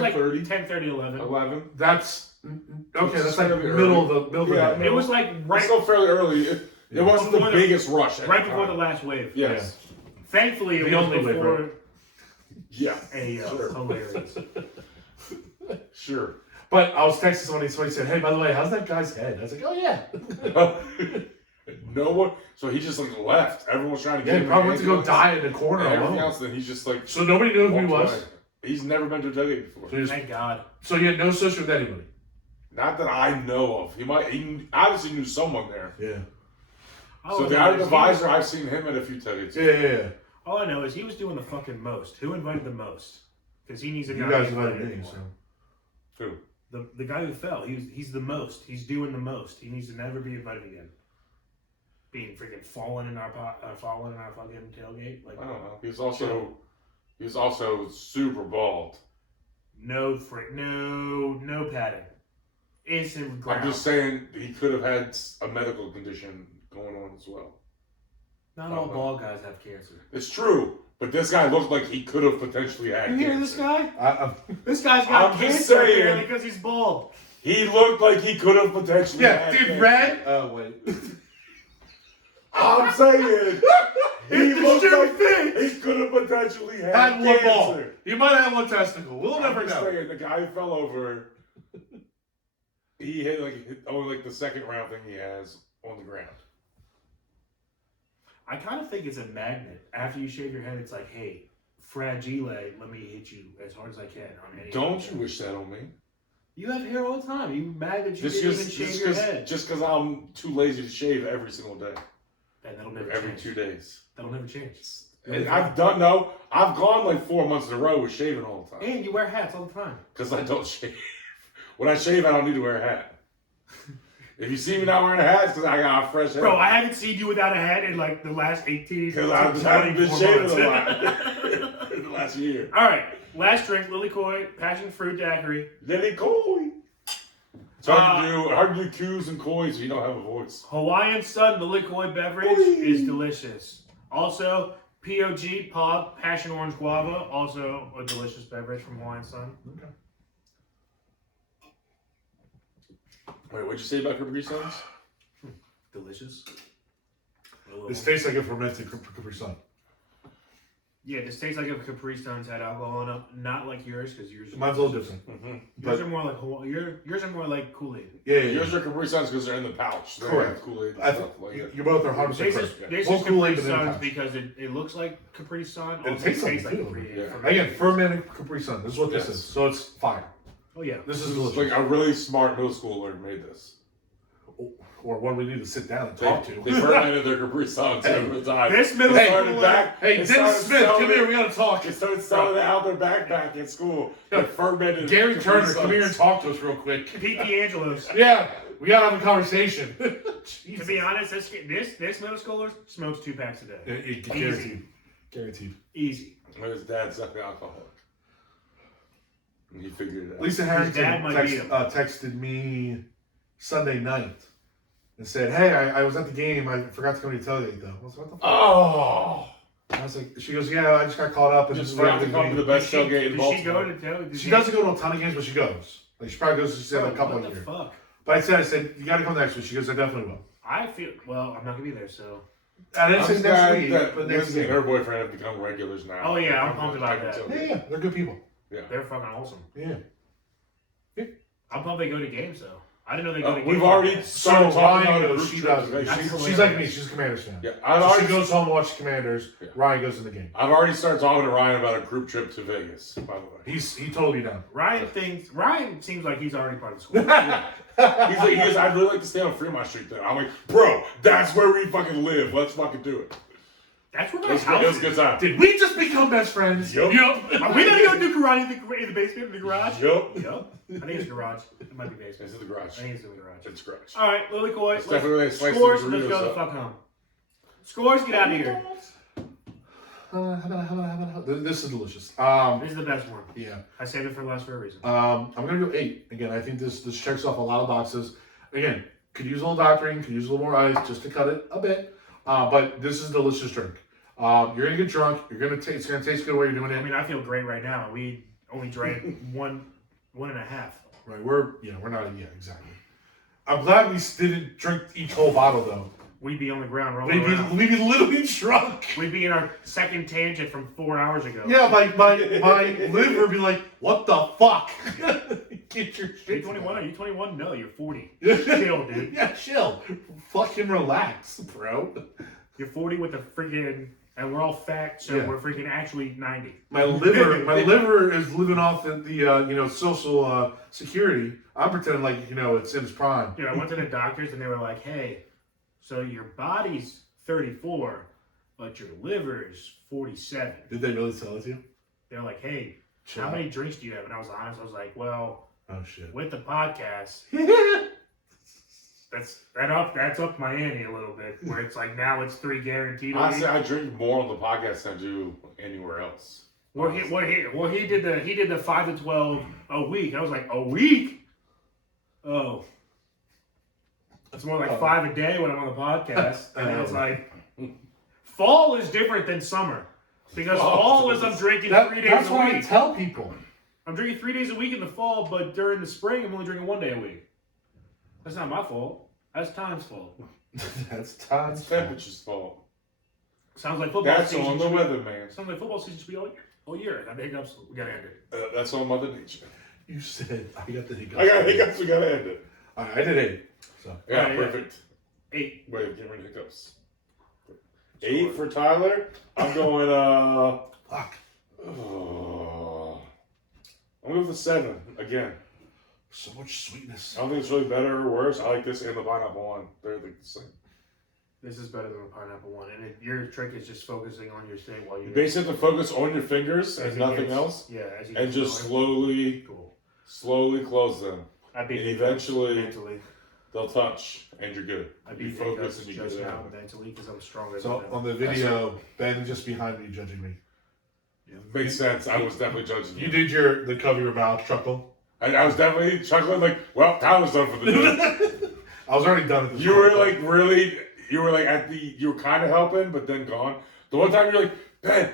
like 10:30. 10:30, 11. 11. That's okay. It's That's like fairly middle early. of the Yeah. day. It was like It's right, still fairly early. It wasn't the Before the- biggest rush. At right the before time. the last wave. Yes. Thankfully, it The was only wave, before right? Yeah. a hilarious. Sure. But I was texting somebody said, "Hey, by the way, how's that guy's head?" I was like, "Oh yeah." No one. So he just like left. Everyone was trying to get Yeah, him. he probably went to go ambulance die in the corner and everything alone. else. Then he's just like. So nobody knew who he walked was. away. He's never been to a tailgate before. So, Thank God. so he had no association with anybody. Not that I know of. He obviously knew someone there. Yeah. So the out of the visor, I've seen him at a few tailgates. Yeah. All I know is he was doing the fucking most. Who invited the most? Because he needs to You not guys be invited me, anymore. so. Who? The guy who fell. He's the most. He's doing the most. He needs to never be invited again. Being freaking falling in our fucking tailgate. Like I don't know. He was also super bald. no padding. Instant ground. I'm just saying he could have had a medical condition going on as well. Not all bald guys have cancer. It's true, but this guy looked like he could have potentially had You hear this cancer. guy? This guy's got I'm cancer just saying. apparently because he's bald. He looked like he could have potentially Yeah, had dude, cancer. red. Oh wait. I'm saying he It's the looked same like thing. he could have potentially had Had one cancer. ball. He might have one testicle. We'll I'm never just know. saying, the guy who fell over, he hit only the second round thing he has on the ground. I kind of think it's a magnet. After you shave your head, it's like, hey, fragile, let me hit you as hard as I can on any. Don't you wish that on me? You have hair all the time. You mad that you didn't even shave your head. Just because I'm too lazy to shave every single day. And that'll never Every change. 2 days. That'll never change. And I've gone like 4 months in a row with shaving all the time. And you wear hats all the time. Because I don't shave. When I shave, I don't need to wear a hat. If you see me not wearing a hat, it's because I got a fresh hair. Bro, I haven't seen you without a hat in like the last 18 Because I haven't been 24 shaving months. a lot in the last year. All right, last drink, Lily Coy, passion fruit daiquiri. Lily Coy. It's hard to do Q's and Coys if you don't have a voice. Hawaiian Sun, the liquid beverage, is delicious. Also, Pog, Passion Orange Guava, also a delicious beverage from Hawaiian Sun. Okay. Wait, what'd you say about Capri Suns? Delicious. This tastes like a fermented Capri Sun. Yeah, this tastes like if Capri Suns had alcohol in it, not like yours, because yours. Mine's a little different. Mm-hmm. Yours are more like yours are more like Kool-Aid. Yeah. Yours are Capri Suns because they're in the pouch. They Correct. have Kool-Aid and I stuff like that. You both are 100% This correct. is Both Capri Kool-Aid and then Suns pouch. because it looks like Capri Sun. It Also tastes tastes like like it, too. Capri. Yeah. Again, fermented Capri Sun. This is what this Yes. is. So it's fire. Oh yeah. This is It's delicious. like a really smart middle schooler made this. Or one we need to sit down and talk to. They fermented their Capri Suns over the time. This middle They schooler- started back. Hey, they Dennis started Smith, come selling here. it- We gotta talk. They started selling it out their backpack in school. They fermented. Gary Capri Turner, Suns. come here and talk to us real quick. Pete D'Angelo's. Yeah, we gotta have a conversation. To be honest, this middle schooler smokes 2 packs a day. Guaranteed. Guaranteed. Easy. His dad sucked alcohol. And he figured it out. Lisa dad Harrington might beat him. texted me Sunday night and said, "Hey, I was at the game. I forgot to come to your tailgate though." I was like, "What the fuck?" Oh! I was like, she goes, "Yeah, I just got caught up and Just just forgot to come to the best tailgate in Did she go Baltimore. to tell? She doesn't go to a ton of games, but she goes. Like she probably goes. She said a couple What a the year. fuck? But I said, you got to come next week. She goes, I definitely will. I feel well. I'm not gonna be there, so. I didn't I'm say next glad week, that but next Lindsay and week. her boyfriend have become regulars now. Oh, yeah, I'm pumped about that. Yeah, they're good people. They're fucking awesome. Yeah. I'm pumped they go to games though. I didn't know they go to games. We've already started So talking Ryan about a goes, group she trip. does. That's She's like me. She's a Commanders fan. Yeah, So she goes home to watch the Commanders. Yeah. Ryan goes to the game. I've already started talking to Ryan about a group trip to Vegas, by the way. He totally down. Ryan seems like he's already part of the school. He goes, I'd really like to stay on Fremont Street then. I'm like, bro, that's where we fucking live. Let's fucking do it. That's where It my was house good, it was is. a good time. Did we just become best friends? Yup. Are we gonna go do karate in the basement, in the garage? Yup. Yup. I think it's garage. It might be This basement. is the garage. I think it's in the garage. It's garage. All right, Lily Coy. It's definitely a slice of Scores. Let's Doritos go the up. fuck home. Scores. Get out of here. This is delicious. This is the best one. Yeah. I saved it for last for a reason. I'm gonna go 8. Again, I think this checks off a lot of boxes. Again, could use a little doctoring, could use a little more ice just to cut it a bit. But this is a delicious drink. You're gonna get drunk. It's gonna taste good while you're doing it. I mean, I feel great right now. We only drank one and a half. Right, we're not exactly. I'm glad we didn't drink each whole bottle though. We'd be on the ground rolling around. We'd be literally drunk. We'd be in our second tangent from 4 hours ago. Yeah, my liver would be like, what the fuck? Get your Are you shit 21? Are you 21? No, you're 40. together. Chill, dude. Yeah, chill. Fucking relax, bro. You're 40 with the freaking, and we're all fat, so Yeah. we're freaking actually 90. My liver is living off the social security. I'm pretending like it's in its prime. Dude, I went to the doctors and they were like, hey, so your body's 34, but your liver's 47. Did they really tell it to you? They're like, hey, Chill how out. many drinks do you have? And I was honest. I was like, well, Oh shit. with the podcast, that's up my ante a little bit. Where it's like now it's 3 guaranteed. Honestly, I drink more on the podcast than I do anywhere else. Well, he did the 5 to 12 a week. I was like, a week? Oh. It's more like 5 a day when I'm on the podcast. And then it's like, fall is different than summer. Because fall is I'm drinking 3 days That's a what I week. tell people. I'm drinking 3 days a week in the fall, but during the spring, I'm only drinking 1 day a week. That's not my fault. That's time's fault. That's time's It's temperature's fault. Sounds like football That's season. on the weather, man. Sounds like football season should be all year. I think we gotta end it. That's on Mother Nature. You said I got the hiccups. I got hiccups, we gotta end it. I did 8. So Yeah, Yeah, yeah. perfect. 8. Way of getting rid of hiccups. 8 for Tyler. I'm going, fuck. I'm going for 7 again. So much sweetness. I don't think it's really better or worse. I like this and the pineapple one. They're the same. This is better than the pineapple one. And your trick is just focusing on your thing while You you're basically have to focus on your fingers as and it nothing gets- else, Yeah, as you and get just going. slowly Cool. close them. I beat And you eventually- mentally. They'll touch, and you're good. I You beat focus and you just get it now out. mentally because I'm stronger So than them. on the video, Ben is just behind me judging me. Makes sense. I was definitely judging You you. did the cover your mouth chuckle. I was definitely chuckling like, well, Tyler's done for the day. I was already done at this You point. were like really, you were kind of helping, but then gone. The one time you're like, Ben,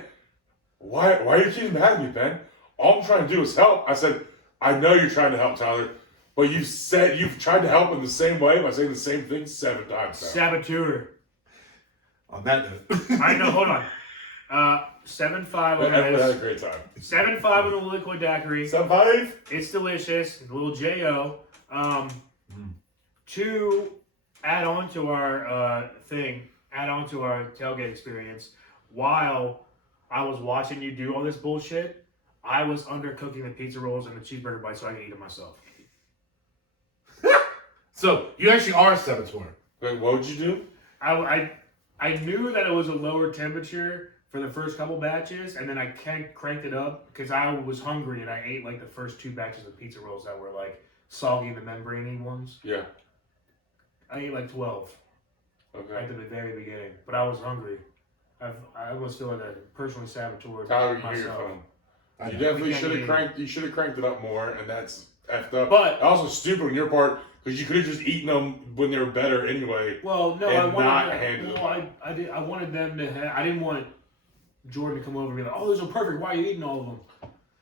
why are you getting mad at me, Ben? All I'm trying to do is help. I said, I know you're trying to help, Tyler, but you've tried to help in the same way by saying the same thing 7 times now. Saboteur. On that note. I know. Hold on. 7.5 on Everyone had a this. great time. 7.5 on the liquid daiquiri. 7.5? It's delicious. A little Jo. To add on to our tailgate experience, while I was watching you do all this bullshit, I was undercooking the pizza rolls and the cheeseburger bites so I could eat them myself. So you actually are a saboteur. Wait, what would you do? I knew that it was a lower temperature for the first couple batches, and then I cranked it up because I was hungry and I ate like the first 2 batches of pizza rolls that were like soggy, the membraney ones. Yeah. I ate like 12 Okay. at the very beginning, but I was hungry. I almost feel like I personally saboteured Tyler, you hear your myself. phone. You definitely should have cranked. You should have cranked it up more, and that's effed up. But also stupid on your part because you could have just eaten them when they were better anyway. well, no, And I wanted not them, handed well, I wanted them to have. I didn't want Jordan to come over and be like, "Oh, those are perfect. Why are you eating all of them?"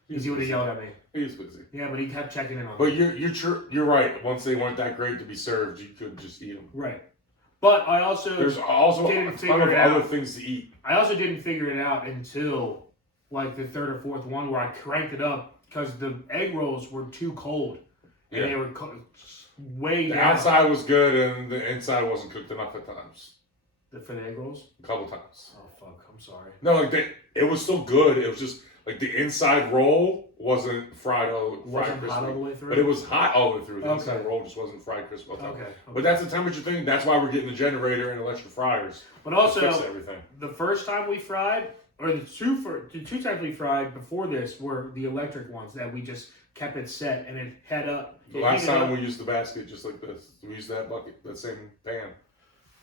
Because he would have yelled at me. He was busy. Yeah, but he kept checking in on But me. you're right. Once they weren't that great to be served, you could just eat them. Right. But I also There's also didn't a ton figure of it other out. things to eat. I also didn't figure it out until like the 3rd or 4th one where I cranked it up because the egg rolls were too cold and they were way The down. outside was good, and the inside wasn't cooked enough at times. For the egg rolls. A couple times. Oh fuck! I'm sorry. No, like it was still good. It was just like the inside roll wasn't fried Wasn't crispy. hot all the way through. But it was hot all the way through. The Okay. inside roll just wasn't fried crispy all the time. Okay. But that's the temperature thing. That's why we're getting the generator and electric fryers. But To also, fix everything. the first time we fried, or the two times we fried before this were the electric ones that we just kept it set and it head up. The last time we used the basket just like this. We used that bucket, that same pan.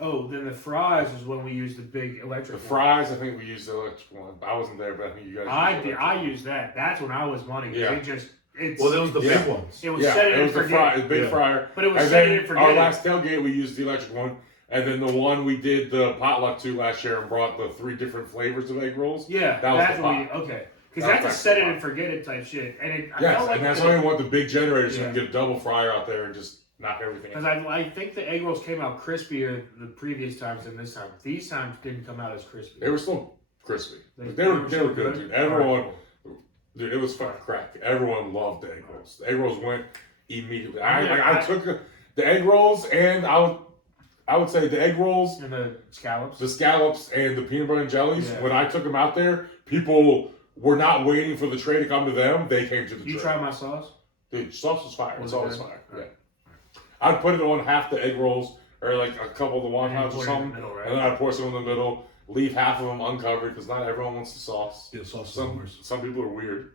Oh, then the fries is when we used the big electric. The one. fries, I think we used the electric one. I wasn't there, but I think you guys. I used the did. electric I one. used that. That's when I was money. Yeah. It's Well, those were the Yeah. big ones. it was Yeah, set it it and was the forget. big Yeah. fryer. But it was And set it then and forget. our last tailgate, we used the electric one, and then the one we did the potluck to last year and brought the 3 different flavors of egg rolls. Yeah, That was that's the what we pot. okay. Because That was that's a set it actually and forget it type shit, and I Yes, felt like and that's why we want the big generator so Yeah. we can get a double fryer out there and just knock everything because out. I think the egg rolls came out crispier the previous times than this time. These times didn't come out as crispy. They were still crispy. They They were still good, dude. Everyone, dude, it was fucking crack. Everyone loved the egg rolls. The egg rolls went immediately. I took the egg rolls, and I would say the egg rolls, And the scallops. the scallops, and the peanut butter and jellies. Yeah. When I took them out there, people were not waiting for the tray to come to them. They came to the You tray. tried my sauce? Dude, sauce was fire. Was It's it always good? fire. Alright. Yeah. I'd put it on half the egg rolls, or like a couple of the And you wontons or pour it in the something, middle, right? and then I'd pour some in the middle. Leave half of them uncovered because not everyone wants the sauce. Yeah, sauce is Some worse. some people are weird.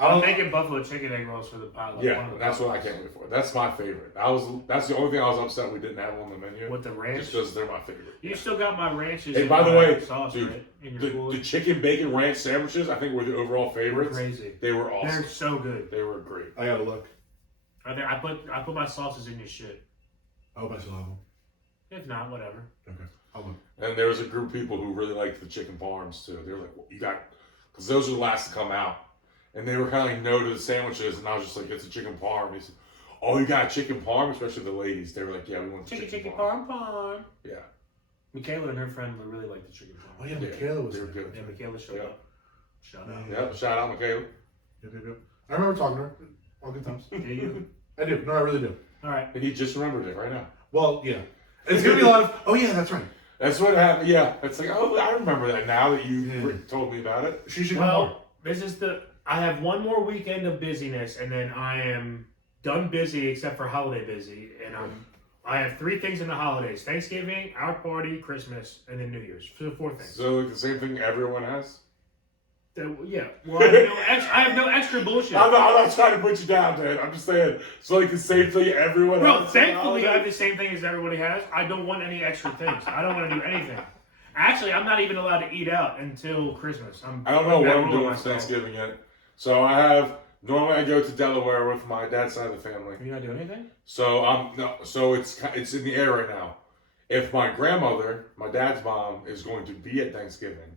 I'm making buffalo chicken egg rolls for the potluck. Yeah, One of the that's what I can't wait for. That's my favorite. That's the only thing I was upset we didn't have on the menu. With the ranch. Just because they're my favorite. You still got my ranches. Hey, and by the my way, sauce, dude, right? In your The cooler. chicken bacon ranch sandwiches, I think, were the overall They're favorites. crazy. They were awesome. They're so good. They were great. I gotta look. I put my sauces in your shit. I hope I still have them. If not, whatever. Okay, I'll look. And there was a group of people who really liked the chicken parms too. They were like, well, "You got," because those are the last to come out, and they were kind of like no to the sandwiches, and I was just like, "It's a chicken parm." He said, "Oh, you got a chicken parm?" Especially the ladies, they were like, "Yeah, we want the Chicken parm." parm. Yeah, Michaela and her friend really like the chicken Oh parm. yeah, Yeah, Michaela was they were there. good. Yeah, Michaela showed Yeah. up. Shut up. Yeah. Yep. Shout out, Michaela. Yep. I remember talking to her. All good times. Do you? I do. No, I really do. All right. And he just remembered it right now. Well, yeah. It's gonna be a lot of. Oh yeah, that's right. That's what happened. Yeah, it's like, oh, I remember that now that you Yeah. told me about it. She should come more. Well, this is I have one more weekend of busyness, and then I am done busy except for holiday busy, and I have 3 things in the holidays: Thanksgiving, our party, Christmas, and then New Year's. So 4 things. So like the same thing everyone has. Yeah. Well, I have no extra bullshit. I'm not trying to put you down, man. I'm just saying, so like the same thing everyone Bro, else. thankfully I have the same thing as everybody has. I don't want any extra things. I don't want to do anything. Actually, I'm not even allowed to eat out until Christmas. I don't know what I'm doing for Thanksgiving yet. So normally I go to Delaware with my dad's side of the family. You're not doing anything? So it's in the air right now. If my grandmother, my dad's mom, is going to be at Thanksgiving,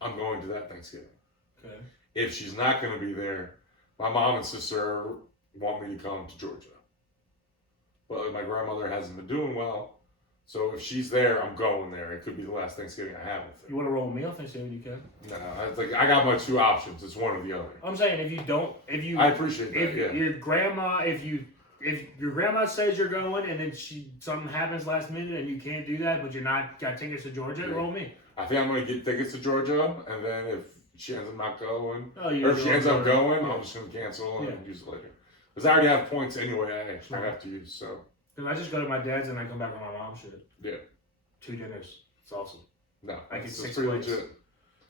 I'm going to that Thanksgiving. Okay. If she's not going to be there, my mom and sister want me to come to Georgia. But my grandmother hasn't been doing well, so if she's there, I'm going there. It could be the last Thanksgiving I have with her. You want to roll a meal Thanksgiving? You can. No, I got my two options. It's one or the other. I'm saying I appreciate that. If your grandma, if your grandma says you're going and then something happens last minute and you can't do that, but you're not got tickets to Georgia, roll me. I think I'm going to get tickets to Georgia, and then if she ends up not going, or if she ends up going, I'm just going to cancel and use it later. Because I already have points anyway I have to use, so. Because I just go to my dad's and I come back with my mom's shit. Yeah. 2 dinners. It's awesome. No. I get 6 pretty plates. legit.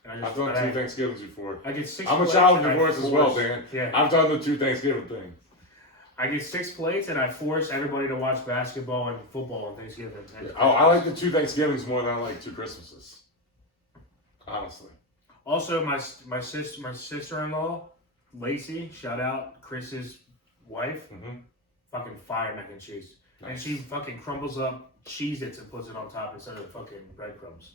I've I've done 2 Thanksgivings before. I get 6 I'm a plates. child of divorce as well, Dan. Yeah. I've done the 2 Thanksgiving thing. I get 6 plates and I force everybody to watch basketball and football on Thanksgiving. I like the 2 Thanksgivings more than I like 2 Christmases. Honestly. Also, my sister-in-law, Lacey, shout out Chris's wife, fucking fire mac and cheese. Nice. And she fucking crumbles up Cheez-Its and puts it on top instead of fucking breadcrumbs.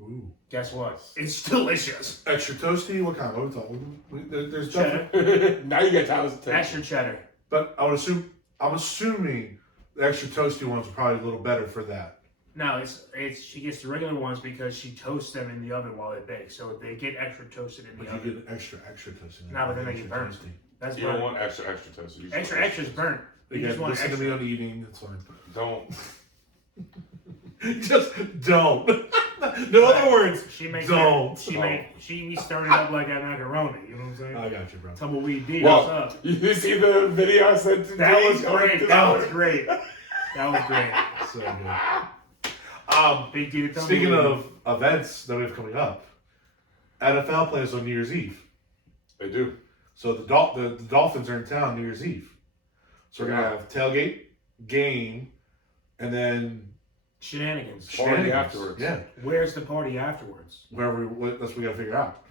Ooh. Guess what? It's delicious. Extra toasty? What kind? What are we talking? There's cheddar. Now you get Tyler's attention. Extra cheddar. But I'm assuming the extra toasty ones are probably a little better for that. No, it's she gets the regular ones because she toasts them in the oven while they bake, so they get extra toasted in the oven. You get extra toasty. No, but then they get burnt. That's you burnt. don't want extra toasted. Extra's burnt. You Again, just want listen extra. to me on eating. It's fine. Don't. Just don't. No other words. Don't. She stirred it up like that macaroni. You know what I'm saying? I got you, bro. Tumbleweed D. Well, What's up? You see the video I sent to That Jay? was great. That was great. That was great. So good. Big D to Speaking Tumbleweed. of events that we have coming up, NFL plays on New Year's Eve. They do. So the Dolphins are in town New Year's Eve. So we're gonna have tailgate, game, and then Shenanigans. Party afterwards. Yeah. Where's the party afterwards? That's what we gotta figure out.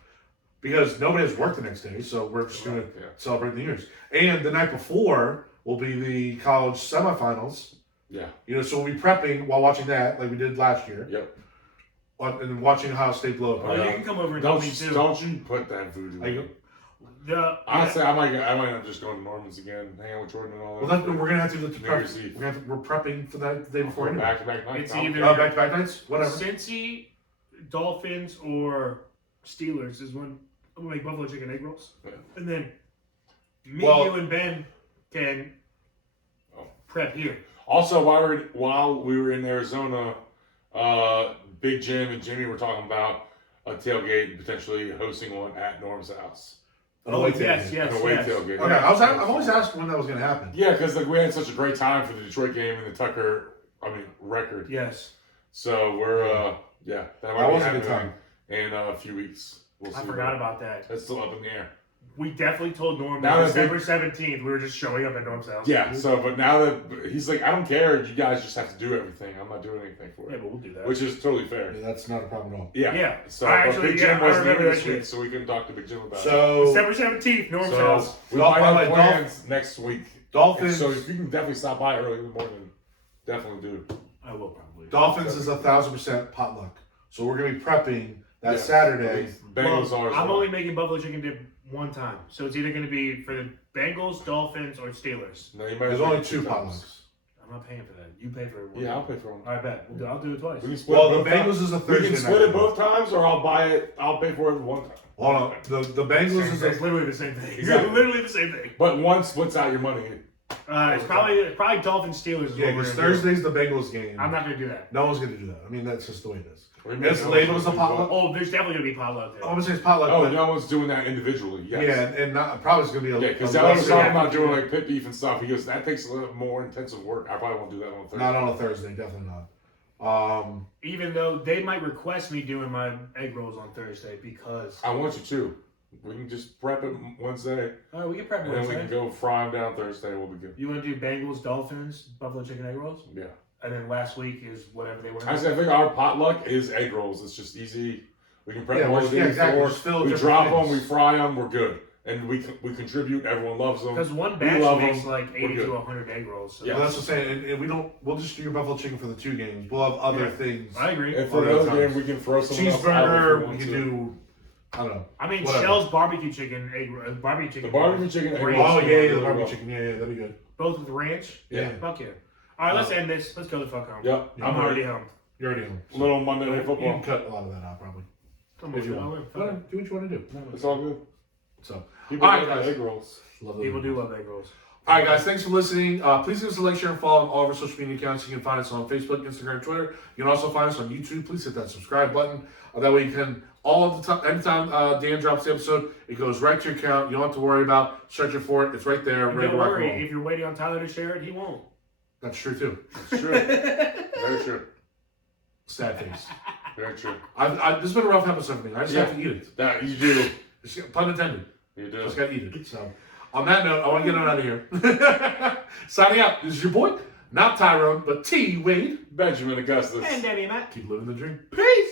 Because nobody has work the next day, so we're just gonna celebrate New Year's. And the night before will be the college semifinals. Yeah. So we'll be prepping while watching that, like we did last year. Yep. And watching Ohio State blow up. Oh, you can come over and help me too. Don't you put that voodoo in. Honestly, I might not just go to Norman's again, hang out with Jordan and all that. Well, we're gonna have to New Year's Eve. we're prepping for that the day before anyway. Back-to-back nights. It's either back-to-back nights, whatever. Cincy, Dolphins, or Steelers is when I'm gonna make buffalo chicken egg rolls, and then you, and Ben can prep here. Also, while we were in Arizona, Big Jim and Jimmy were talking about a tailgate and potentially hosting one at Norm's house. Yes. Tailgate. Okay, I've always asked when that was gonna happen. Yeah, because we had such a great time for the Detroit game and the Tucker, record. Yes. So we're that was a good time. In a few weeks. We'll see. I forgot about that. That's still up in the air. We definitely told Norm Now on that December 17th we were just showing up at Norm's house. Yeah. So, but now that he's like, I don't care. You guys just have to do everything. I'm not doing anything for it. Yeah, but we'll do that. Which is totally fair. Yeah, that's not a problem at all. Yeah. Yeah. So, but Big Jim wasn't here this week, so we couldn't talk to Big Jim about it. So December 17th, Norm's house. We might have plans next week. Dolphins. So if you can definitely stop by early in the morning, definitely do. I will probably. Dolphins is 1,000% potluck. So we're gonna be prepping that Saturday. Bengals are. I'm only making buffalo chicken dip one time, so it's either going to be for the Bengals, Dolphins, or Steelers. No, you might There's only 2 potlucks. I'm not paying for that. You pay for it. Yeah, I'll pay for one. I bet. I'll do it twice. Well, the Bengals is a Thursday night. We can split it both times, or I'll buy it. I'll pay for it one time. Hold on. The Bengals is It's literally the same thing. Exactly. Literally the same thing. But one splits out your money. It's probably Dolphins Steelers. Yeah, because Thursday's the Bengals game. I'm not going to do that. No one's gonna do that. I mean, that's just the way it is. It's labeled as a potluck. Oh, there's definitely going to be potluck there. I'm gonna say it's potluck. Oh, but no one's doing that individually. Yes. yeah, and probably it's gonna be a because a I was lesser- talking about doing like pit beef and stuff. He goes, that takes a little more intensive work. I probably won't do that on Thursday. Not on a Thursday, definitely not. Even though they might request me doing my egg rolls on Thursday because I want you to. We can just prep it Wednesday. All right, we can prep And Wednesday. then we can go fry them down Thursday. We'll be good. You want to do Bengals, Dolphins, buffalo chicken egg rolls? Yeah. And then last week is whatever they were. Actually, I think our potluck is egg rolls. It's just easy. We can prep Yeah, one day exactly. before. Just fill We different drop things. them, we fry them, we're good. And we contribute. Everyone loves them. Because one We batch love makes them. like We're 80 to good. 100 egg rolls. So Yeah. Well, that's what I'm saying. And we don't. We'll just do your buffalo chicken for the 2 games. We'll have other Yeah. things. I agree. And for the other game, we can throw some Cheeseburger. We can do. I don't know. I mean, Whatever. Shell's barbecue chicken barbecue chicken. The barbecue chicken egg Ranch. rolls. Oh are yeah, really the barbecue well. chicken. Yeah, that'd be good. Both with ranch. Yeah. Fuck yeah. All right, let's end this. Let's go the fuck home. Yep. I'm already home. You're already home. Little Monday Night You Football. can cut a lot of that out probably Come if you on, want. fuck it. But do what you want to do. It's all good. So, People All right, love guys. the egg rolls. love those People do videos. love egg rolls. All right, guys. Thanks for listening. Please give us a like, share, and follow on all of our social media accounts. You can find us on Facebook, Instagram, Twitter. You can also find us on YouTube. Please hit that subscribe button. That way you can all of the time. Anytime Dan drops the episode, it goes right to your account. You don't have to worry about searching for it. It's right there. And Ready don't to rock worry, and roll. if you're waiting on Tyler to share it, he won't. That's true too. It's true. Very true. Sad face. Very true. This has been a rough episode for me. I just have to eat it. That you do. Pun intended. You do. Just got to eat it. So, on that note, I want to get on out of here. Signing out. This is your boy, not Tyrone, but T.Wade. Benjamin Augustus. And DannyMatt. Keep living the dream. Peace.